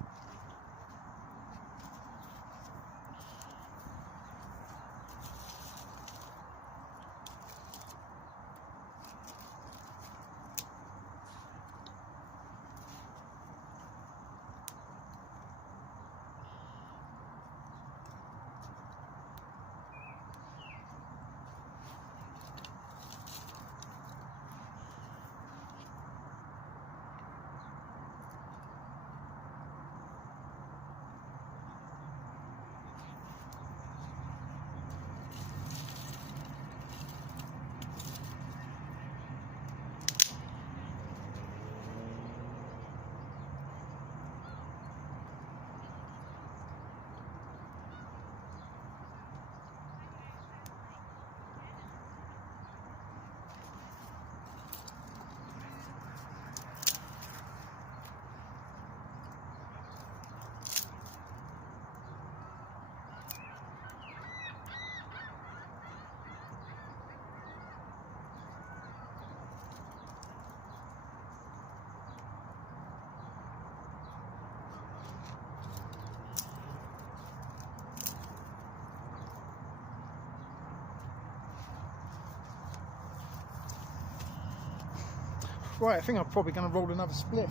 Right, I think I'm probably going to roll another spliff.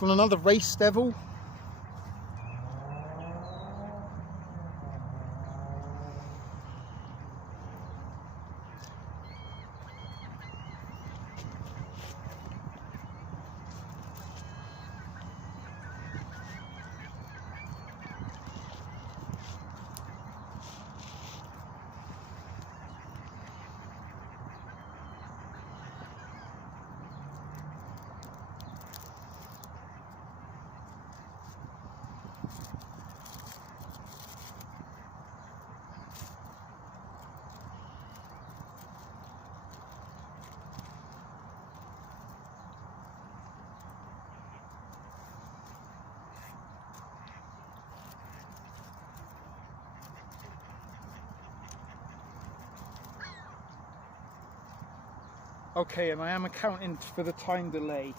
On another race devil. Okay, and I am accounting for the time delay.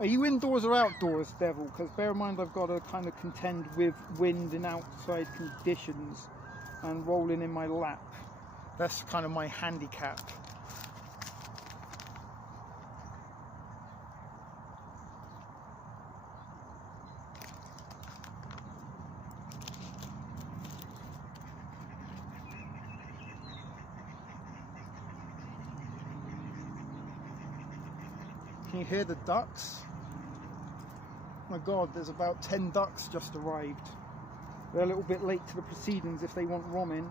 Are you indoors or outdoors, Devil? Because bear in mind I've got to kind of contend with wind and outside conditions and rolling in my lap. That's kind of my handicap. Can you hear the ducks? Oh my God, there's about 10 ducks just arrived. They're a little bit late to the proceedings if they want romming.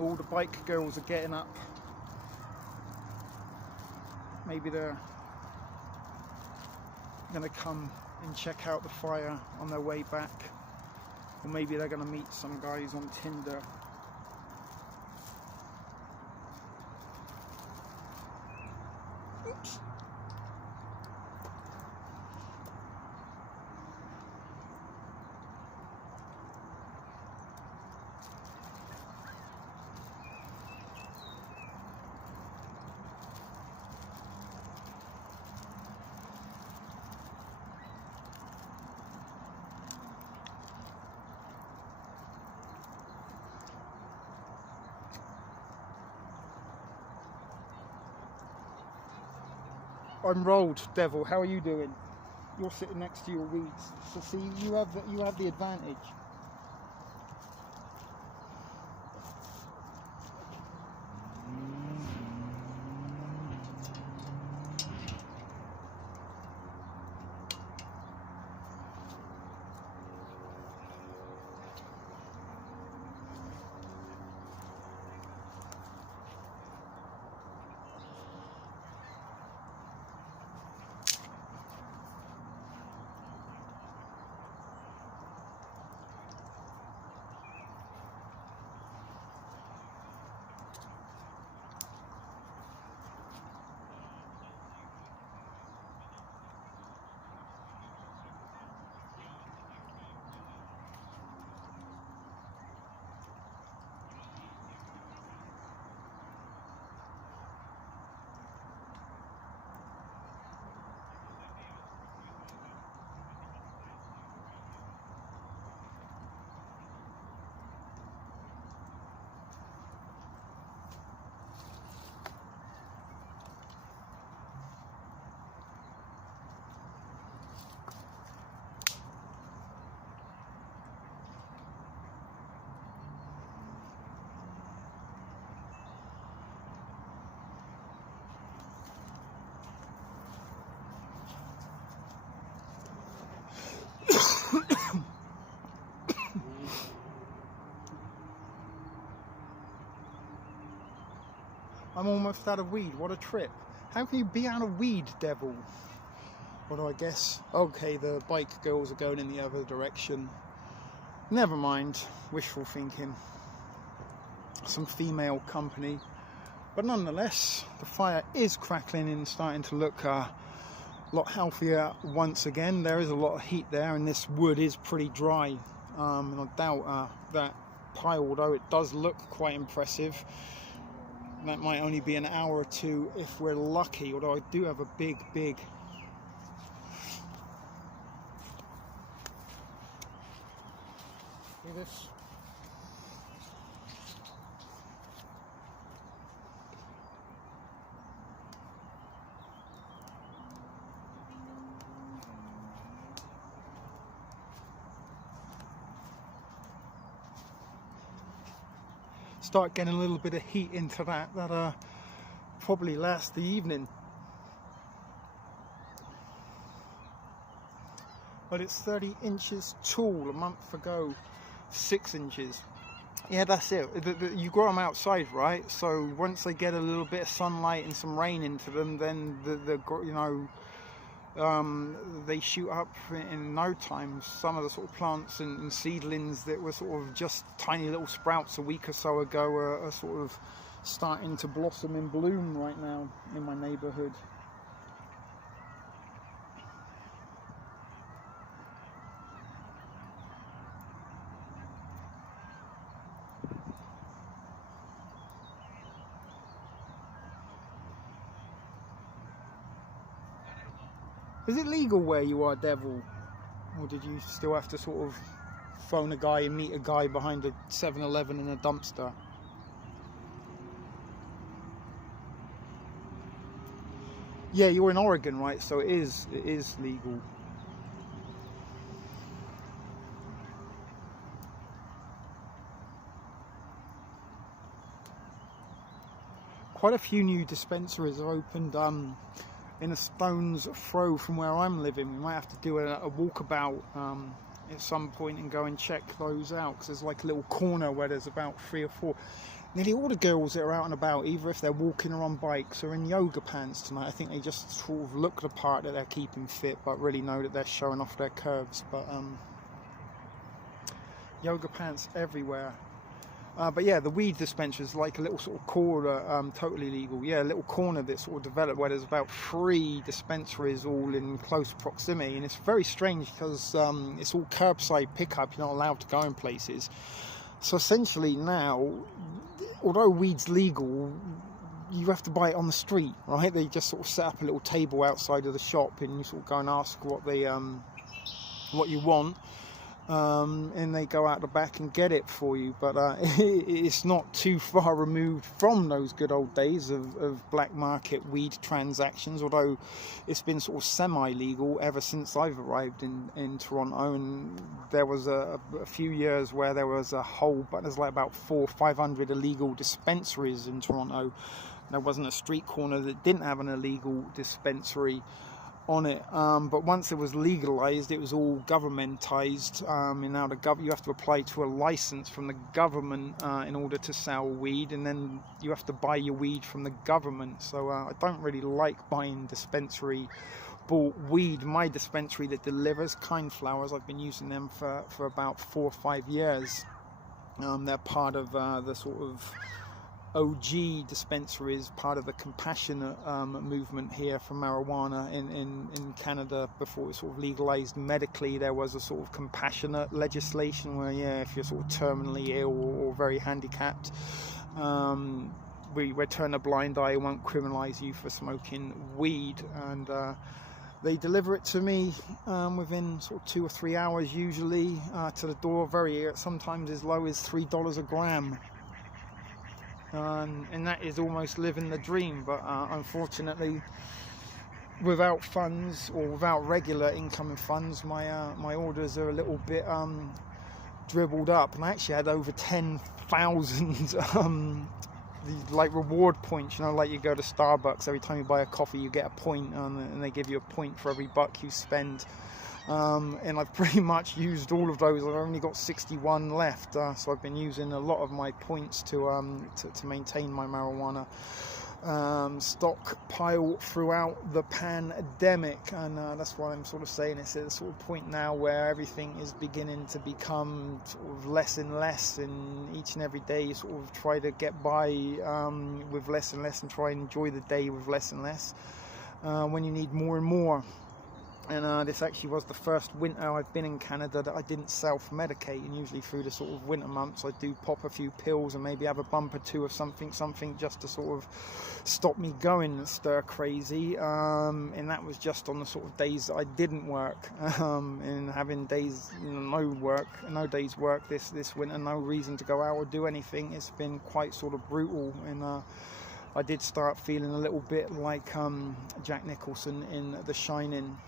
All the bike girls are getting up. Maybe they're gonna come and check out the fire on their way back. Or maybe they're gonna meet some guys on Tinder. Oops. I'm rolled, Devil. How are you doing? You're sitting next to your weeds, so see, you have the advantage. I'm almost out of weed. What a trip. How can you be out of weed, Devil? What do I guess? Okay, the bike girls are going in the other direction. Never mind. Wishful thinking. Some female company. But nonetheless, the fire is crackling and starting to look a lot healthier once again. There is a lot of heat there, and this wood is pretty dry. And I doubt that pile, although it does look quite impressive, that might only be an hour or two if we're lucky, although I do have a big see this? Start getting a little bit of heat into that probably last the evening. But it's 30 inches tall. A month ago, 6 inches. Yeah, that's it. You grow them outside, right? So once they get a little bit of sunlight and some rain into them, then they shoot up in no time. Some of the sort of plants and seedlings that were sort of just tiny little sprouts a week or so ago are sort of starting to blossom and bloom right now in my neighborhood. Is it legal where you are, Devil? Or did you still have to sort of phone a guy and meet a guy behind a 7-Eleven in a dumpster? Yeah, you're in Oregon, right? So it is legal. Quite a few new dispensaries are opened in a stone's throw from where I'm living. We might have to do a walkabout at some point and go and check those out, because there's like a little corner where there's about 3 or 4. Nearly all the girls that are out and about, either if they're walking or on bikes or in yoga pants tonight, I think they just sort of look the part that they're keeping fit, but really know that they're showing off their curves. But yoga pants everywhere. But yeah, the weed dispensary is like a little sort of corner, totally legal. Yeah, a little corner that's sort of developed where there's about 3 dispensaries all in close proximity. And it's very strange because it's all curbside pickup. You're not allowed to go in places. So essentially now, although weed's legal, you have to buy it on the street, right? They just sort of set up a little table outside of the shop and you sort of go and ask what you want. and they go out the back and get it for you. But it's not too far removed from those good old days of black market weed transactions, although it's been sort of semi-legal ever since I've arrived in Toronto. And there was a few years where there was there's like about 400 or 500 illegal dispensaries in Toronto. There wasn't a street corner that didn't have an illegal dispensary on it, but once it was legalized, it was all governmentized, and now you have to apply to a license from the government in order to sell weed, and then you have to buy your weed from the government. So I don't really like buying dispensary bought weed. My dispensary that delivers Kind Flowers, I've been using them for about 4 or 5 years. They're part of the sort of OG dispensaries, part of the compassionate movement here for marijuana in Canada. Before it was sort of legalized medically, there was a sort of compassionate legislation where, yeah, if you're sort of terminally ill or very handicapped, we turn a blind eye, won't criminalize you for smoking weed. And they deliver it to me within sort of 2 or 3 hours usually to the door, sometimes as low as $3 a gram. And that is almost living the dream. But unfortunately, without funds or without regular incoming funds, my orders are a little bit dribbled up. And I actually had over 10,000 these like reward points, like you go to Starbucks, every time you buy a coffee you get a point, and they give you a point for every buck you spend. And I've pretty much used all of those. I've only got 61 left, so I've been using a lot of my points to maintain my marijuana stockpile throughout the pandemic. And that's why I'm sort of saying it's at a sort of point now where everything is beginning to become sort of less and less, and each and every day you sort of try to get by with less and less and try and enjoy the day with less and less when you need more and more. And this actually was the first winter I've been in Canada that I didn't self-medicate. And usually through the sort of winter months I do pop a few pills and maybe have a bump or two of something just to sort of stop me going stir crazy. And that was just on the sort of days that I didn't work. And having days, no days work this winter, no reason to go out or do anything. It's been quite sort of brutal. And I did start feeling a little bit like Jack Nicholson in The Shining.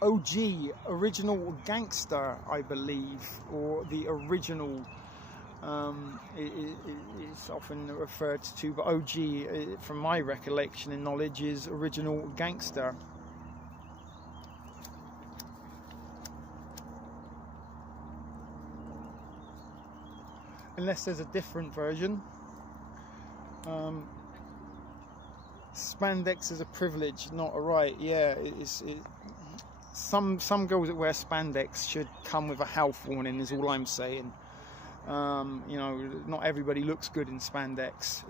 OG, original gangster, I believe, or the original is often referred to, but OG, from my recollection and knowledge, is original gangster. Unless there's a different version. Spandex is a privilege, not a right. Yeah, some girls that wear spandex should come with a health warning, is all I'm saying. Not everybody looks good in spandex.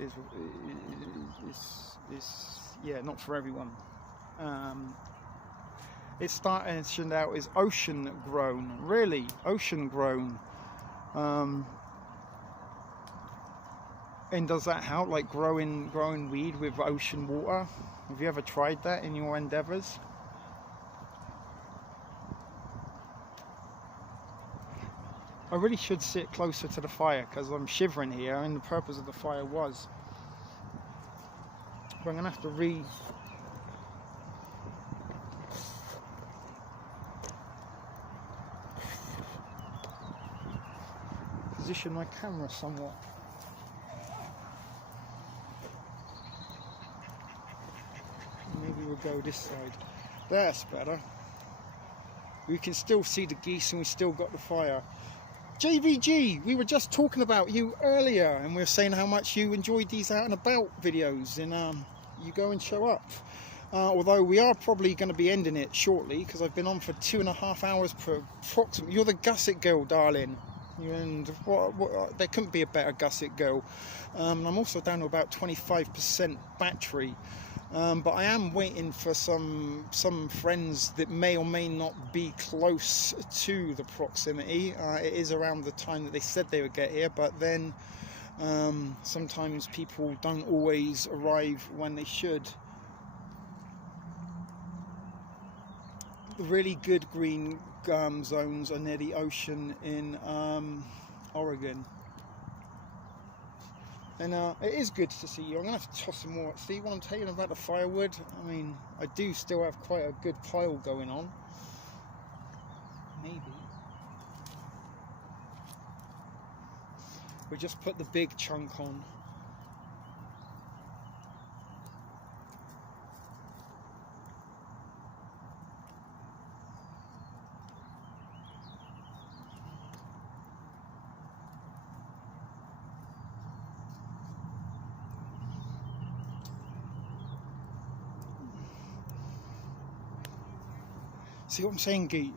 Not for everyone. It started out as ocean grown. Really, ocean grown. And does that help, like growing weed with ocean water? Have you ever tried that in your endeavors? I really should sit closer to the fire because I'm shivering here, and the purpose of the fire was. But I'm going to have to position my camera somewhat. Maybe we'll go this side. That's better. We can still see the geese and we still got the fire. JVG, we were just talking about you earlier, and we were saying how much you enjoyed these out and about videos, and you go and show up. Although we are probably going to be ending it shortly because I've been on for 2.5 hours per approximately. You're the gusset girl, darling. And there couldn't be a better gusset girl. I'm also down to about 25% battery. But I am waiting for some friends that may or may not be close to the proximity. It is around the time that they said they would get here, but then sometimes people don't always arrive when they should. the really good green zones are near the ocean in Oregon. And it is good to see you. I'm going to have to toss some more. See what I'm telling about the firewood? I mean, I do still have quite a good pile going on. Maybe. We just put the big chunk on. See what I'm saying, Gee?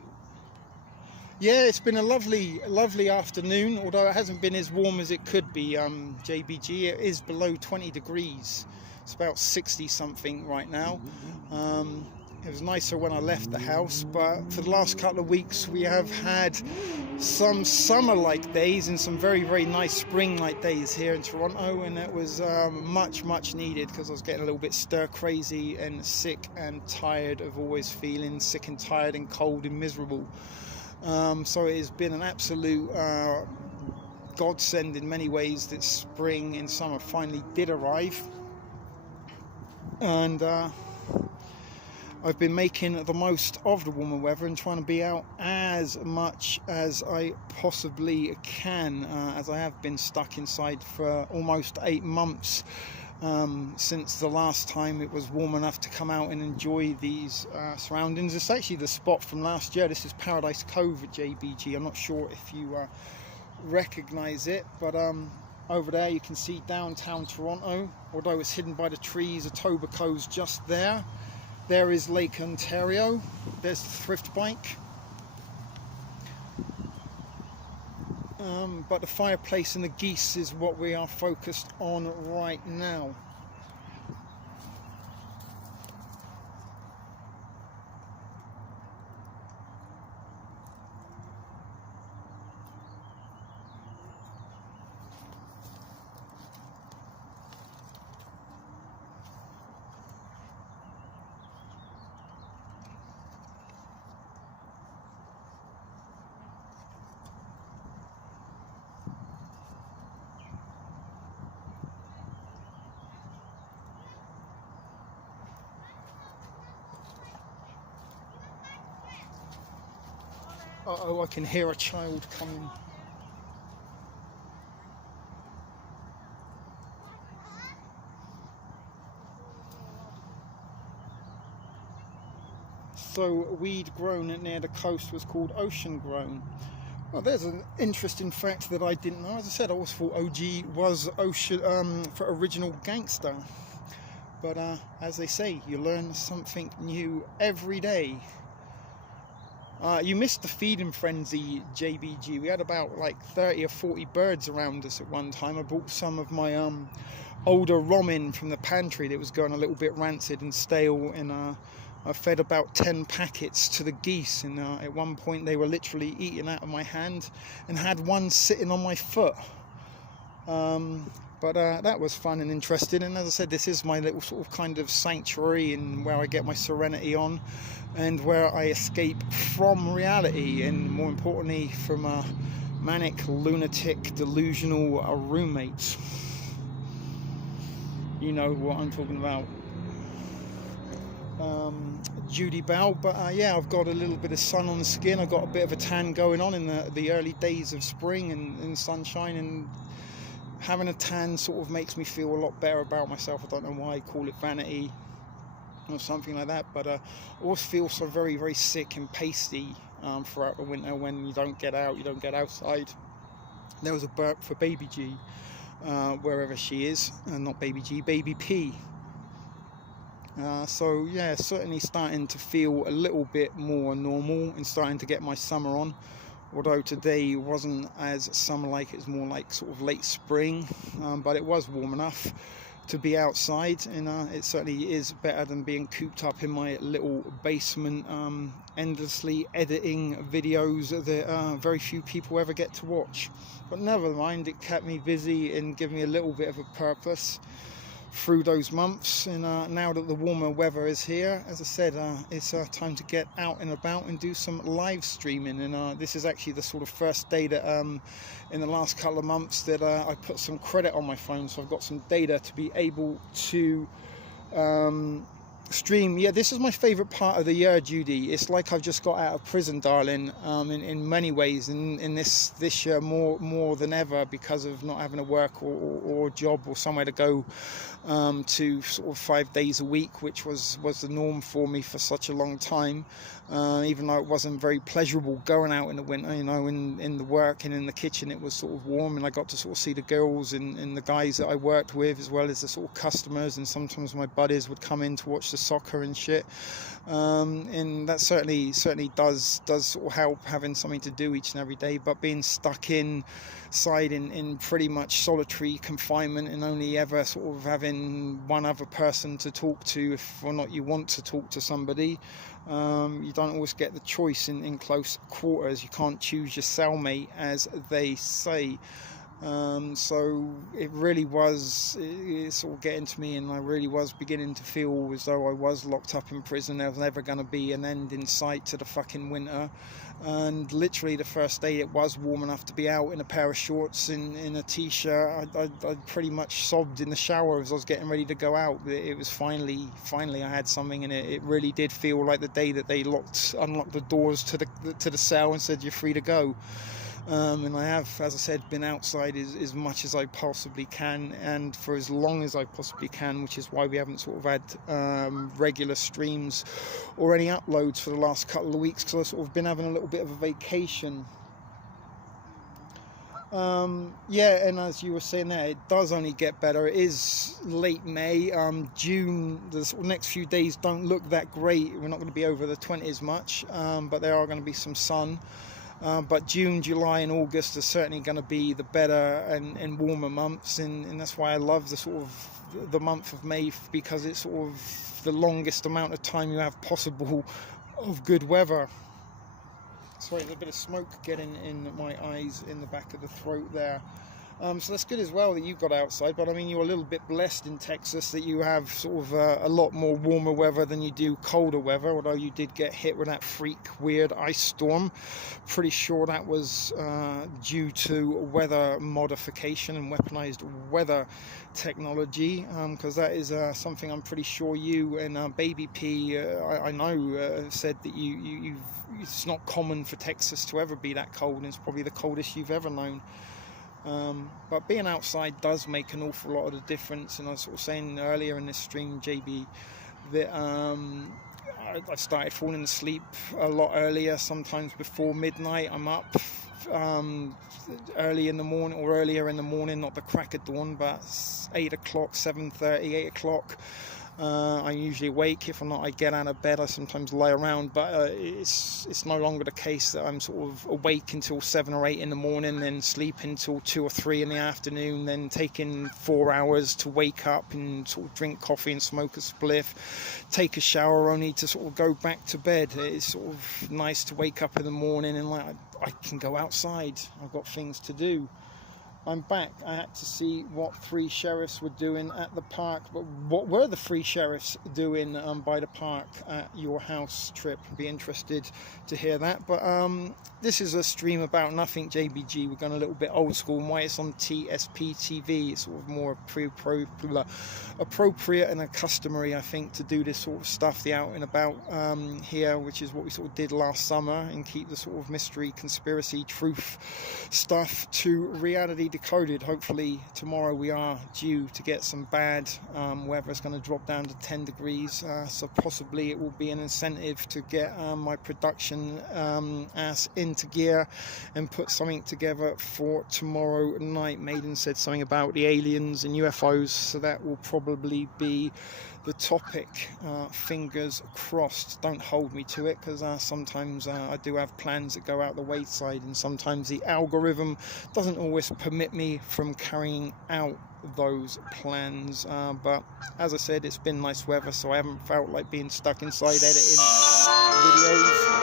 Yeah, it's been a lovely afternoon, although it hasn't been as warm as it could be, JBG. It is below 20 degrees. It's about 60 something right now. It was nicer when I left the house, but for the last couple of weeks we have had some summer-like days and some very nice spring-like days here in Toronto, and it was much needed, because I was getting a little bit stir-crazy and sick and tired of always feeling sick and tired and cold and miserable. So it has been an absolute godsend in many ways that spring and summer finally did arrive, and I've been making the most of the warmer weather and trying to be out as much as I possibly can, as I have been stuck inside for almost 8 months since the last time it was warm enough to come out and enjoy these surroundings. It's actually the spot from last year. This is Paradise Cove at JBG. I'm not sure if you recognize it, but over there you can see downtown Toronto, although it's hidden by the trees. Etobicoke's just there. There is Lake Ontario. There's the thrift bike. But the fireplace and the geese is what we are focused on right now. Uh-oh, I can hear a child coming. So weed grown near the coast was called ocean grown. Well, there's an interesting fact that I didn't know. As I said, I always thought OG was ocean for original gangster. But as they say, you learn something new every day. You missed the feeding frenzy, JBG. We had about like 30 or 40 birds around us at one time. I bought some of my older ramen from the pantry that was going a little bit rancid and stale, and I fed about 10 packets to the geese, and at one point they were literally eating out of my hand and had one sitting on my foot. But that was fun and interesting, and as I said, this is my little sort of kind of sanctuary, and where I get my serenity on, and where I escape from reality, and more importantly from manic, lunatic, delusional roommates. You know what I'm talking about. Judy Bow, but yeah, I've got a little bit of sun on the skin. I've got a bit of a tan going on in the early days of spring and sunshine, and having a tan sort of makes me feel a lot better about myself. I don't know why I call it vanity or something like that, but I always feel so very sick and pasty throughout the winter when you don't get out, you don't get outside. There was a burp for Baby G, wherever she is, not Baby G, Baby P. So yeah, certainly starting to feel a little bit more normal and starting to get my summer on. Although today wasn't as summer-like, it was more like sort of late spring, but it was warm enough to be outside, and it certainly is better than being cooped up in my little basement, endlessly editing videos that very few people ever get to watch. But never mind, it kept me busy and gave me a little bit of a purpose. through those months. And now that the warmer weather is here, as I said, it's time to get out and about and do some live streaming. And this is actually the sort of first day that in the last couple of months that I put some credit on my phone, so I've got some data to be able to stream. Yeah, this is my favorite part of the year, Judy. It's like I've just got out of prison, darling, in many ways, in this year more than ever, because of not having a work or job or somewhere to go to sort of 5 days a week, which was the norm for me for such a long time. Even though it wasn't very pleasurable going out in the winter, you know, in the work and in the kitchen, it was sort of warm, and I got to sort of see the girls and the guys that I worked with, as well as the sort of customers, and sometimes my buddies would come in to watch the soccer and shit. And that certainly does sort of help, having something to do each and every day. But being stuck inside in pretty much solitary confinement, and only ever sort of having one other person to talk to, if or not you want to talk to somebody, you don't always get the choice in close quarters. You can't choose your cellmate, as they say. So it really was sort of getting to me, and I really was beginning to feel as though I was locked up in prison. There was never going to be an end in sight to the fucking winter. And literally the first day it was warm enough to be out in a pair of shorts, in a t-shirt, I pretty much sobbed in the shower as I was getting ready to go out. It was finally I had something, and it really did feel like the day that they unlocked the doors to the cell and said, you're free to go. And I have, as I said, been outside as much as I possibly can, and for as long as I possibly can, which is why we haven't sort of had regular streams or any uploads for the last couple of weeks, because I've sort of been having a little bit of a vacation. Yeah, and as you were saying there, it does only get better. It is late May. June, the sort of next few days don't look that great. We're not going to be over the 20s much, but there are going to be some sun. But June, July and August are certainly going to be the better and warmer months, and that's why I love the sort of the month of May, because it's sort of the longest amount of time you have possible of good weather. Sorry, there's a bit of smoke getting in my eyes, in the back of the throat there. So that's good as well that you got outside, but I mean, you're a little bit blessed in Texas that you have sort of a lot more warmer weather than you do colder weather, although you did get hit with that freak weird ice storm. Pretty sure that was due to weather modification and weaponized weather technology, because that is something I'm pretty sure you and Baby P, I know, said that you've it's not common for Texas to ever be that cold, and it's probably the coldest you've ever known. But being outside does make an awful lot of the difference, and I was sort of saying earlier in this stream, JB, that I started falling asleep a lot earlier, sometimes before midnight. I'm up early in the morning, or earlier in the morning, not the crack of dawn, but 8 o'clock, 7:30, 8 o'clock. I'm usually awake. If I'm not, I get out of bed. I sometimes lie around, but it's no longer the case that I'm sort of awake until 7 or 8 in the morning, then sleep until 2 or 3 in the afternoon, then taking 4 hours to wake up and sort of drink coffee and smoke a spliff, take a shower, only to sort of go back to bed. It's sort of nice to wake up in the morning and like, I can go outside. I've got things to do. I'm back. I had to see what 3 sheriffs were doing at the park. But what were the 3 sheriffs doing by the park at your house trip? I'd be interested to hear that. But this is a stream about nothing, JBG. We're going a little bit old school, and why it's on TSP TV. It's sort of more appropriate and customary, I think, to do this sort of stuff, the out and about here, which is what we sort of did last summer, and keep the sort of mystery, conspiracy, truth stuff to reality decoded. Hopefully tomorrow we are due to get some bad weather. It's going to drop down to 10 degrees, so possibly it will be an incentive to get my production ass into gear and put something together for tomorrow night. Maiden said something about the aliens and UFOs, so that will probably be the topic. Fingers crossed. Don't hold me to it, because sometimes I do have plans that go out the wayside, and sometimes the algorithm doesn't always permit me from carrying out those plans. But as I said, it's been nice weather, so I haven't felt like being stuck inside editing videos.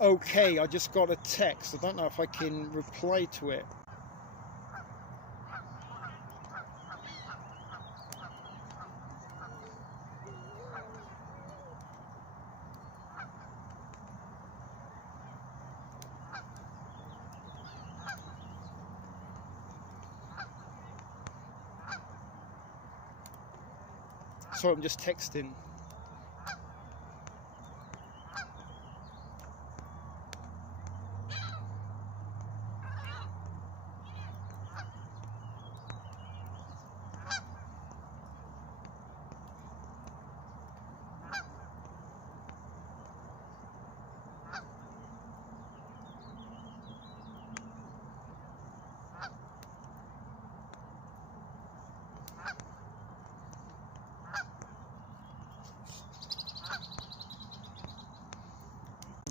Okay, I just got a text. I don't know if I can reply to it. Sorry, I'm just texting.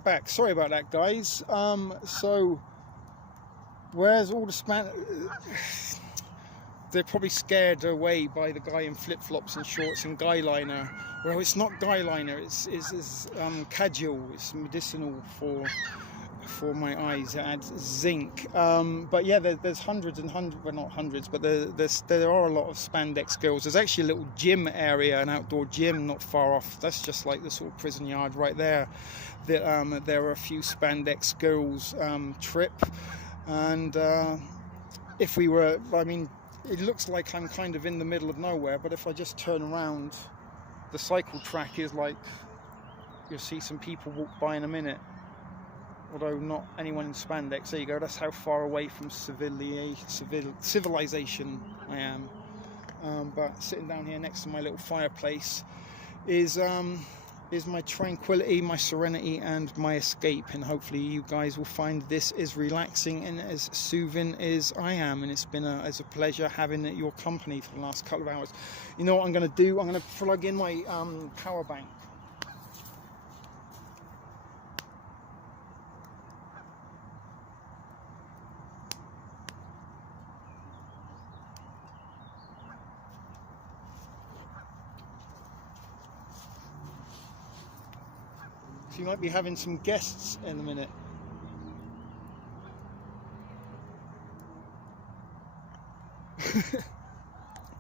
Back. Sorry about that, guys. So where's all the they're probably scared away by the guy in flip-flops and shorts and guy liner. Well, it's not guy liner, it's Cajal. It's medicinal for my eyes. It adds zinc. But yeah, there's hundreds and hundreds, well, not hundreds, but there are a lot of spandex girls. There's actually a little gym area, an outdoor gym not far off. That's just like the sort of prison yard right there. There are a few spandex girls trip, and if we were, I mean, it looks like I'm kind of in the middle of nowhere, but if I just turn around, the cycle track is like, you'll see some people walk by in a minute, although not anyone in spandex. There you go, that's how far away from civilization I am. But sitting down here next to my little fireplace is my tranquility, my serenity, and my escape. And hopefully you guys will find this as relaxing and as soothing as I am. And it's been a pleasure having your company for the last couple of hours. You know what I'm going to do? I'm going to plug in my power bank. You might be having some guests in a minute.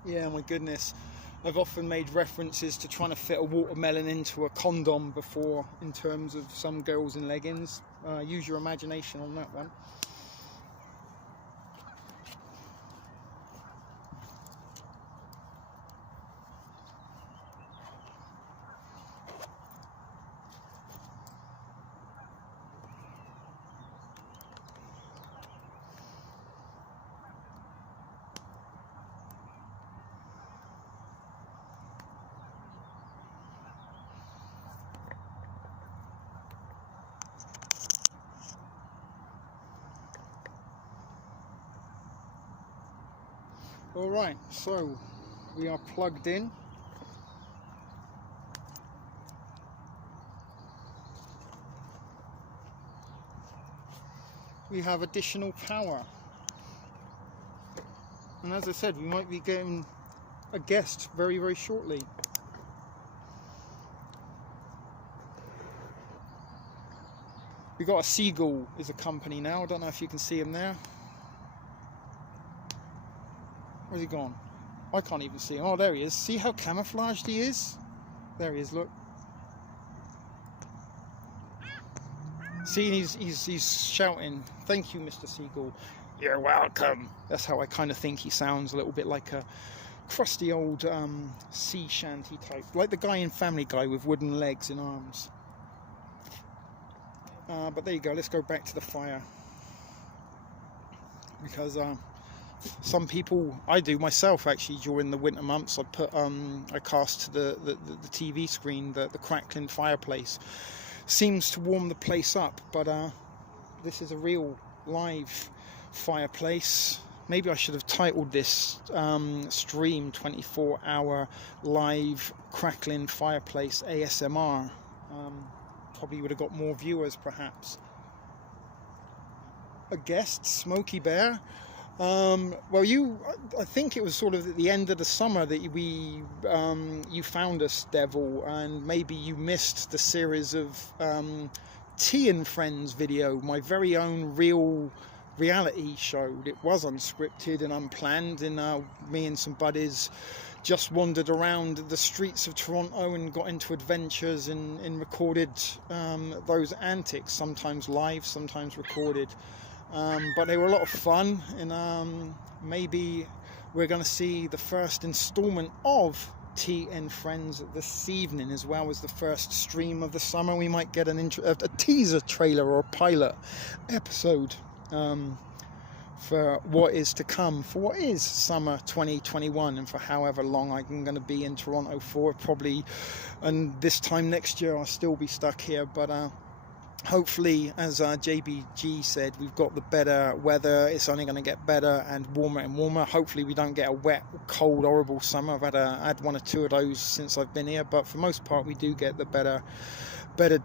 Yeah, my goodness. I've often made references to trying to fit a watermelon into a condom before, in terms of some girls in leggings. Use your imagination on that one. Alright, so we are plugged in. We have additional power. And as I said, we might be getting a guest very, very shortly. We got a seagull as a company now. I don't know if you can see him there. Where's he gone? I can't even see him. Oh, there he is. See how camouflaged he is? There he is, look. See, he's shouting, "Thank you, Mr. Seagull. You're welcome." That's how I kind of think he sounds, a little bit like a crusty old sea shanty type. Like the guy in Family Guy with wooden legs and arms. But there you go, let's go back to the fire. Because some people, I do myself actually, during the winter months, I cast to the TV screen the crackling fireplace. Seems to warm the place up, but this is a real live fireplace. Maybe I should have titled this stream 24-hour live crackling fireplace ASMR. Probably would have got more viewers, perhaps. A guest, Smokey Bear. Well, I think it was sort of at the end of the summer that you found us, Devil, and maybe you missed the series of Tea and Friends video, my very own real reality show. It was unscripted and unplanned, and me and some buddies just wandered around the streets of Toronto and got into adventures and recorded those antics, sometimes live, sometimes recorded. But they were a lot of fun, and maybe we're going to see the first installment of T and friends this evening, as well as the first stream of the summer. We might get a teaser trailer or a pilot episode for what is to come, for what is summer 2021, and for however long I'm going to be in Toronto for. Probably, and this time next year I'll still be stuck here, but hopefully, as JBG said, we've got the better weather. It's only going to get better and warmer. Hopefully we don't get a wet, cold, horrible summer. I've had one or two of those since I've been here, but for the most part we do get the better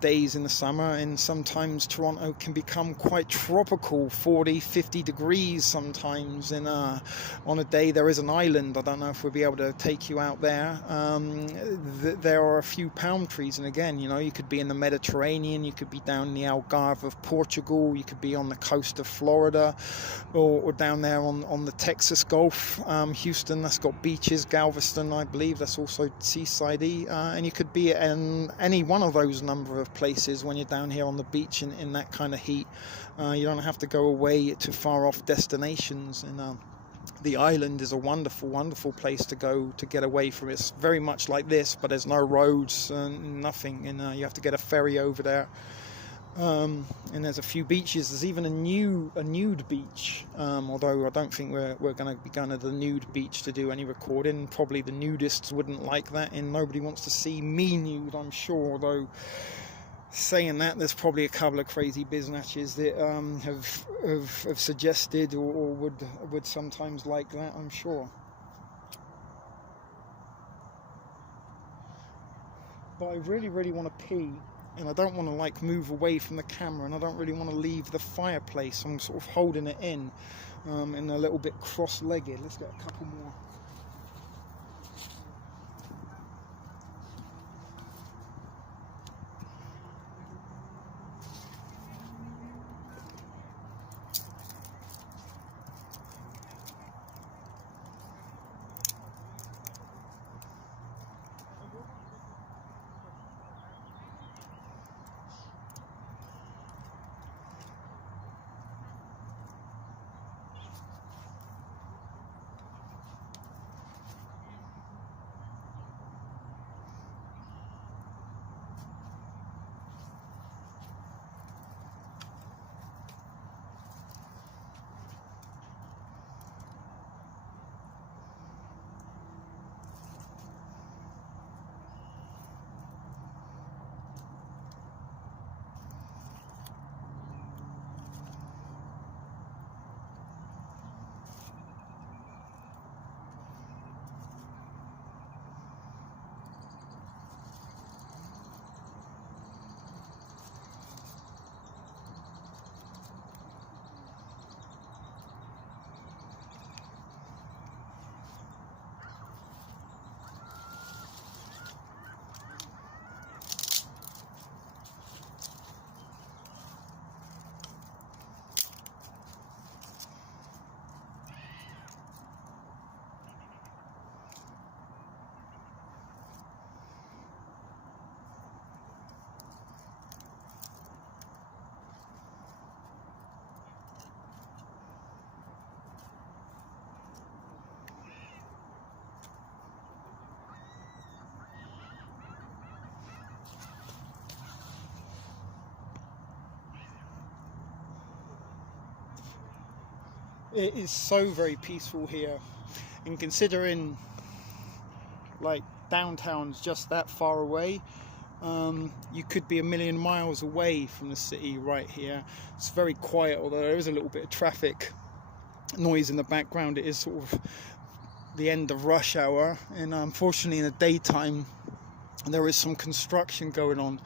days in the summer. And sometimes Toronto can become quite tropical, 40-50 degrees sometimes, and on a day there is an island. I don't know if we'll be able to take you out there. There are a few palm trees, and again, you know, you could be in the Mediterranean, you could be down in the Algarve of Portugal, you could be on the coast of Florida, or down there on the Texas Gulf. Houston, that's got beaches. Galveston, I believe, that's also seaside-y, and you could be in any one of those number of places when you're down here on the beach in that kind of heat. You don't have to go away to far off destinations, and the island is a wonderful place to go to get away from it. It's very much like this, but there's no roads and nothing, and you have to get a ferry over there. And there's a few beaches. There's even a nude beach, although I don't think we're going to be going to the nude beach to do any recording. Probably the nudists wouldn't like that, and nobody wants to see me nude, I'm sure. Although saying that, there's probably a couple of crazy biznatches that have suggested or would sometimes like that, I'm sure. But I really want to pee, and I don't want to like move away from the camera, and I don't really want to leave the fireplace. I'm sort of holding it in and a little bit cross-legged. Let's get a couple more. It is so very peaceful here, and considering like downtown's just that far away, you could be a million miles away from the city right here. It's very quiet, although there is a little bit of traffic noise in the background. It is sort of the end of rush hour, and unfortunately in the daytime there is some construction going on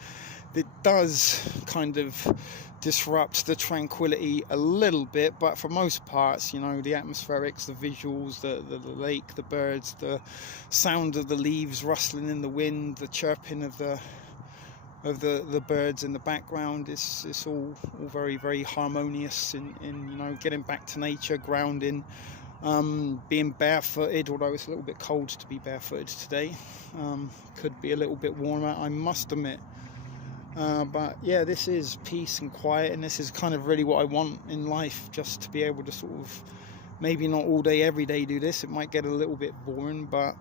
that does kind of disrupt the tranquility a little bit, but for most parts, you know, the atmospherics, the visuals, the lake, the birds, the sound of the leaves rustling in the wind, the chirping of the birds in the background, it's all very, very harmonious, in you know, getting back to nature, grounding, being barefooted, although it's a little bit cold to be barefooted today. Could be a little bit warmer, I must admit. But yeah, this is peace and quiet, and this is kind of really what I want in life, just to be able to sort of, maybe not all day every day do this. It might get a little bit boring, but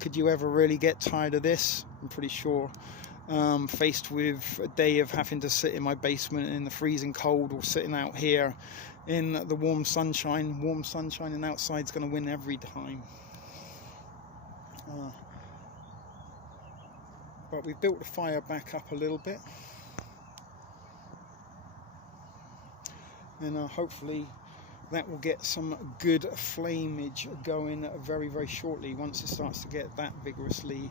could you ever really get tired of this? I'm pretty sure. Faced with a day of having to sit in my basement in the freezing cold, or sitting out here in the warm sunshine and outside's going to win every time. But we've built the fire back up a little bit, and hopefully that will get some good flameage going very, very shortly once it starts to get that vigorously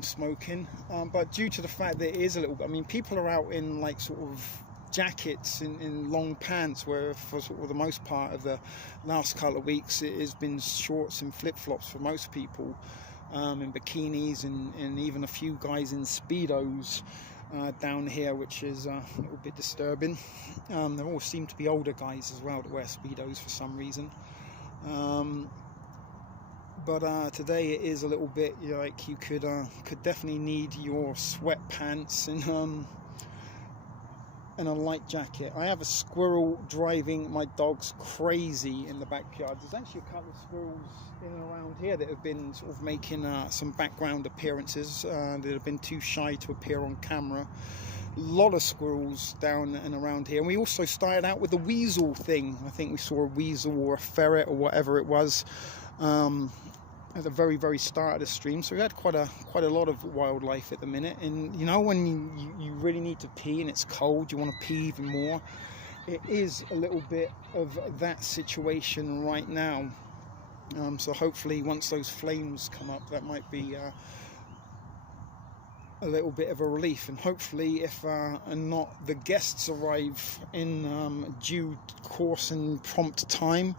smoking. But due to the fact that it is a little, I mean, people are out in like sort of jackets, in long pants, where for sort of the most part of the last couple of weeks it has been shorts and flip-flops for most people, in bikinis, and even a few guys in Speedos down here, which is a little bit disturbing. There all seem to be older guys as well that wear Speedos for some reason. But today it is a little bit like you could definitely need your sweatpants and a light jacket. I have a squirrel driving my dogs crazy in the backyard. There's actually a couple of squirrels in and around here that have been sort of making some background appearances that have been too shy to appear on camera. A lot of squirrels down and around here. And we also started out with the weasel thing. I think we saw a weasel or a ferret or whatever it was at the very, very start of the stream. So we had quite a lot of wildlife at the minute. And you know, when you really need to pee and it's cold, you want to pee even more. It is a little bit of that situation right now. So hopefully once those flames come up, that might be a little bit of a relief. And hopefully if not the guests arrive in due course and prompt time,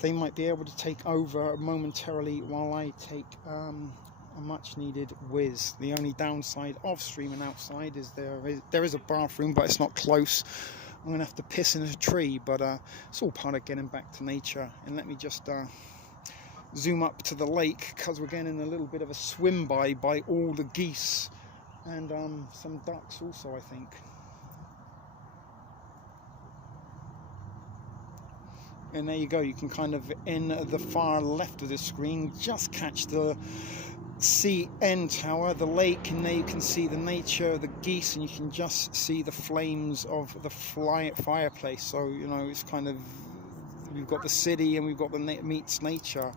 they might be able to take over momentarily while I take a much needed whiz. The only downside of streaming outside is there is a bathroom, but it's not close. I'm gonna have to piss in a tree, but it's all part of getting back to nature. And let me just zoom up to the lake, because we're getting a little bit of a swim by all the geese and some ducks also, I think. And there you go, you can kind of, in the far left of the screen, just catch the CN tower, the lake, and there you can see the nature of the geese, and you can just see the flames of the fireplace. So, you know, it's kind of, we've got the city and we've got the meets nature.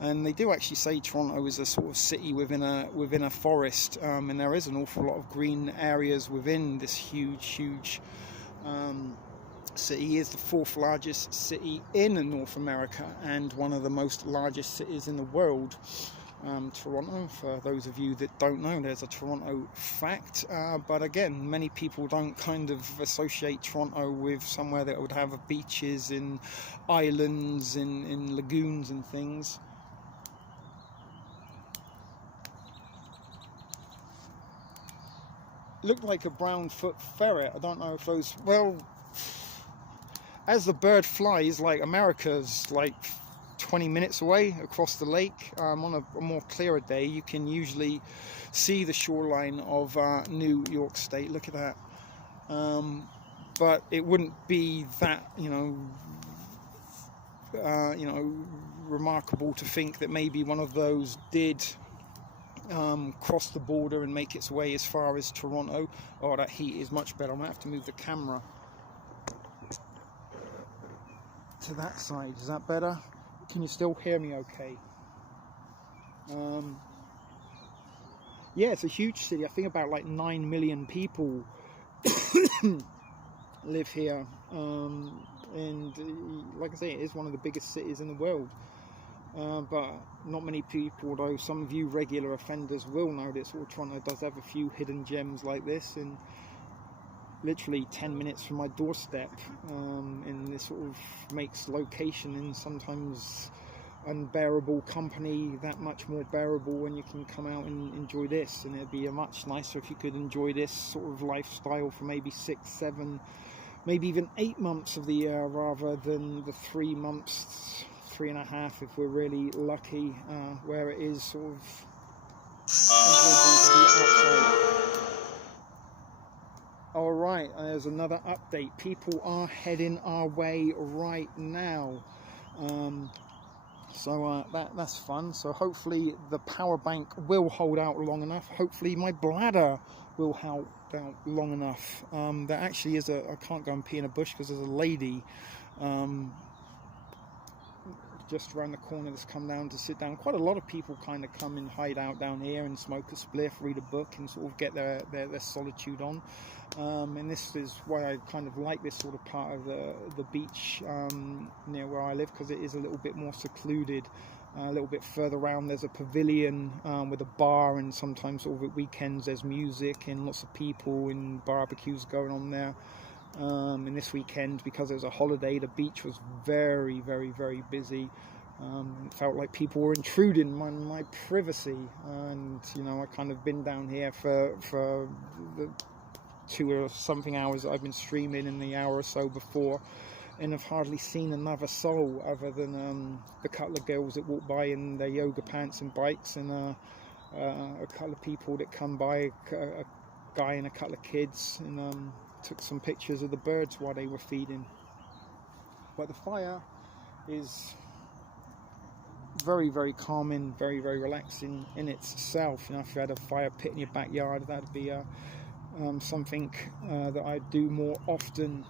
And they do actually say Toronto is a sort of city within a forest, and there is an awful lot of green areas within this huge city. It is the 4th largest city in North America and one of the most largest cities in the world. Toronto, for those of you that don't know, there's a Toronto fact, but again, many people don't kind of associate Toronto with somewhere that would have beaches and islands and lagoons and things. Looked like a brown-foot ferret. I don't know if those, well, as the bird flies, like America's like 20 minutes away across the lake. On a more clearer day, you can usually see the shoreline of New York State. Look at that. But it wouldn't be that, remarkable to think that maybe one of those did cross the border and make its way as far as Toronto. Oh, that heat is much better. I might have to move the camera to that side. Is that better? Can you still hear me okay? Yeah, it's a huge city. I think about like 9 million people live here. And like I say, it is one of the biggest cities in the world. But not many people, though some of you regular offenders will know that sort of Toronto does have a few hidden gems like this, and literally 10 minutes from my doorstep, and this sort of makes location and sometimes unbearable company that much more bearable when you can come out and enjoy this. And it'd be a much nicer if you could enjoy this sort of lifestyle for maybe 6, 7, maybe even 8 months of the year, rather than the 3 months, 3.5 if we're really lucky, where it is sort of outside. Alright, there's another update. People are heading our way right now. So that's fun. So hopefully the power bank will hold out long enough. Hopefully my bladder will hold out long enough. There actually is I can't go and pee in a bush because there's a lady just around the corner that's come down to sit down. Quite a lot of people kind of come and hide out down here and smoke a spliff, read a book, and sort of get their solitude on. And this is why I kind of like this sort of part of the beach near where I live, because it is a little bit more secluded. A little bit further around there's a pavilion with a bar, and sometimes sort of at weekends there's music and lots of people and barbecues going on there. And this weekend, because it was a holiday, the beach was very, very, very busy. It felt like people were intruding my privacy, and you know, I kind of been down here for the 2 or something hours that I've been streaming, in the hour or so before, and I've hardly seen another soul other than the couple of girls that walk by in their yoga pants and bikes, and a couple of people that come by, a guy and a couple of kids, and took some pictures of the birds while they were feeding. But the fire is very, very calming, very, very relaxing in itself. You know, if you had a fire pit in your backyard, that'd be something that I do more often,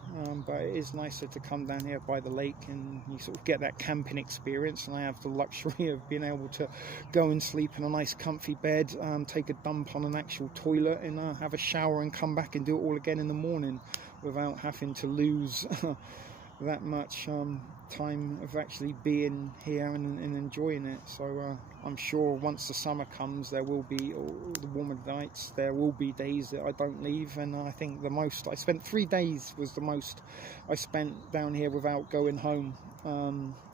but it is nicer to come down here by the lake and you sort of get that camping experience. And I have the luxury of being able to go and sleep in a nice comfy bed, take a dump on an actual toilet, and have a shower and come back and do it all again in the morning without having to lose that much time of actually being here and enjoying it. So I'm sure once the summer comes, there will be, or the warmer nights, there will be days that I don't leave. And I think the most I spent 3 days was the most I spent down here without going home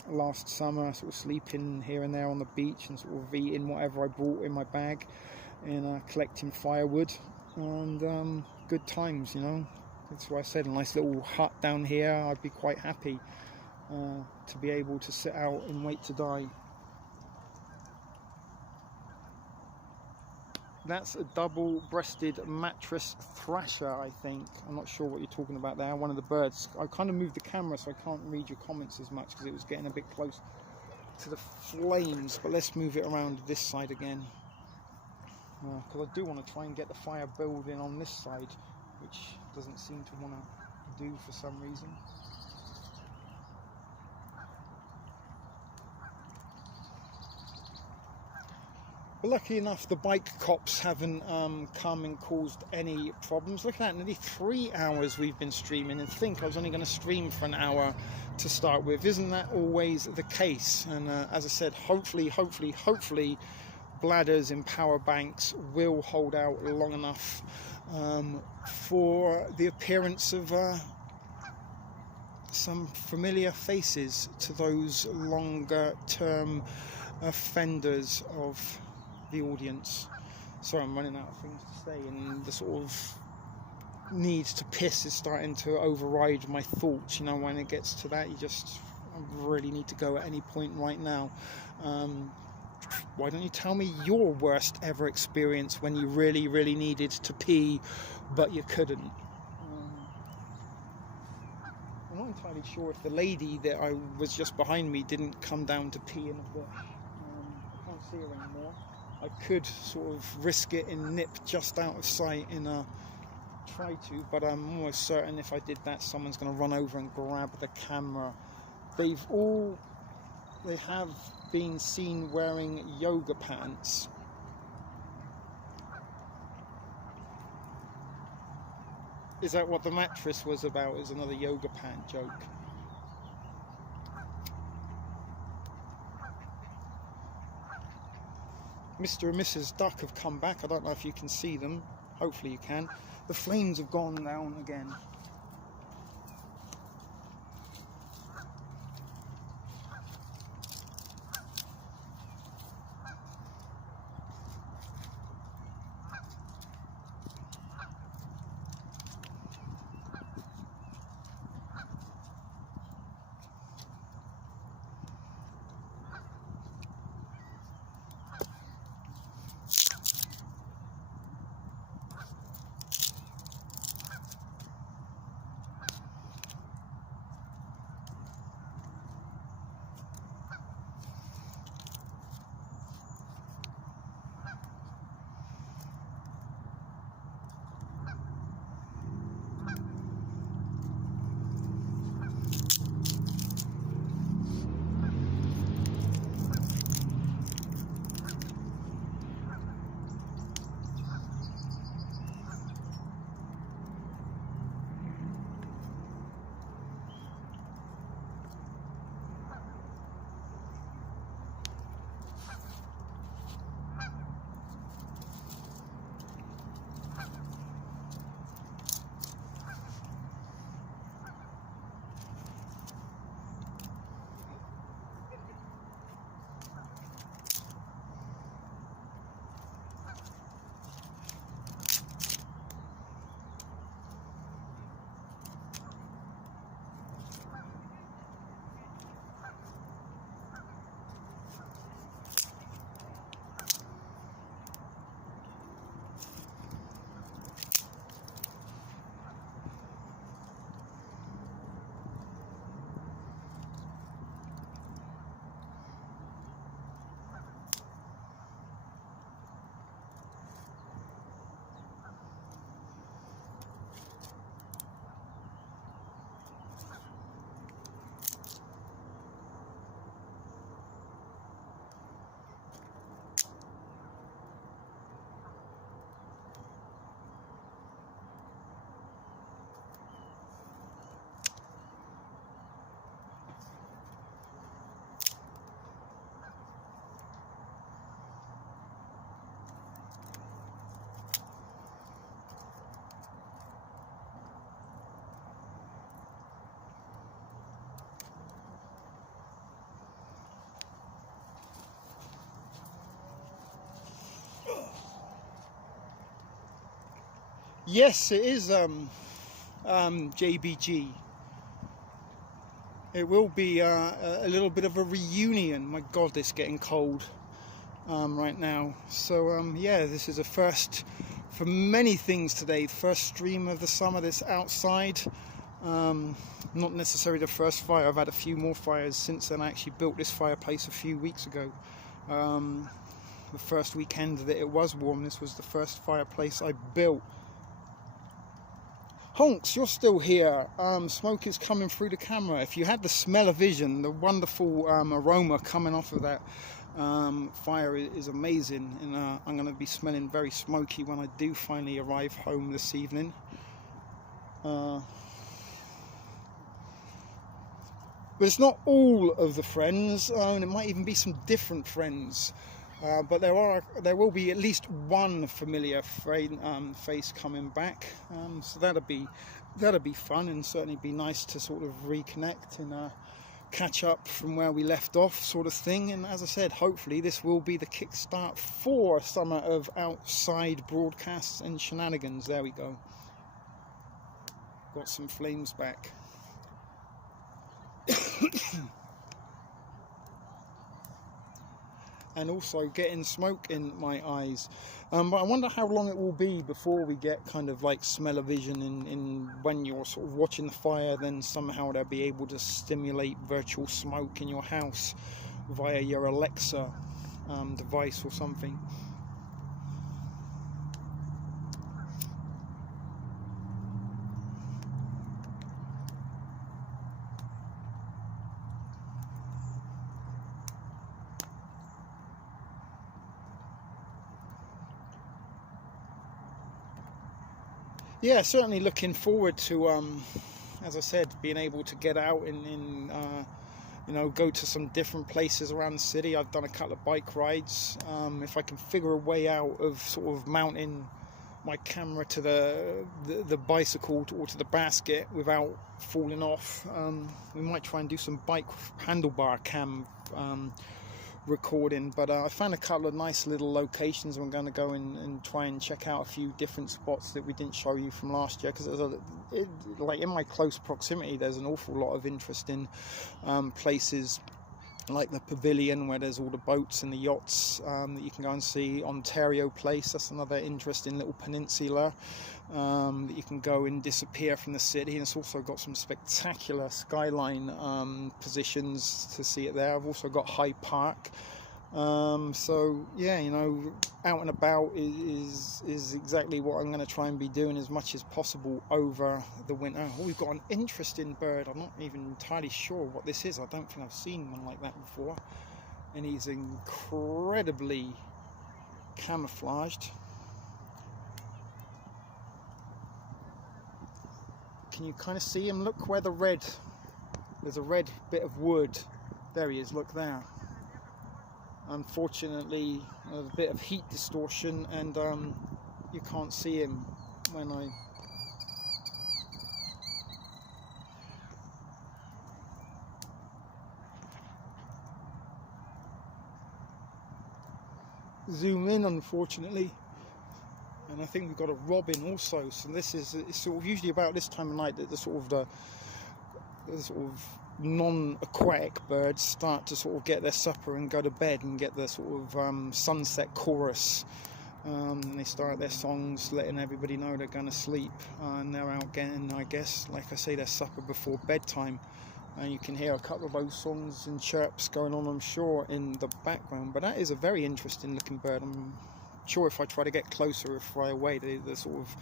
last summer, sort of sleeping here and there on the beach and sort of eating whatever I brought in my bag and collecting firewood, and good times, you know. That's why I said a nice little hut down here, I'd be quite happy to be able to sit out and wait to die. That's a double-breasted mattress thrasher, I think. I'm not sure what you're talking about there. One of the birds. I kind of moved the camera so I can't read your comments as much because it was getting a bit close to the flames. But let's move it around this side again, because I do want to try and get the fire building on this side, which doesn't seem to want to do for some reason. But lucky enough, the bike cops haven't come and caused any problems. Look at that, nearly 3 hours we've been streaming, and think I was only going to stream for an hour to start with. Isn't that always the case? And as I said, hopefully bladders and power banks will hold out long enough for the appearance of some familiar faces to those longer term offenders of the audience. Sorry, I'm running out of things to say, and the sort of need to piss is starting to override my thoughts. You know, when it gets to that, I really need to go at any point right now. Why don't you tell me your worst ever experience when you really, really needed to pee but you couldn't? I'm not entirely sure if the lady that I was just behind me didn't come down to pee in a bush. I can't see her anymore. I could sort of risk it and nip just out of sight and try to, but I'm almost certain if I did that, someone's going to run over and grab the camera. They have been seen wearing yoga pants. Is that what the mattress was about? Is another yoga pant joke? Mr. and Mrs. Duck have come back. I don't know if you can see them. Hopefully you can. The flames have gone down again. Yes, it is JBG. It will be a little bit of a reunion. My God, it's getting cold right now. So yeah, this is a first for many things today. First stream of the summer, this outside. Not necessarily the first fire. I've had a few more fires since then. I actually built this fireplace a few weeks ago. The first weekend that it was warm, this was the first fireplace I built. Honks, you're still here. Smoke is coming through the camera. If you had the smell-o-vision, the wonderful aroma coming off of that fire is amazing. And I'm going to be smelling very smoky when I do finally arrive home this evening. But it's not all of the friends, and it might even be some different friends. But there will be at least one familiar face coming back, so that'll be fun, and certainly be nice to sort of reconnect and catch up from where we left off, sort of thing. And as I said, hopefully this will be the kickstart for a summer of outside broadcasts and shenanigans. There we go. Got some flames back. And also getting smoke in my eyes, but I wonder how long it will be before we get kind of like smell-o-vision in when you're sort of watching the fire, then somehow they'll be able to stimulate virtual smoke in your house via your Alexa device or something. Yeah, certainly looking forward to, as I said, being able to get out and you know, go to some different places around the city. I've done a couple of bike rides. If I can figure a way out of sort of mounting my camera to the bicycle or to the basket without falling off, we might try and do some bike handlebar cam recording. But I found a couple of nice little locations. I'm going to go and try and check out a few different spots that we didn't show you from last year, because like in my close proximity there's an awful lot of interesting places, like the pavilion where there's all the boats and the yachts that you can go and see. Ontario Place, that's another interesting little peninsula that you can go and disappear from the city, and it's also got some spectacular skyline positions to see it there. I've also got Hyde Park. So yeah, you know, out and about is exactly what I'm going to try and be doing as much as possible over the winter. Oh, we've got an interesting bird. I'm not even entirely sure what this is. I don't think I've seen one like that before, and he's incredibly camouflaged. Can you kind of see him? Look where there's a red bit of wood. There he is, look there. Unfortunately, there's a bit of heat distortion, and you can't see him when I zoom in, unfortunately. And I think we've got a robin also. So this is, it's sort of usually about this time of night that the sort of non-aquatic birds start to sort of get their supper and go to bed and get the sort of sunset chorus. And they start their songs, letting everybody know they're going to sleep, and they're out getting, I guess, like I say, their supper before bedtime. And you can hear a couple of those songs and chirps going on, I'm sure, in the background. But that is a very interesting looking bird. I'm sure if I try to get closer or fly away, the sort of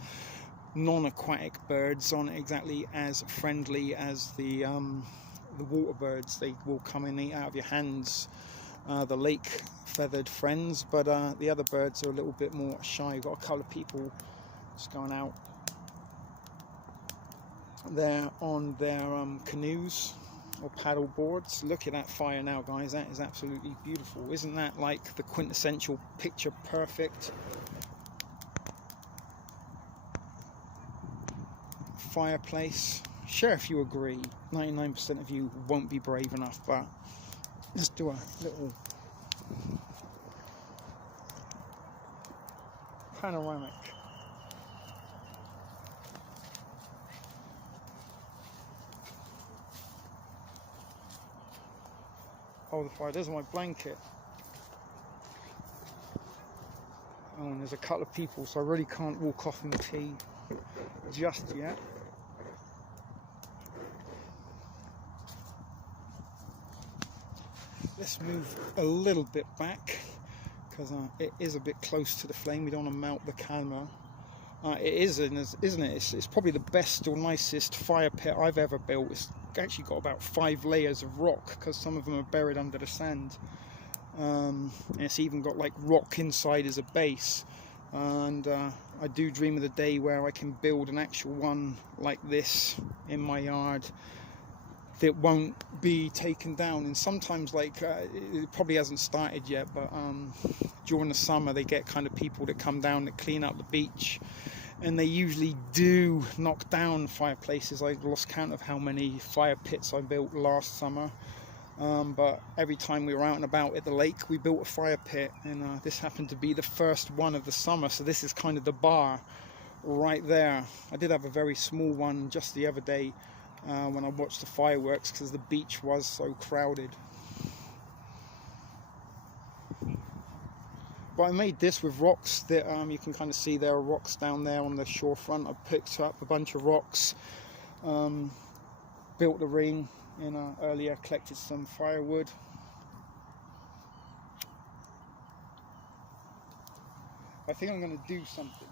non-aquatic birds aren't exactly as friendly as the water birds. They will come and eat out of your hands, the lake feathered friends, but the other birds are a little bit more shy. We've got a couple of people just going out there on their canoes or paddle boards. Look at that fire now, guys. That is absolutely beautiful. Isn't that like the quintessential picture perfect fireplace? Share if you agree. 99% of you won't be brave enough, but let's do a little panoramic hold the fire. There's my blanket. Oh, and there's a couple of people, so I really can't walk off and tea just yet. Let's move a little bit back because it is a bit close to the flame. We don't want to melt the camera. It is, isn't it? It's probably the best or nicest fire pit I've ever built. It's actually got about 5 layers of rock because some of them are buried under the sand. And it's even got like rock inside as a base. And I do dream of the day where I can build an actual one like this in my yard that won't be taken down. And sometimes, like, it probably hasn't started yet, but during the summer they get kind of people that come down that clean up the beach, and they usually do knock down fireplaces. I lost count of how many fire pits I built last summer, but every time we were out and about at the lake we built a fire pit, and this happened to be the first one of the summer, so this is kind of the bar right there. I did have a very small one just the other day when I watched the fireworks because the beach was so crowded. But I made this with rocks that you can kind of see there are rocks down there on the shore front. I picked up a bunch of rocks, built the ring, and earlier collected some firewood. I think I'm going to do something.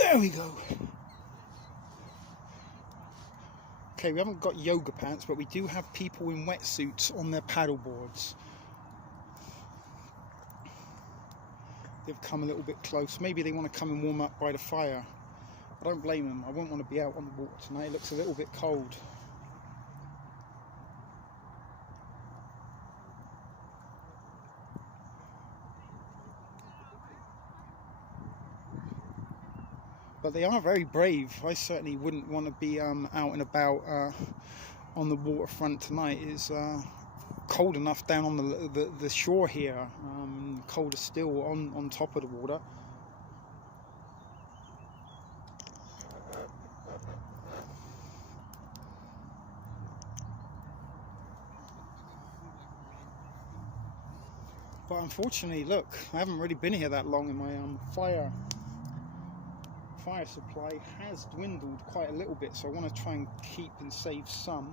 There we go. Okay, we haven't got yoga pants, but we do have people in wetsuits on their paddle boards. They've come a little bit close. Maybe they want to come and warm up by the fire. I don't blame them. I wouldn't want to be out on the water tonight. It looks a little bit cold. But they are very brave. I certainly wouldn't want to be out and about on the waterfront tonight. It's cold enough down on the shore here, colder still on top of the water. But unfortunately, look, I haven't really been here that long, and my fire supply has dwindled quite a little bit, so I want to try and keep and save some.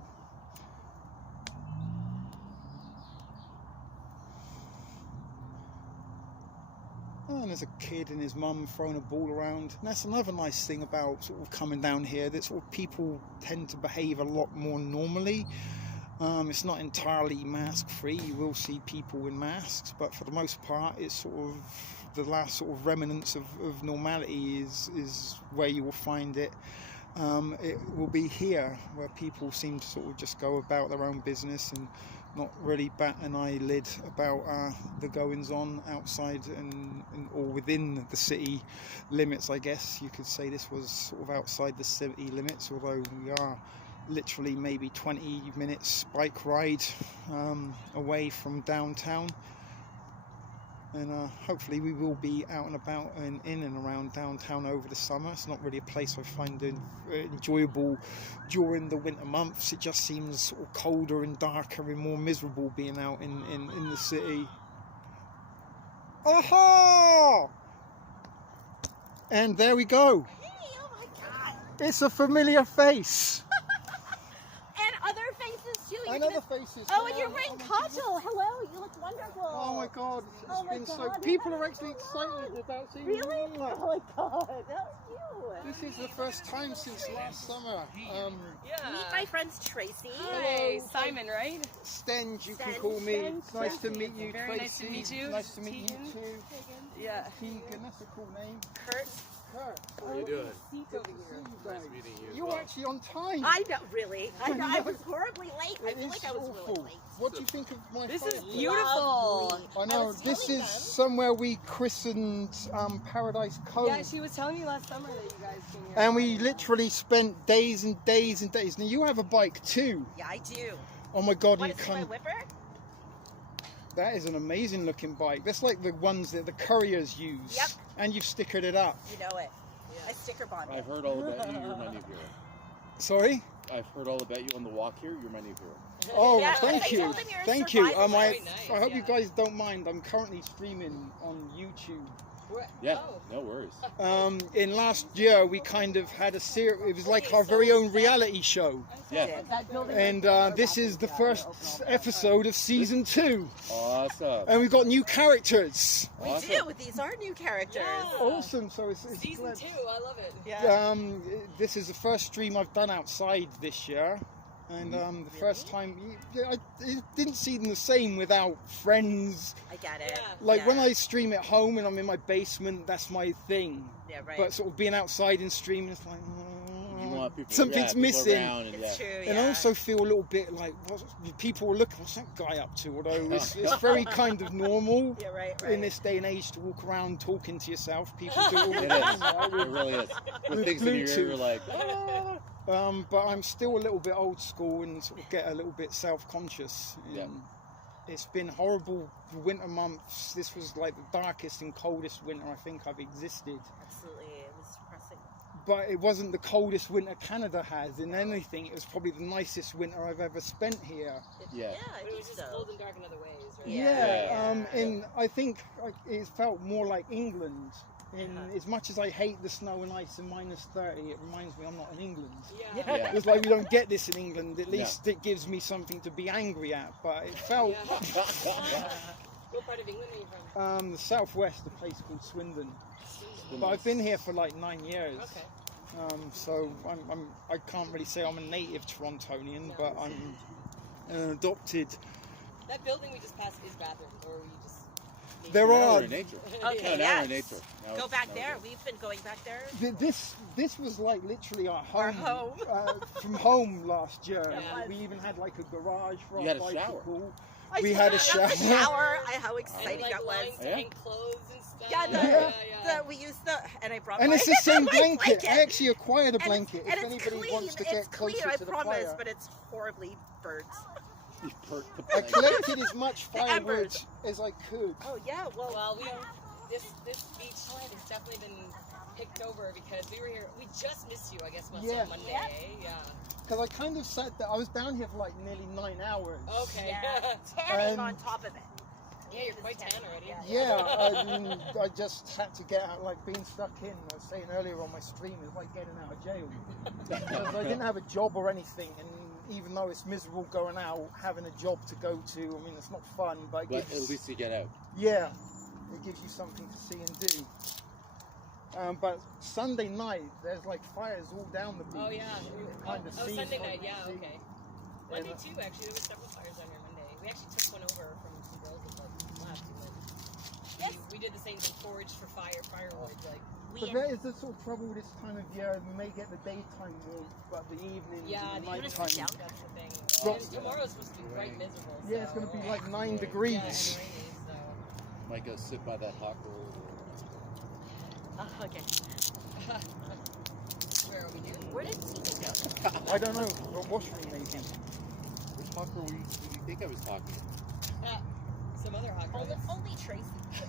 And there's a kid and his mum throwing a ball around, and that's another nice thing about sort of coming down here, that sort of people tend to behave a lot more normally. It's not entirely mask free. You will see people in masks, but for the most part it's sort of the last sort of remnants of normality is where you will find it. It will be here where people seem to sort of just go about their own business and not really bat an eyelid about the goings on outside and or within the city limits. I guess you could say this was sort of outside the city limits, although we are literally maybe 20 minutes bike ride away from downtown. And hopefully we will be out and about and in and around downtown over the summer. It's not really a place I find enjoyable during the winter months. It just seems sort of colder and darker and more miserable being out in the city. Aha! And there we go. Hey, oh my God. It's a familiar face. And other faces too. And other faces. Oh, and you're wearing Kato. Hello, you look wonderful. Oh my God, Oh my it's been God, so... People are actually excited about seeing Really? you. Oh my God, that was you. This is the first time since last summer. Meet my friends Tracy. Hey, Simon, right? Stenge, you can Stenge, call me. Stenge, It's nice to meet you, Very Tracy. nice to meet you. Nice to meet Tegan. you too. Yeah. Tegan, that's a cool name. Kurt. Kurt. How are you doing? Good to see you guys. Nice meeting you as You're well. actually on time. I know, really. I know, I was horribly late. I It feel is like I was awful. really late. What do you think of my This is photo? beautiful. Lovely. I know, was this telling is them- somewhere we christened Paradise Cove. Yeah, she was telling me last summer that you guys came here. And we literally spent days and days and days. Now you have a bike too. Yeah, I do. Oh my God, Want you to see my can't. whipper? That is an amazing looking bike. That's like the ones that the couriers use. Yep. And you've stickered it up. You know it. I sticker bond it. I've heard all about you. You're my new hero. Sorry? I've heard all about you on the walk here. You're my new hero. Oh, Yeah, thank I you. told him you're a Thank you. survivalist. Very nice, I hope you yeah. guys don't mind. I'm currently streaming on YouTube. Yeah, Oh. no worries. In last year, we kind of had a series. It was like our very own reality show. Yeah. That building And this is the first episode of season 2. Awesome. And we've got new characters. We Awesome. do. These are new characters. Yeah. Awesome. So it's Season glad- 2, I love it. Yeah. This is the first stream I've done outside this year. And the first time, I didn't seem the same without friends. I get it. Yeah. Like when Yeah. I stream at home and I'm in my basement, that's my thing. Yeah, right. But sort of being outside and streaming, it's like, You want people, something's people missing. around and, It's true, yeah. And I also feel a little bit like people are looking, what's that guy up to? Although it's very kind of normal Yeah, right, in this day and age to walk around talking to yourself. People do all the It time, is. right, It with- really is. With with things in your ear, Bluetooth. you're like, ah. But I'm still a little bit old school and sort of get a little bit self-conscious. Yeah. It's been horrible winter months. This was like the darkest and coldest winter I think I've existed. Absolutely. It was depressing. But it wasn't the coldest winter Canada has. In anything, it was probably the nicest winter I've ever spent here. Yeah. Yeah, I But it think was just so. cold and dark in other ways, right? Yeah. And I think it felt more like England. As much as I hate the snow and ice and -30, it reminds me I'm not in England. Yeah. Yeah. It's like we don't get this in England. At least it gives me something to be angry at. But it felt What part of England are you from? the southwest, a place called Swindon. But I've been here for like 9 years. Okay. So I can't really say I'm a native Torontonian, but I'm an adopted. That building we just passed is bathrooms, or we just... There Now are. we're in nature. Okay, No, now we're in yes. nature. Go back there. We've been going back there. This was like literally our home. Our home. From home last year. Yeah. We even had like a garage for You our had a shower. bicycle. I We still had a have the shower. shower. How And exciting like that was. lines to Yeah. hang clothes and stuff. Yeah, Yeah. we used the, and I brought And my, it's the same my blanket. I actually acquired a And blanket. and If it's anybody clean. wants to It's get clean, closer I to the promise, fire. but it's horribly burnt. You perked the I blanket. collected as much The firewood embers. as I could. Oh yeah, Well, this beach side has definitely been picked over because we were here. We just missed you, I guess, on Yeah. Monday. Yeah. Yeah. Because I kind of sat there. I was down here for like nearly 9 hours. Okay. yeah, tanning on And- top of it. Yeah, you're quite tan already. Yeah, I just had to get out, like being stuck in. I was saying earlier on my stream, it's like getting out of jail. Because I didn't have a job or anything, and even though it's miserable going out, having a job to go to, I mean, it's not fun, but it But gives, at least you get out. yeah, it gives you something to see and do. But Sunday night, there's like fires all down the beach. Oh, yeah. Kind of Oh, sees Sunday what night, you yeah, see. okay. Monday, too, actually. There were several fires on here Monday. We actually took one over from some relatives like last week. Yes. We did the same thing, foraged for firewood. Like, But there is the sort of trouble this time of year. We may get the daytime warmth, but the evenings yeah, and the the nighttime. down. that's the thing. Drops And tomorrow's supposed to be quite miserable. Yeah, it's so- going to be like 9 Yeah, degrees. and rainy, so. Might go sit by that hot roll. Okay. Where are we doing? Where did Tina go? I don't know, but washroom maybe. Which hot roll did you think I was talking? So some other hot Only, dogs. only Tracy.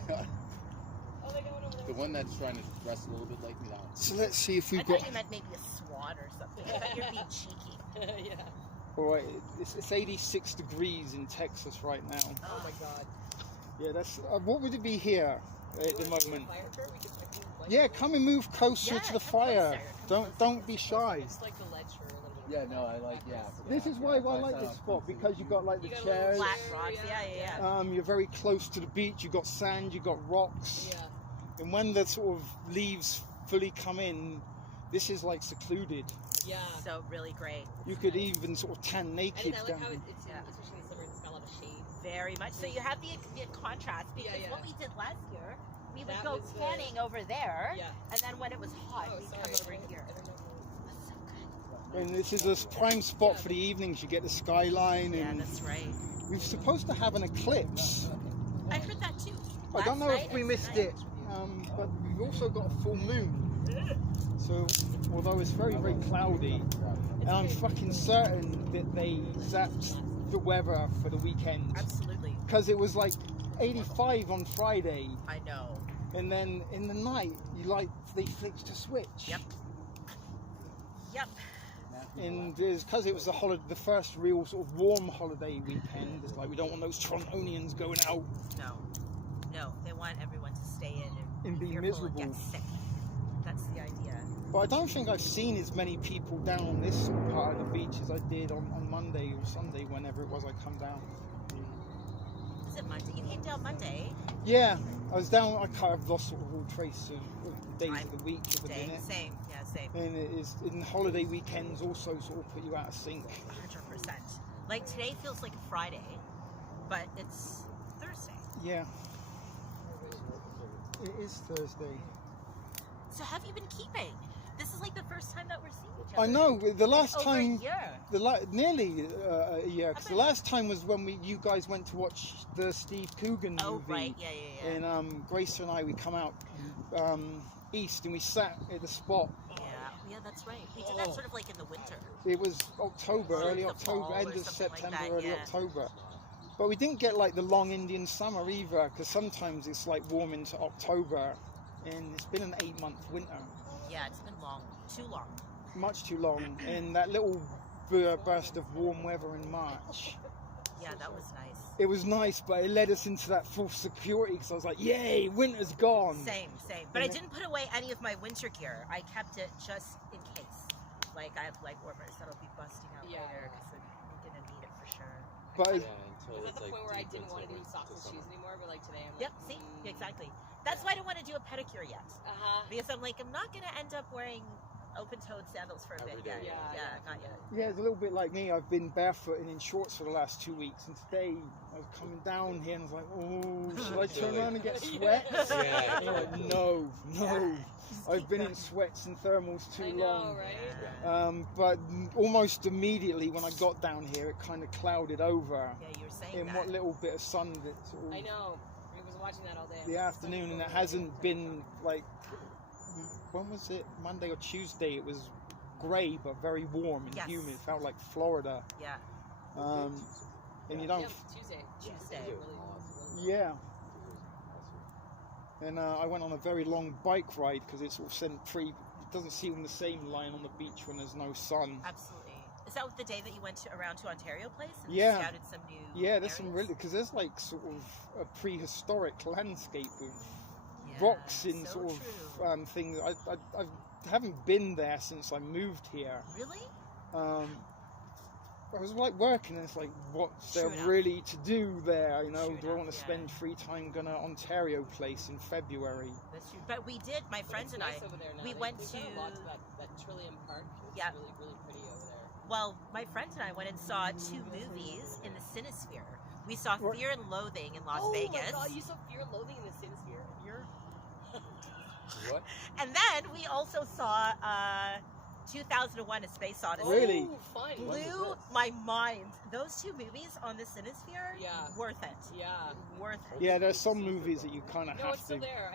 Oh, they're going over there. The one that's trying to dress a little bit like me now. So let's see if I we've thought got. you meant maybe a swan or something. I thought you're being cheeky. Yeah. All right, it's 86 degrees in Texas right now. Oh my God. Yeah, that's. What would it be here at the You wanna do a moment? fire pit? We could, like, move lights Yeah, over. come and move closer Yeah, to the come fire. closer, come Don't be shy. It's like the ledge for a little bit. Yeah, no, I like, yeah. This is why I like this spot, because you've got like the You got a little chairs. Flat rocks, yeah. You're very close to the beach. You've got sand. You've got rocks. Yeah. And when the sort of leaves fully come in, this is like secluded. Yeah. So really great. You could even sort of tan naked And I like down how here. it's Yeah. especially in the summer, it's got a lot of shade. Very much. So you have the contrast, because Yeah. what we did last year, we would That go was the- canning over there, Yeah. and then when it was hot, Oh, we'd sorry. come over here. I don't know. That's so good. And this is a prime spot for the evenings. You get the skyline, Yeah, and that's right. we're supposed to have an eclipse. I heard that too. I don't know Last if night we and missed tonight. it, but we've also got a full moon. So, although it's very, very cloudy, and I'm fucking certain that they zapped the weather for the weekend, Absolutely. because it was like 85 on Friday, I know. and then in the night, they flicked a switch. Yep. Yep. And because it was the first real sort of warm holiday weekend, it's like we don't want those Torontonians going out. No. They want everyone to stay in And be fearful miserable. And get sick. That's the idea. But I don't think I've seen as many people down on this part of the beach as I did on Monday or Sunday, whenever it was I come down. Is it Monday? You came down Monday. Yeah, I was down. I've lost sort of all trace of the days of the week at the minute. Same. Yeah, same. And it is in holiday weekends also sort of put you out of sync. 100%. Like today feels like a Friday, but it's Thursday. Yeah, it is Thursday. So have you been keeping? This is like the first time that we're seeing each other. I know. The last Over time, a year. nearly a year. Because the last time was when you guys went to watch the Steve Coogan Oh, movie. right. Yeah. And Grace and I, we come out east and we sat at the spot. Yeah, that's right. We did that sort of like in the winter. It was October, Or early the October, fall end or of something like September, that, early yeah. October. But we didn't get like the long Indian summer either, because sometimes it's like warm into October, and it's been an 8-month winter, Yeah, it's been long. Too long. much too long. And that little burst of warm weather in March, Yeah, that was nice. it was nice, but it led us into that false security, because I was like, yay, winter's gone. Same. But I didn't put away any of my winter gear. I kept it just in case. Like I have leg warmers that'll be busting out Yeah. later because I'm gonna need it for sure. But Yeah, it- until I was it's at the like point where I deep didn't want to into do socks and summer. shoes anymore, but like today I'm Yep. like, See, exactly. That's why I don't want to do a pedicure yet, because I'm like I'm not gonna end up wearing open-toed sandals for a Every bit day. yet. Yeah, Not yet. yeah, it's a little bit like me. I've been barefoot and in shorts for the last 2 weeks, and today I was coming down here and I was like, oh, should I turn around and get sweats? Yeah. And I'm like, no. I've been in sweats and thermals too I know, long. right? But almost immediately when I got down here, it kind of clouded over Yeah, you were saying in that. what little bit of sun that sort of I know. I was watching that all day. the afternoon, and it hasn't been like, when was it? Monday or Tuesday? It was grey but very warm and Yes. humid. It felt like Florida. Yeah. And you don't. Yeah, Tuesday. Tuesday. Really, Yeah. And I went on a very long bike ride because it's all scent-free. It doesn't seem the same lying on the beach when there's no sun. Absolutely. Is that the day that you went around to Ontario Place and Yeah. scouted some new Yeah, there's some areas? really, because there's like sort of a prehistoric landscape with Yeah, rocks in so sort true. of things. I haven't been there since I moved here. Really? I was like working, and it's like, what's there True enough. really to do there? You know, True do I want enough, to yeah. spend free time going to Ontario Place in February? That's true. But we did, my friends and I, over there now. we They- went they've done to- a lot that Trillium Park. It's Yeah. really, really pretty over there. well, my friends and I went and saw 2 movies in the Cinesphere. We saw What? Fear and Loathing in Las oh Vegas. my god, you saw Fear and Loathing in the Cinesphere. You're... What? And then we also saw 2001 A Space Odyssey. Really? Oh, fun. Blew my mind. Those 2 movies on the Cinesphere, Yeah. worth it. Yeah. Worth it. Yeah, there's some movies that you kind of No, have it's still to. there.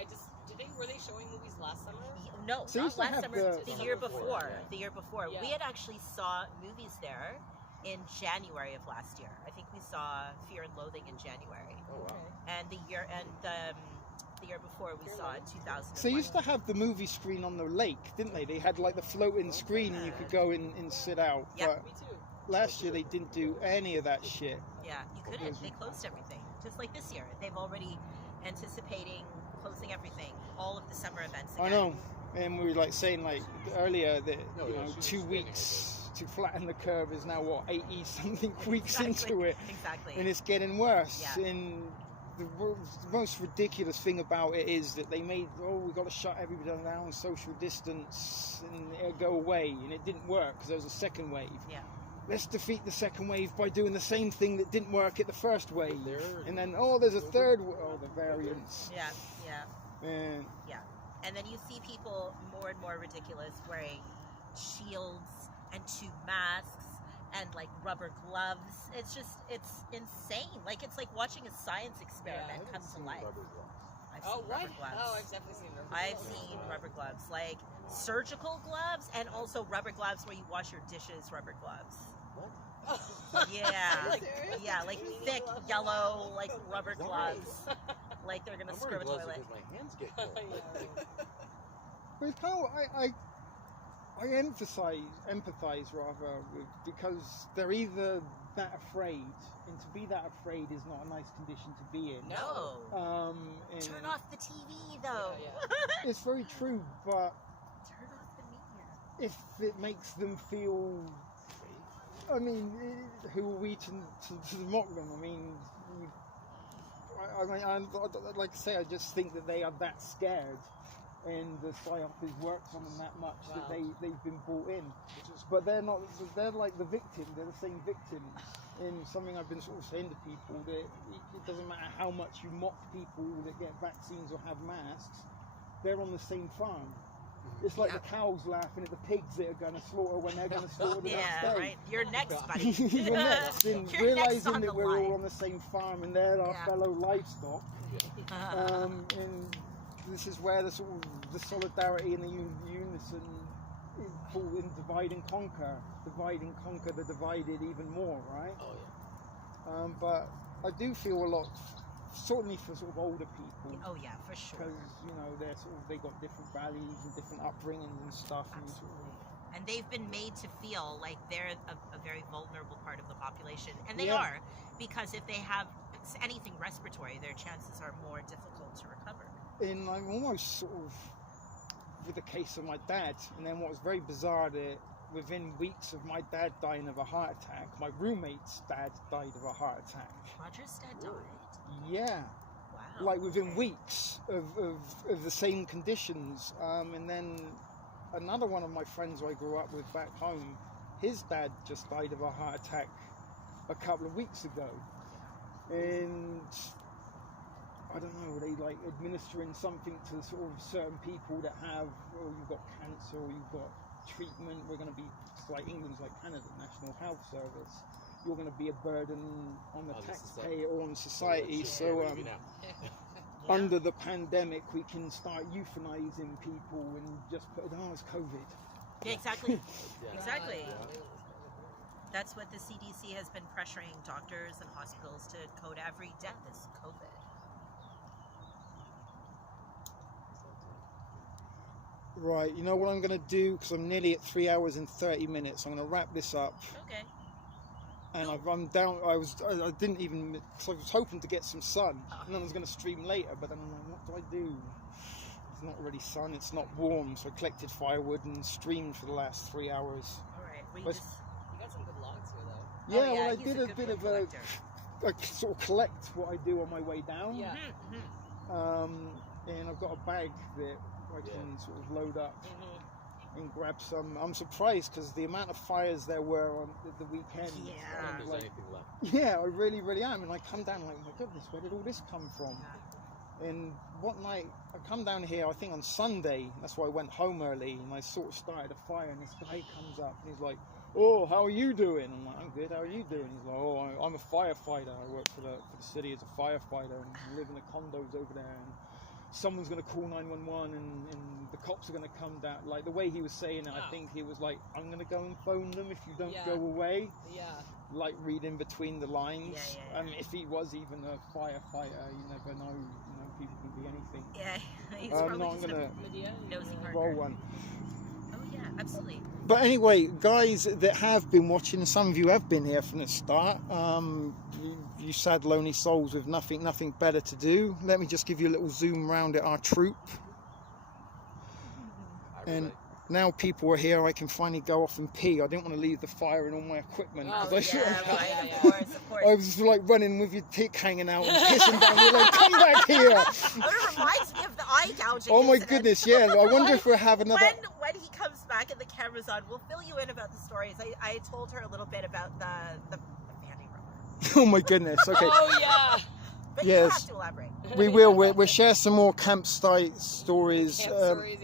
Were they showing movies last summer? No, So you not still last have summer. the- The year Summer before, before. yeah. The year before. Yeah. We had actually saw movies there, in January of last year. I think we saw Fear and Loathing in January, Oh wow. and the year before we saw in 2000. So they used to have the movie screen on the lake, didn't they? They had like the floating screen and you could go in and sit out. Yeah. But Me too. last year they didn't do any of that shit. Yeah, you couldn't. They closed everything. Just like this year, they've already anticipating closing everything, all of the summer events again. I know. And we were like saying like earlier that No, you yeah, know she was 2 standing weeks to flatten the curve is now what 80 something weeks Exactly. into it, Exactly. and it's getting worse. Yeah. And the most ridiculous thing about it is that they made we've got to shut everybody down, social distance, and it'll go away, and it didn't work because there was a second wave. Yeah. Let's defeat the second wave by doing the same thing that didn't work at the first wave, There- and then there's a third the variants. Yeah. Yeah. And And then you see people more and more ridiculous wearing shields and tube masks and like rubber gloves. It's insane. Like it's like watching a science experiment come to life. I've Oh, seen what? rubber gloves. Oh, I've definitely seen rubber I've gloves. seen rubber gloves, like surgical gloves and also rubber gloves where you wash your dishes, rubber gloves. Yeah. Like thick yellow like rubber gloves. Like they're gonna I'm scrub a wearing gloves toilet. because my hands get cold. but it's kind of, I empathize rather with, because they're either that afraid, and to be that afraid is not a nice condition to be in. No. And Turn off the TV though. Yeah, it's very true, but Turn off the media. if it makes them feel, I mean, who are we to mock them? I mean, like I say, I just think that they are that scared, and the psyop has worked on them that much that Wow. they've been brought in. But they're not. They're like the victim. They're the same victim. And something I've been sort of saying to people that it doesn't matter how much you mock people that get vaccines or have masks. They're on the same farm. It's like the cows laughing at the pigs that are going to slaughter when they're going to slaughter the next Yeah, day. right. You're next, buddy. You're next, and You're next realizing on that the we're line. all on the same farm and they're our Yeah. fellow livestock, and this is where the sort of the solidarity and the unison fall in divide and conquer the divided even more, right? Oh yeah. But I do feel a lot, certainly for sort of older people, Oh yeah, for sure. because they got different values and different upbringings and stuff, and Absolutely. And they've been made to feel like they're a very vulnerable part of the population. And they Yeah. are, because if they have anything respiratory, their chances are more difficult to recover. and I'm almost sort of with the case of my dad, and then what was very bizarre that within weeks of my dad dying of a heart attack, my roommate's dad died of a heart attack. Roger's dad died? Yeah, Wow. like within okay. weeks of the same conditions. And then another one of my friends who I grew up with back home, his dad just died of a heart attack a couple of weeks ago. And I don't know, they like administering something to sort of certain people that have, you've got cancer or you've got treatment. We're going to be, it's like England's like Canada, National Health Service. You're going to be a burden on the On the taxpayer or on society. So maybe now. Yeah. under the pandemic, we can start euthanizing people and just put it on as COVID. Yeah, exactly. Yeah. Exactly. Yeah. That's what the CDC has been pressuring doctors and hospitals to code every death as COVID. Right, you know what I'm going to do, because I'm nearly at 3 hours and 30 minutes. I'm going to wrap this up. Okay. And I'm down. I didn't even, because I was hoping to get some sun, and then I was going to stream later. But then I'm like, what do I do? It's not really sun. It's not warm. So I collected firewood and streamed for the last 3 hours. All right. We But- just. You got some good logs here, though. Yeah, Oh, well, I he's did a a good bit wood of collector. I sort of collect what I do on my way down. Yeah. And I've got a bag that I can sort of load up Mm-hmm. and grab some. I'm surprised because the amount of fires there were on the weekend. Yeah. I don't think Like, there's anything left. yeah, I really am. And I come down like, oh my goodness, where did all this come from? And what night, I come down here, I think on Sunday, that's why I went home early, and I sort of started a fire, and this guy comes up, and he's like, oh, how are you doing? I'm like, I'm good, how are you doing? He's like, oh, I'm a firefighter, I work for the city as a firefighter, and I live in the condos over there, and someone's going to call 911 and the cops are going to come down. Like the way he was saying it, I think he was like, I'm going to go and phone them if you don't go away. Yeah. Like reading between the lines. Yeah. And if he was even a firefighter, you never know. You know, people can be anything. Yeah, he's No, probably I'm just gonna a nosy partner. roll one. Oh yeah, absolutely. But anyway, guys that have been watching, some of you have been here from the start. You sad, lonely souls with nothing better to do. Let me just give you a little zoom round at our troop. And now people are here, I can finally go off and pee. I didn't want to leave the fire and all my equipment. Oh, Because right, of course. I was like running with your dick hanging out and pissing down. You're like, come back here. Oh, it reminds me of the eye gouging. Oh my incident. goodness, yeah. I wonder if we'll have another. When he comes back and the camera's on, we'll fill you in about the stories. I told her a little bit about the panty rubber. Oh my goodness, okay. Oh yeah. But you have to elaborate. We will. We'll share some more campsite stories. Stories,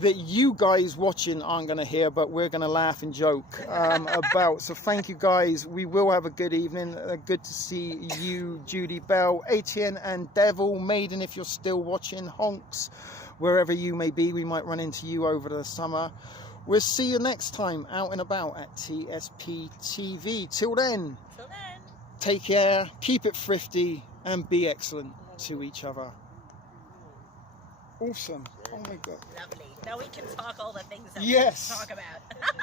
That you guys watching aren't going to hear, but we're going to laugh and joke about. So thank you guys. We will have a good evening. Good to see you, Judy Bell, ATN and Devil, Maiden, if you're still watching, Honks, wherever you may be. We might run into you over the summer. We'll see you next time out and about at TSP TV. Till then, take care, keep it thrifty, and be excellent to each other. Awesome. Oh my God. Lovely. Now we can talk all the things that Yes. we talk about.